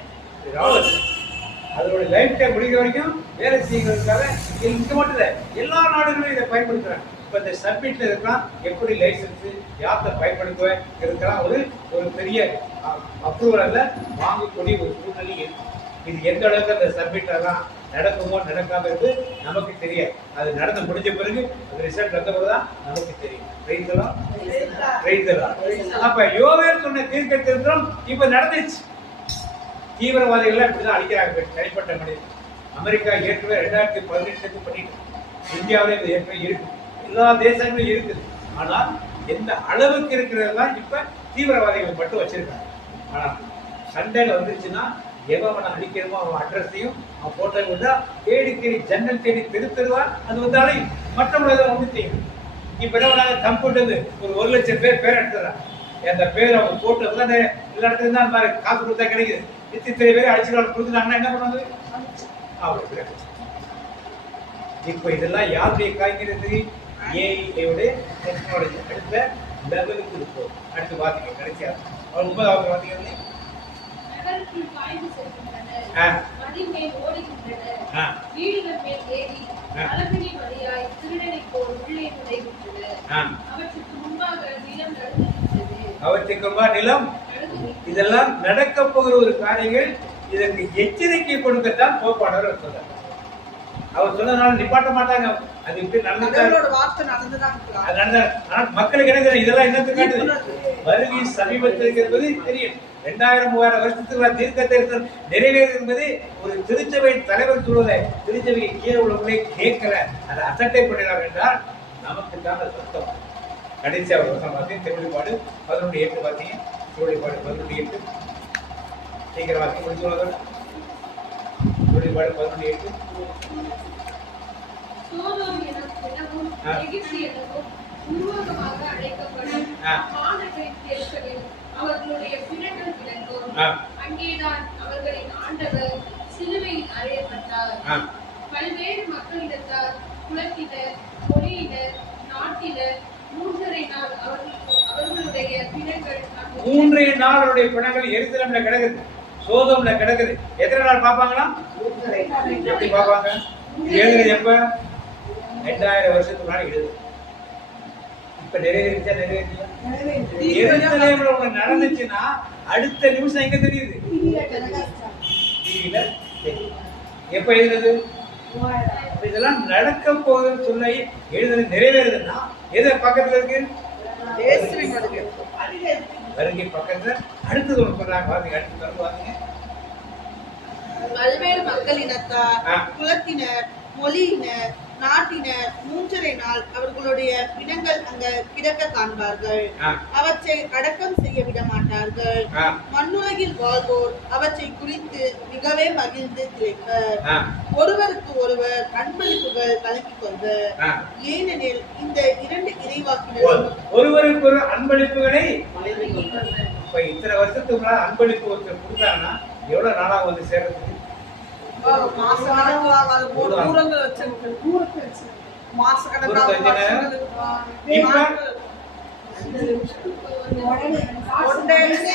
அதோட லைஃப் டைம் முடிக்கிற வரைக்கும் வேலை செய்யறதுக்காக இங்க மட்டும் இல்லை, எல்லா நாடுகளும் இதை பயன்படுத்துறாங்க. இப்போ இந்த சப்மிட்ல இருக்கலாம் எப்படி லைசன்ஸ் யார்கிட்ட பயன்படுத்துவேன் இருக்கலாம் ஒரு பெரிய அப்ரூவல் வாங்கக்கூடிய ஒரு சூழ்நிலை இருக்கு. இது எந்த அளவுக்கு அந்த சப்மிட்லாம் நடக்குமோ நடக்காம இருந்து நமக்கு தெரியாது. அது நடந்து முடிஞ்ச பிறகு அந்த ரிசல்ட் வந்த பிறகுதான் நமக்கு தெரியும். அப்ப யோவேல் சொன்ன தீர்க்க தரிசனம் இப்ப நடந்துச்சு. தீவிரவாதிகள் இப்படிதான் அழிக்கிறாங்க தனிப்பட்ட மனிதன். அமெரிக்கா ஏற்கனவே 2018 பண்ணிட்டு, இந்தியாவிலே இது ஏற்கனவே இருக்கு, எல்லா தேசங்களும் இருக்குது. ஆனால் எந்த அளவுக்கு இருக்கிறதெல்லாம் இப்ப தீவிரவாதிகள் மட்டும் வச்சிருக்காங்க. ஆனா சண்டையில வந்துருச்சுன்னா எவனை அழிக்கணுமோ அவன் அட்ரஸையும் அவன் போட்டோ விட்டா தேடி ஜன்னல் தேடி தெருவா அது வந்தாலே மற்றவங்களை வந்து செய்யும். இப்ப என்ன பண்ணாங்க? கம்ப்யூட்டர் ஒரு 1,00,000 பேர் எடுத்துறாங்க. அந்த பேர் அவங்க போட்டோ தான் எல்லா இடத்துல தான் காசு கொடுத்தா கிடைக்குது. இத்தனை பேர் அழிச்சுக்கலாம் கொடுத்துட்டாங்கன்னா என்ன பண்ணுவாங்க? இப்ப இதெல்லாம் யாருடைய காய்கிறது? ஏஐயோட டெக்னாலஜி அடுத்த லெவலுக்கு இருக்கும். அடுத்து பாத்தீங்க கடைசியா 9வது பாத்தீங்கன்னா அவற்றுக்கு நிலம் இதெல்லாம் நடக்க போகிற ஒரு காரியங்கள். இதற்கு எச்சரிக்கை கொடுக்கத்தான் போப்பாளர் சொல்றார். அவர் சொன்னதுனால நிப்பாட்ட மாட்டாங்க. அது இப்படி மக்களுக்கு என்ன இதெல்லாம் என்னத்துக்கு வருகை சமீபத்தில் என்பது தெரியும். 2000-3000 வருஷத்துக்கு தீர்க்க தரிசனம் நிறைவேறு என்பது ஒரு திருச்சபை தலைவர் சொல்வதை திருச்சபையை கீழே உள்ளவங்களே கேட்கல, அதை அசட்டை பண்ணினார் என்றால் நமக்கு தான் சத்தம். கடைசி அவசரம் பார்த்தீங்க திருவள்ளிப்பாடு 11:8 பார்த்தீங்க. திருவள்ளிப்பாடு 11:8 சீக்கிரம் வாசி முடிச்சுவாங்க. திருவள்ளிப்பாடு 11:8 அவர்களுடைய பிணங்கள் விளங்கும். அங்கேதான் அவர்களின் ஆண்டவர் சிலுவையில் அறையப்பட்டார். பல்வேறு மக்களிடத்தார், குலத்தினர், மொழியினர், நாட்டினர் 3.5 நாள் அவர்களுடைய பிணங்கள் 3 நாளுடைய பிணங்கள் எருசலேம்ல கிடக்குது, சோதோம்ல கிடக்குது. எத்தனை நாள் பார்ப்பாங்களா? எப்படி பார்ப்பாங்க? எழுதுறது எப்ப? 2000 வருஷத்துக்கு முன்னாடி எழுது. இப்ப நிறைவேறிச்சா? நிறைவேறிச்சா? எருசலேம்ல ஒண்ணு நடந்துச்சுன்னா அடுத்த நிமிஷம் எங்க தெரியுது? டிவில. எப்ப எழுதுறது? இதெல்லாம் நடக்க போகுதுன்னு சொல்ல எழுதுறது நிறைவேறுதுன்னா எது பக்கத்துல இருக்கு? வருகை பக்கத்துல. அடுத்தது ஒண்ணு சொல்றாங்க பாருங்க. அடுத்து தொடர்ந்து பாருங்க. பல்வேறு மக்களினத்தார், குலத்தினர், மொழியினர், நாட்டினர் 3.5 நாள் அவர்களுடைய பிணங்கள் அங்க கிடக்க காண்பார்கள். அவற்றை அடக்கம் செய்ய விட மாட்டார்கள். மண்ணுலகில் வாழ்வோர் அவற்றை குறித்து மிகவே மகிழ்ந்து திளைப்பர். ஒருவருக்கு ஒருவர் அன்பளிப்புகள் வழங்கிக் கொள்வர். ஏனெனில் இந்த 2 இறைவாக்கினரும் ஒருவருக்கு ஒரு அன்பளிப்புகளை இத்தனை வருஷத்துக்கு முன்னாடி அன்பளிப்பு ஒருத்தர் கொடுத்தாங்கன்னா எவ்வளவு நாளா வந்து சேர்றதுக்கு? தூரங்கள் வச்சிருக்கு. மாசக்கணக்காக இப்ப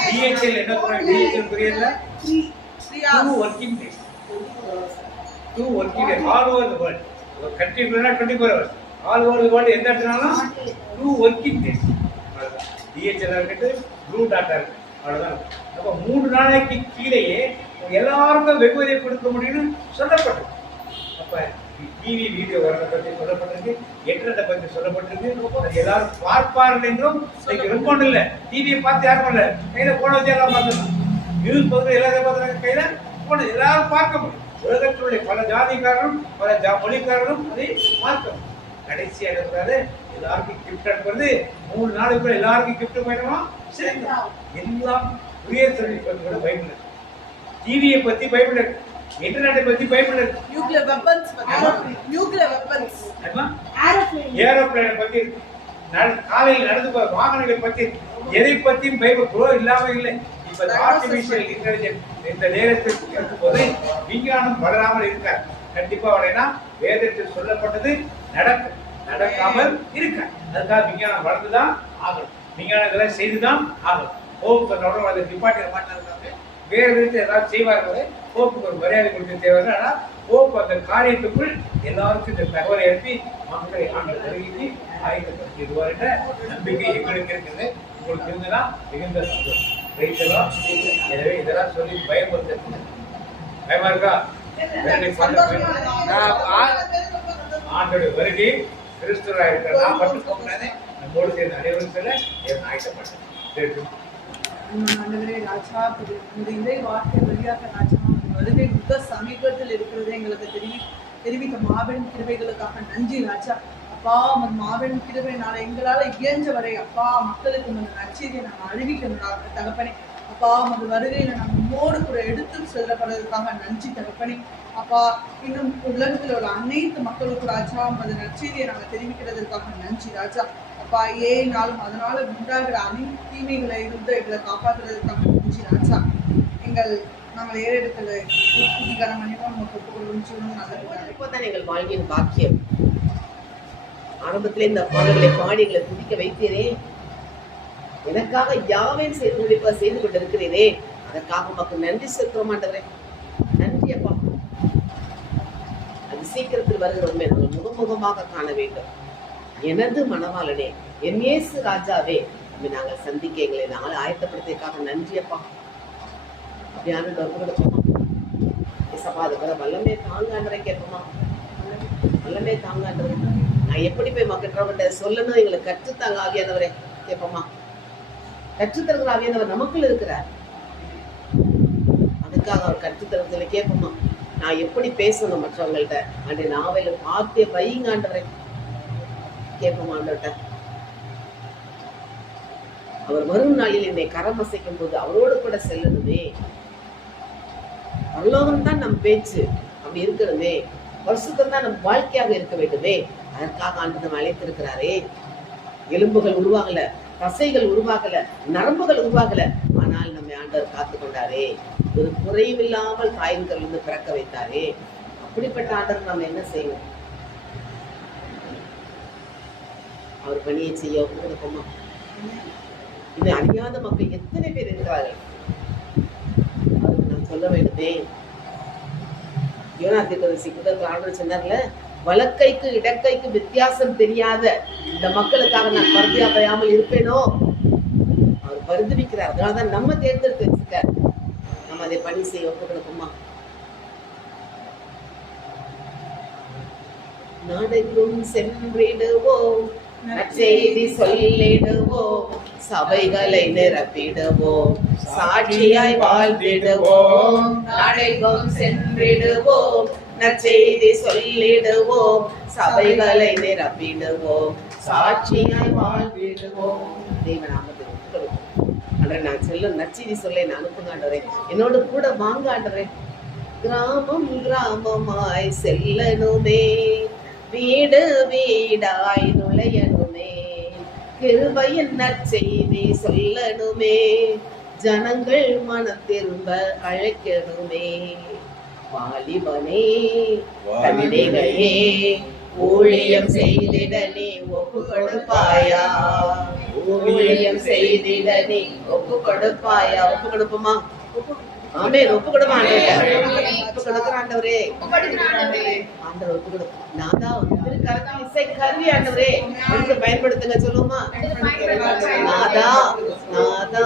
DHL என்ன சொல்றாங்க? DHL புரியல? 2 working days. 2 working days all over the world. ஒரு கண்ட்ரிக்குள்ள 24 hours. all over the world எந்த இடத்துலனாலும் 2 working days. DHL இருக்கு, ப்ளூ டாட்டா இருக்கு. அவ்வளவுதான். அப்ப 3 நாளைக்கு கீழேயே எல்லாருக்கும் வெகுமதியை கொடுக்க முடியும்னு சொல்லப்பட்டது. அப்ப டிவி வீடியோ வரதை பற்றி சொல்லப்பட்டிருக்கு, இன்டர்நெட்டை பற்றி சொல்லப்பட்டிருக்கு. அது எல்லாரும் பார்ப்பார்கள் என்றும் இன்னைக்கு ரொம்ப ஒன்றும் இல்லை. டிவியை பார்த்து யாரும் இல்லை, கையில போன வச்சு எல்லாம் பார்த்துக்கலாம். நியூஸ் பார்த்து எல்லாரும் பார்த்துருக்காங்க, கையில போன எல்லாரும் பார்க்க முடியும். உலகத்தினுடைய பல ஜாதிக்காரரும் பல மொழிக்காரரும் அதை பார்க்க முடியும். கடைசியாக இருக்கிறாரு எல்லாருக்கும் கிஃப்ட் அனுப்புறது. 3 நாளுக்குள்ள எல்லாருக்கும் கிஃப்ட் போயிடுமா? எல்லாம் புரிய சொல்லி கூட பைபிள் இருக்கு. டிவியை பத்தி பைபிள் இருக்கு, இன்டர்நெட்டை பத்தி பைபிள் இருக்கு, நியூக்ளியர் வெப்பன்ஸ் ஏரோப்ளேனை பத்தி இருக்கு, காலையில் நடந்து போற வாகனங்கள் பத்தி இருக்கு. எதை பத்தியும் பைபிள் ப்ரோ இல்லாம இல்லை. இப்ப ஆர்டிபிஷியல் இன்டெலிஜென்ஸ் இந்த நேரத்தில் இருக்கும்போது விஞ்ஞானம் வளராமல் இருக்காது. கண்டிப்பா வளைனா வேதத்தில் சொல்லப்பட்டது நடக்கும், நடக்காமல் இருக்க. அதுக்காக விஞ்ஞானம் வளர்ந்துதான் ஆகணும், விஞ்ஞானங்களை செய்துதான் ஆகணும். போப்புக்கு அதை டிபார்ட்மெண்ட் மாட்டாங்க, வேற விதத்தை ஏதாவது செய்வார்கள். போப்புக்கு ஒரு மரியாதை கொடுக்க தேவையில்லை. ஆனால் போப்பு அந்த காரியத்துக்குள் எல்லாருக்கும் இந்த தகவலை எழுப்பி மக்களை ஆண்டு தெரிவித்து ஆயுதப்படுத்திடுவார் என்ற நம்பிக்கை எங்களுக்கு இருக்கிறது. உங்களுக்கு இருந்ததா மிகுந்த சந்தோஷம். எனவே இதெல்லாம் சொல்லி பயன்படுத்த பயமா இருக்கா? ஆண்டோட வருகை கிறிஸ்துவராக இருக்கிற நான் மட்டும் போகிறேன், நம்மோடு சேர்ந்து அனைவரும் சொல்ல ஆயத்தப்பட்டேன். ஆண்டவரே ராஜா, இந்த இறை வார்த்தை வழியாக ராஜா வருகை மிக சமீபத்தில் இருக்கிறது எங்களுக்கு தெரிவித்த மாபெரும் கிருபைகளுக்காக நன்றி ராஜா. அப்பா, அந்த மாபெரும் கிருபையினால எங்களால் இயன்ற வரை அப்பா மக்களுக்கு அந்த நற்செய்தியை நாங்கள் அறிவிக்கணும் தகப்பனே. அப்பா, அந்த வருகையில நாங்கள் உம்மோடு கூட எடுத்து செல்லப்படுறதுக்காக நன்றி தகப்பனே. அப்பா, இன்னும் உலகத்தில் உள்ள அனைத்து மக்களுக்கு ராஜா அந்த நற்செய்தியை நாங்கள் தெரிவிக்கிறதுக்காக நன்றி ராஜா. அப்பா, ஏனாலும் அதனால உண்டாகிற அனைத்து தீமைகளை இருந்து எங்களை காப்பாற்றுறதுக்காக நன்றி ராஜா. நாங்கள் ஏறெடுக்கல புதிகரம் அனைவரும் ஒப்புக்கொள்ளும் நல்லதுதான் எங்கள் வாழ்வின் பாக்கியம். ஆரம்பத்திலே இந்த பாடல்களை பாடி எங்களை துதிக்க வைத்தீரே, எனக்காக யாவையும் செய்து கொண்டிருக்கிறீரே, அதற்காக உமக்கு நன்றி செலுத்துவோம் ஆண்டவரே. நன்றி அப்பா. அது சீக்கிரத்தில் வருகிற உண்மை நாங்கள் முகமுகமாக காண வேண்டும். எனது மணவாளனே, என் இயேசு ராஜாவே, அப்படி நாங்கள் சந்திக்க எங்களை நாங்கள் ஆயத்தப்படுத்தியதுக்காக நன்றி அப்பா. அப்படியான கொடுப்போமா சபாதுக்கிற வல்லமே தாங்காண்டரை கேட்போமா? வல்லமே தாங்காண்டவரே, நான் எப்படி போய் மக்கள்கிட்ட சொல்லணும் எங்களுக்கு கற்றுத்தாங்க ஆவியானவரே கேட்போமா? கற்றுத்தருகிற ஆவியானவர் நமக்குள்ள இருக்கிறார். அதுக்காக அவர் கற்றுத்தரத்துல கேட்போமா? நான் எப்படி பேசணும் மற்றவங்கள்ட்ட? அன்றைய நாவையில வார்த்தைய வைங்காண்டவரை கேட்போமா? ஆண்டவர்கிட்ட அவர் வரும் நாளில் என்னை கரம் அசைக்கும் போது அவரோடு கூட செல்லணுமே. பரலோகம் தான் நம் பேச்சு, அப்படி இருக்கணுமே. பரிசுத்தம் தான் நம் வாழ்க்கையாக இருக்க வேண்டுமே. அதற்காக ஆண்டு நம்ம அழைத்திருக்கிறாரே. எலும்புகள் உருவாகல, தசைகள் உருவாகல, நரம்புகள் உருவாகல, ஆனால் நம்மை ஆண்டவர் காத்து கொண்டாரே. ஒரு குறைவில்லாமல் தாயின்கள் இருந்து பிறக்க வைத்தாரே. அப்படிப்பட்ட ஆண்டவர் நம்ம என்ன செய்யணும்? அவர் பணியை செய்ய கொடுப்போமா? இது அறியாத மக்கள் எத்தனை பேர் இருக்கிறார்கள்? அவருக்கு நான் சொல்ல வேண்டுமே. யோனா தீர்க்கதரிசி புத்தகத்தில் ஆண்டவர் சொன்னார்ல, வலக்கைக்கு இடக்கைக்கு வித்தியாசம் தெரியாத இந்த மக்களுக்காக நான் பரிதாபையாமல் இருப்பேனோ. அவர் பரிந்துரைக்கிறார். அதனால்தான் நம்ம தேர்ந்தெடுத்து வச்சிருக்கார். நம்ம அதை பணி செய்ய ஒப்பு கொடுப்போமா? நாடெங்கும் சென்றிடுவோம், நற்செய்தி சொல்லிடுவோம், சபைகளை நிரப்பிடுவோம், சாட்சியாய் வாழ்ந்திடுவோம். நாடெங்கும் சென்றிடுவோம், நற்செய்தி சொல்லிடுவோம், சபைகளை நிரப்பிடுவோம், சாட்சியாய் வாழ்ந்திடுவோம். தேவநாமத்தை ஒப்புக்கொடுப்போம். ஆண்டவரே, நான் செல்லும் நற்செய்தி சொல்ல நான் அனுப்புங்க ஆண்டவரே. என்னோடு கூட வாங்க ஆண்டவரே. கிராமம் கிராமமாய் செல்லணுமே, வீடு வீடாய் நுழையணுமே, கிருபையின் நற்செய்தி சொல்லணுமே. ஜனங்கள் மனம் திரும்ப அழைக்கணுமே. வாலிபனே கன்னிகையே ஊழியம் செய்திட நீ ஒப்பு கொடுப்பாயா? ஊழியம் செய்திட நீ ஒப்பு கொடுப்பாயா? ஒப்பு கொடுப்போமா? ஆமென். ஒப்பு கொடுமா ஆண்டவரே. ஒப்பு கொடுக்கிற ஆண்டவரே. ஆண்டவர் ஒப்பு கொடு. நான் தான் திருக்கரத்தில் இசை கருவி ஆண்டவரே எடுத்து பயன்படுத்துங்க சொல்லுமா? நாதா நாதா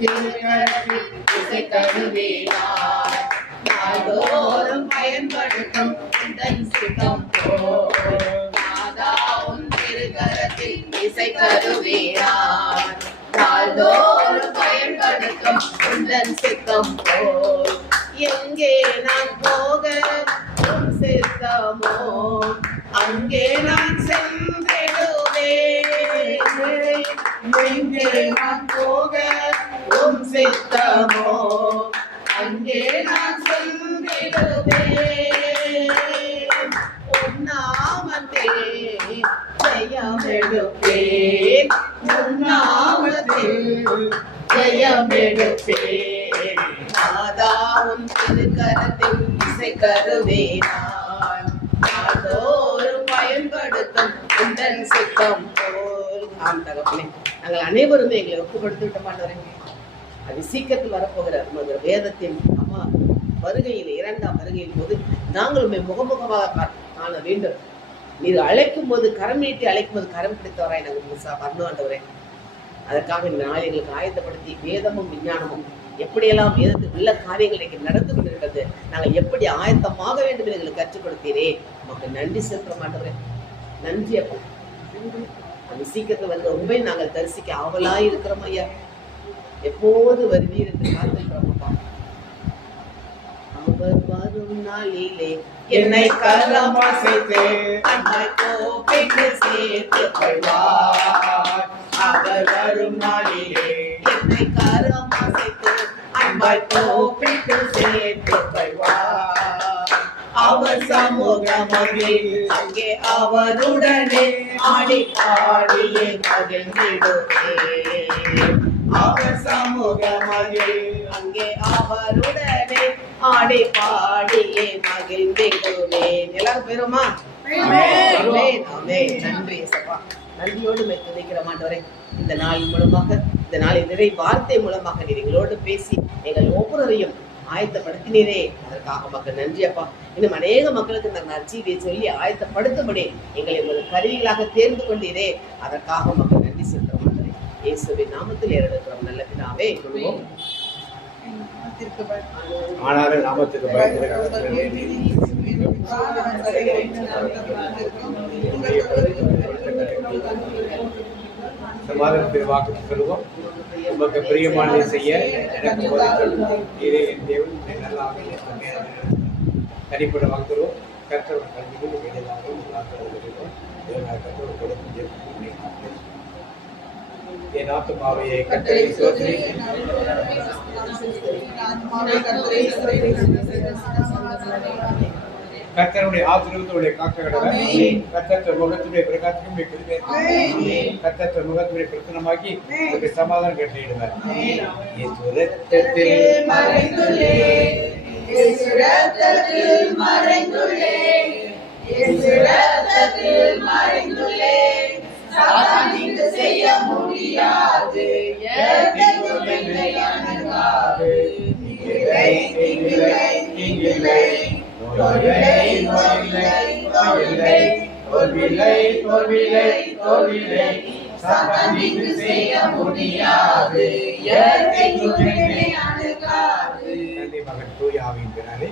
திருக்கரத்தில் இசை கருவி நாள்தோறும் பயன்படுத்தும் சித்தம் நாதா உன் திருக்கரத்தில் இசை கருவி நாள்தோறும் பயன்படுத்தும் உந்தன் சித்தம் போல் எங்கே நான் போக உன் சித்தமோ அங்கே நான் சென்றிடுவேன். எங்கே நான் போக உன் சித்தமோ அங்கே நான் சென்றிடுவேன். உன்னாமத்தில் ஜெயமெடுப்பேன். உன்னாமத்தில் ஜெயமெடுப்பேன். நாதா உன் திருக்கரத்தில் இசை கருவேனான் நாள்தோறும் பயன்படுத்தும் உந்தன் சித்தம் போல். ஆம் தகப்பனே, நாங்கள் அனைவருமே எங்களை ஒப்பு கொடுத்து விட்ட மாட்டோம். அது சீக்கிரத்தில் வரப்போகிற வேதத்தின் அம்மா வருகையில், இரண்டாம் வருகையின் போது நாங்களுமே முகமுகமாக காண வேண்டும். நீர் அழைக்கும் போது கரம் நீட்டி அழைக்கும் போது கரம் பிடித்தவராய் நாங்கள் பண்ணோன்றவரே. அதற்காக இந்த நாள் எங்களுக்கு ஆயத்தப்படுத்தி வேதமும் விஞ்ஞானமும் எப்படியெல்லாம் வேதத்தில் உள்ள காரியங்கள் இன்னைக்கு நடந்து கொண்டிருக்கிறது, நாங்கள் எப்படி ஆயத்தமாக வேண்டும் என்று எங்களுக்கு கற்றுக் கொடுத்தீரே. நமக்கு நன்றி செலுத்த மாட்டோம். நன்றி அப்பா. அந்த சீக்கிரத்தில் வந்து ரொம்ப நாங்கள் தரிசிக்க ஆவலாய் இருக்கிறோம் ஐயா. எப்போது வருவீர் என்று காத்திருக்கிறோம்ப்பா. அவர் வரும் நாளிலே என்னை கரம் அசைத்து அன்னை கோபிக்கு சேர்த்து கொள்வார். அவர் வரும் நாளிலே என்னை கரம் அசைத்து அன்னை கோபிக்கு சேர்த்து கொள்வார். அவர் சமூகமதில் அங்கே அவருடனே ஆடி பாடியே மகிழ்ந்திடுவேன். அவர் சமூகமதில் அங்கே அவருடனே ஆடி பாடியே மகிழ்ந்திடுவேன். எல்லாரும் பேருமா? நன்றி சப்பா. நன்றியோடு துதிக்கிற மாட்டவரே. இந்த நாள் மூலமாக, இந்த நாளின் நிறை வார்த்தை மூலமாக நீர் எங்களோடு பேசி எங்கள் ஒவ்வொருவரையும் ஆயத்தப்படுத்தினீரே. அதற்காக மக்கள் நன்றி அப்பா. இன்னும் அநேக மக்களுக்கு இந்த நற்செய்தியை சொல்லி ஆயத்தப்படுத்தும்படி எங்களை உங்கள் கருவிகளாக தேர்ந்து கொண்டீரே. அதற்காக மக்கள் நன்றி செலுத்த மாட்டேன். இயேசுவின் நாமத்தில் ஏறெடுக்கிறோம் நல்ல பிதாவே. கொள்வோம். ஆனாலும் நாமத்துக்கு சமாதானத்தில் வாக்கு சொல்லுவோம். உமக்கு பிரியமானதை செய்ய எனக்கு தனிப்பட்ட வாக்குவோம். கற்றவர் கல்விகள் என் ஆத்துமாவையை கர்த்தரை ஸ்தோத்திரி. கர்த்தருடைய ஆசீர்வாதத்தோட காக்கடவே. கர்த்தர் முகத்துடைய பிரகாசம் கர்த்தர் முகத்துடைய பிரசன்னமாக்கி உங்களுக்கு சமாதானம் கட்டளையிடுவார். செய்ய முடியாது. மகன் தூய ஆவியின் பின்னாலே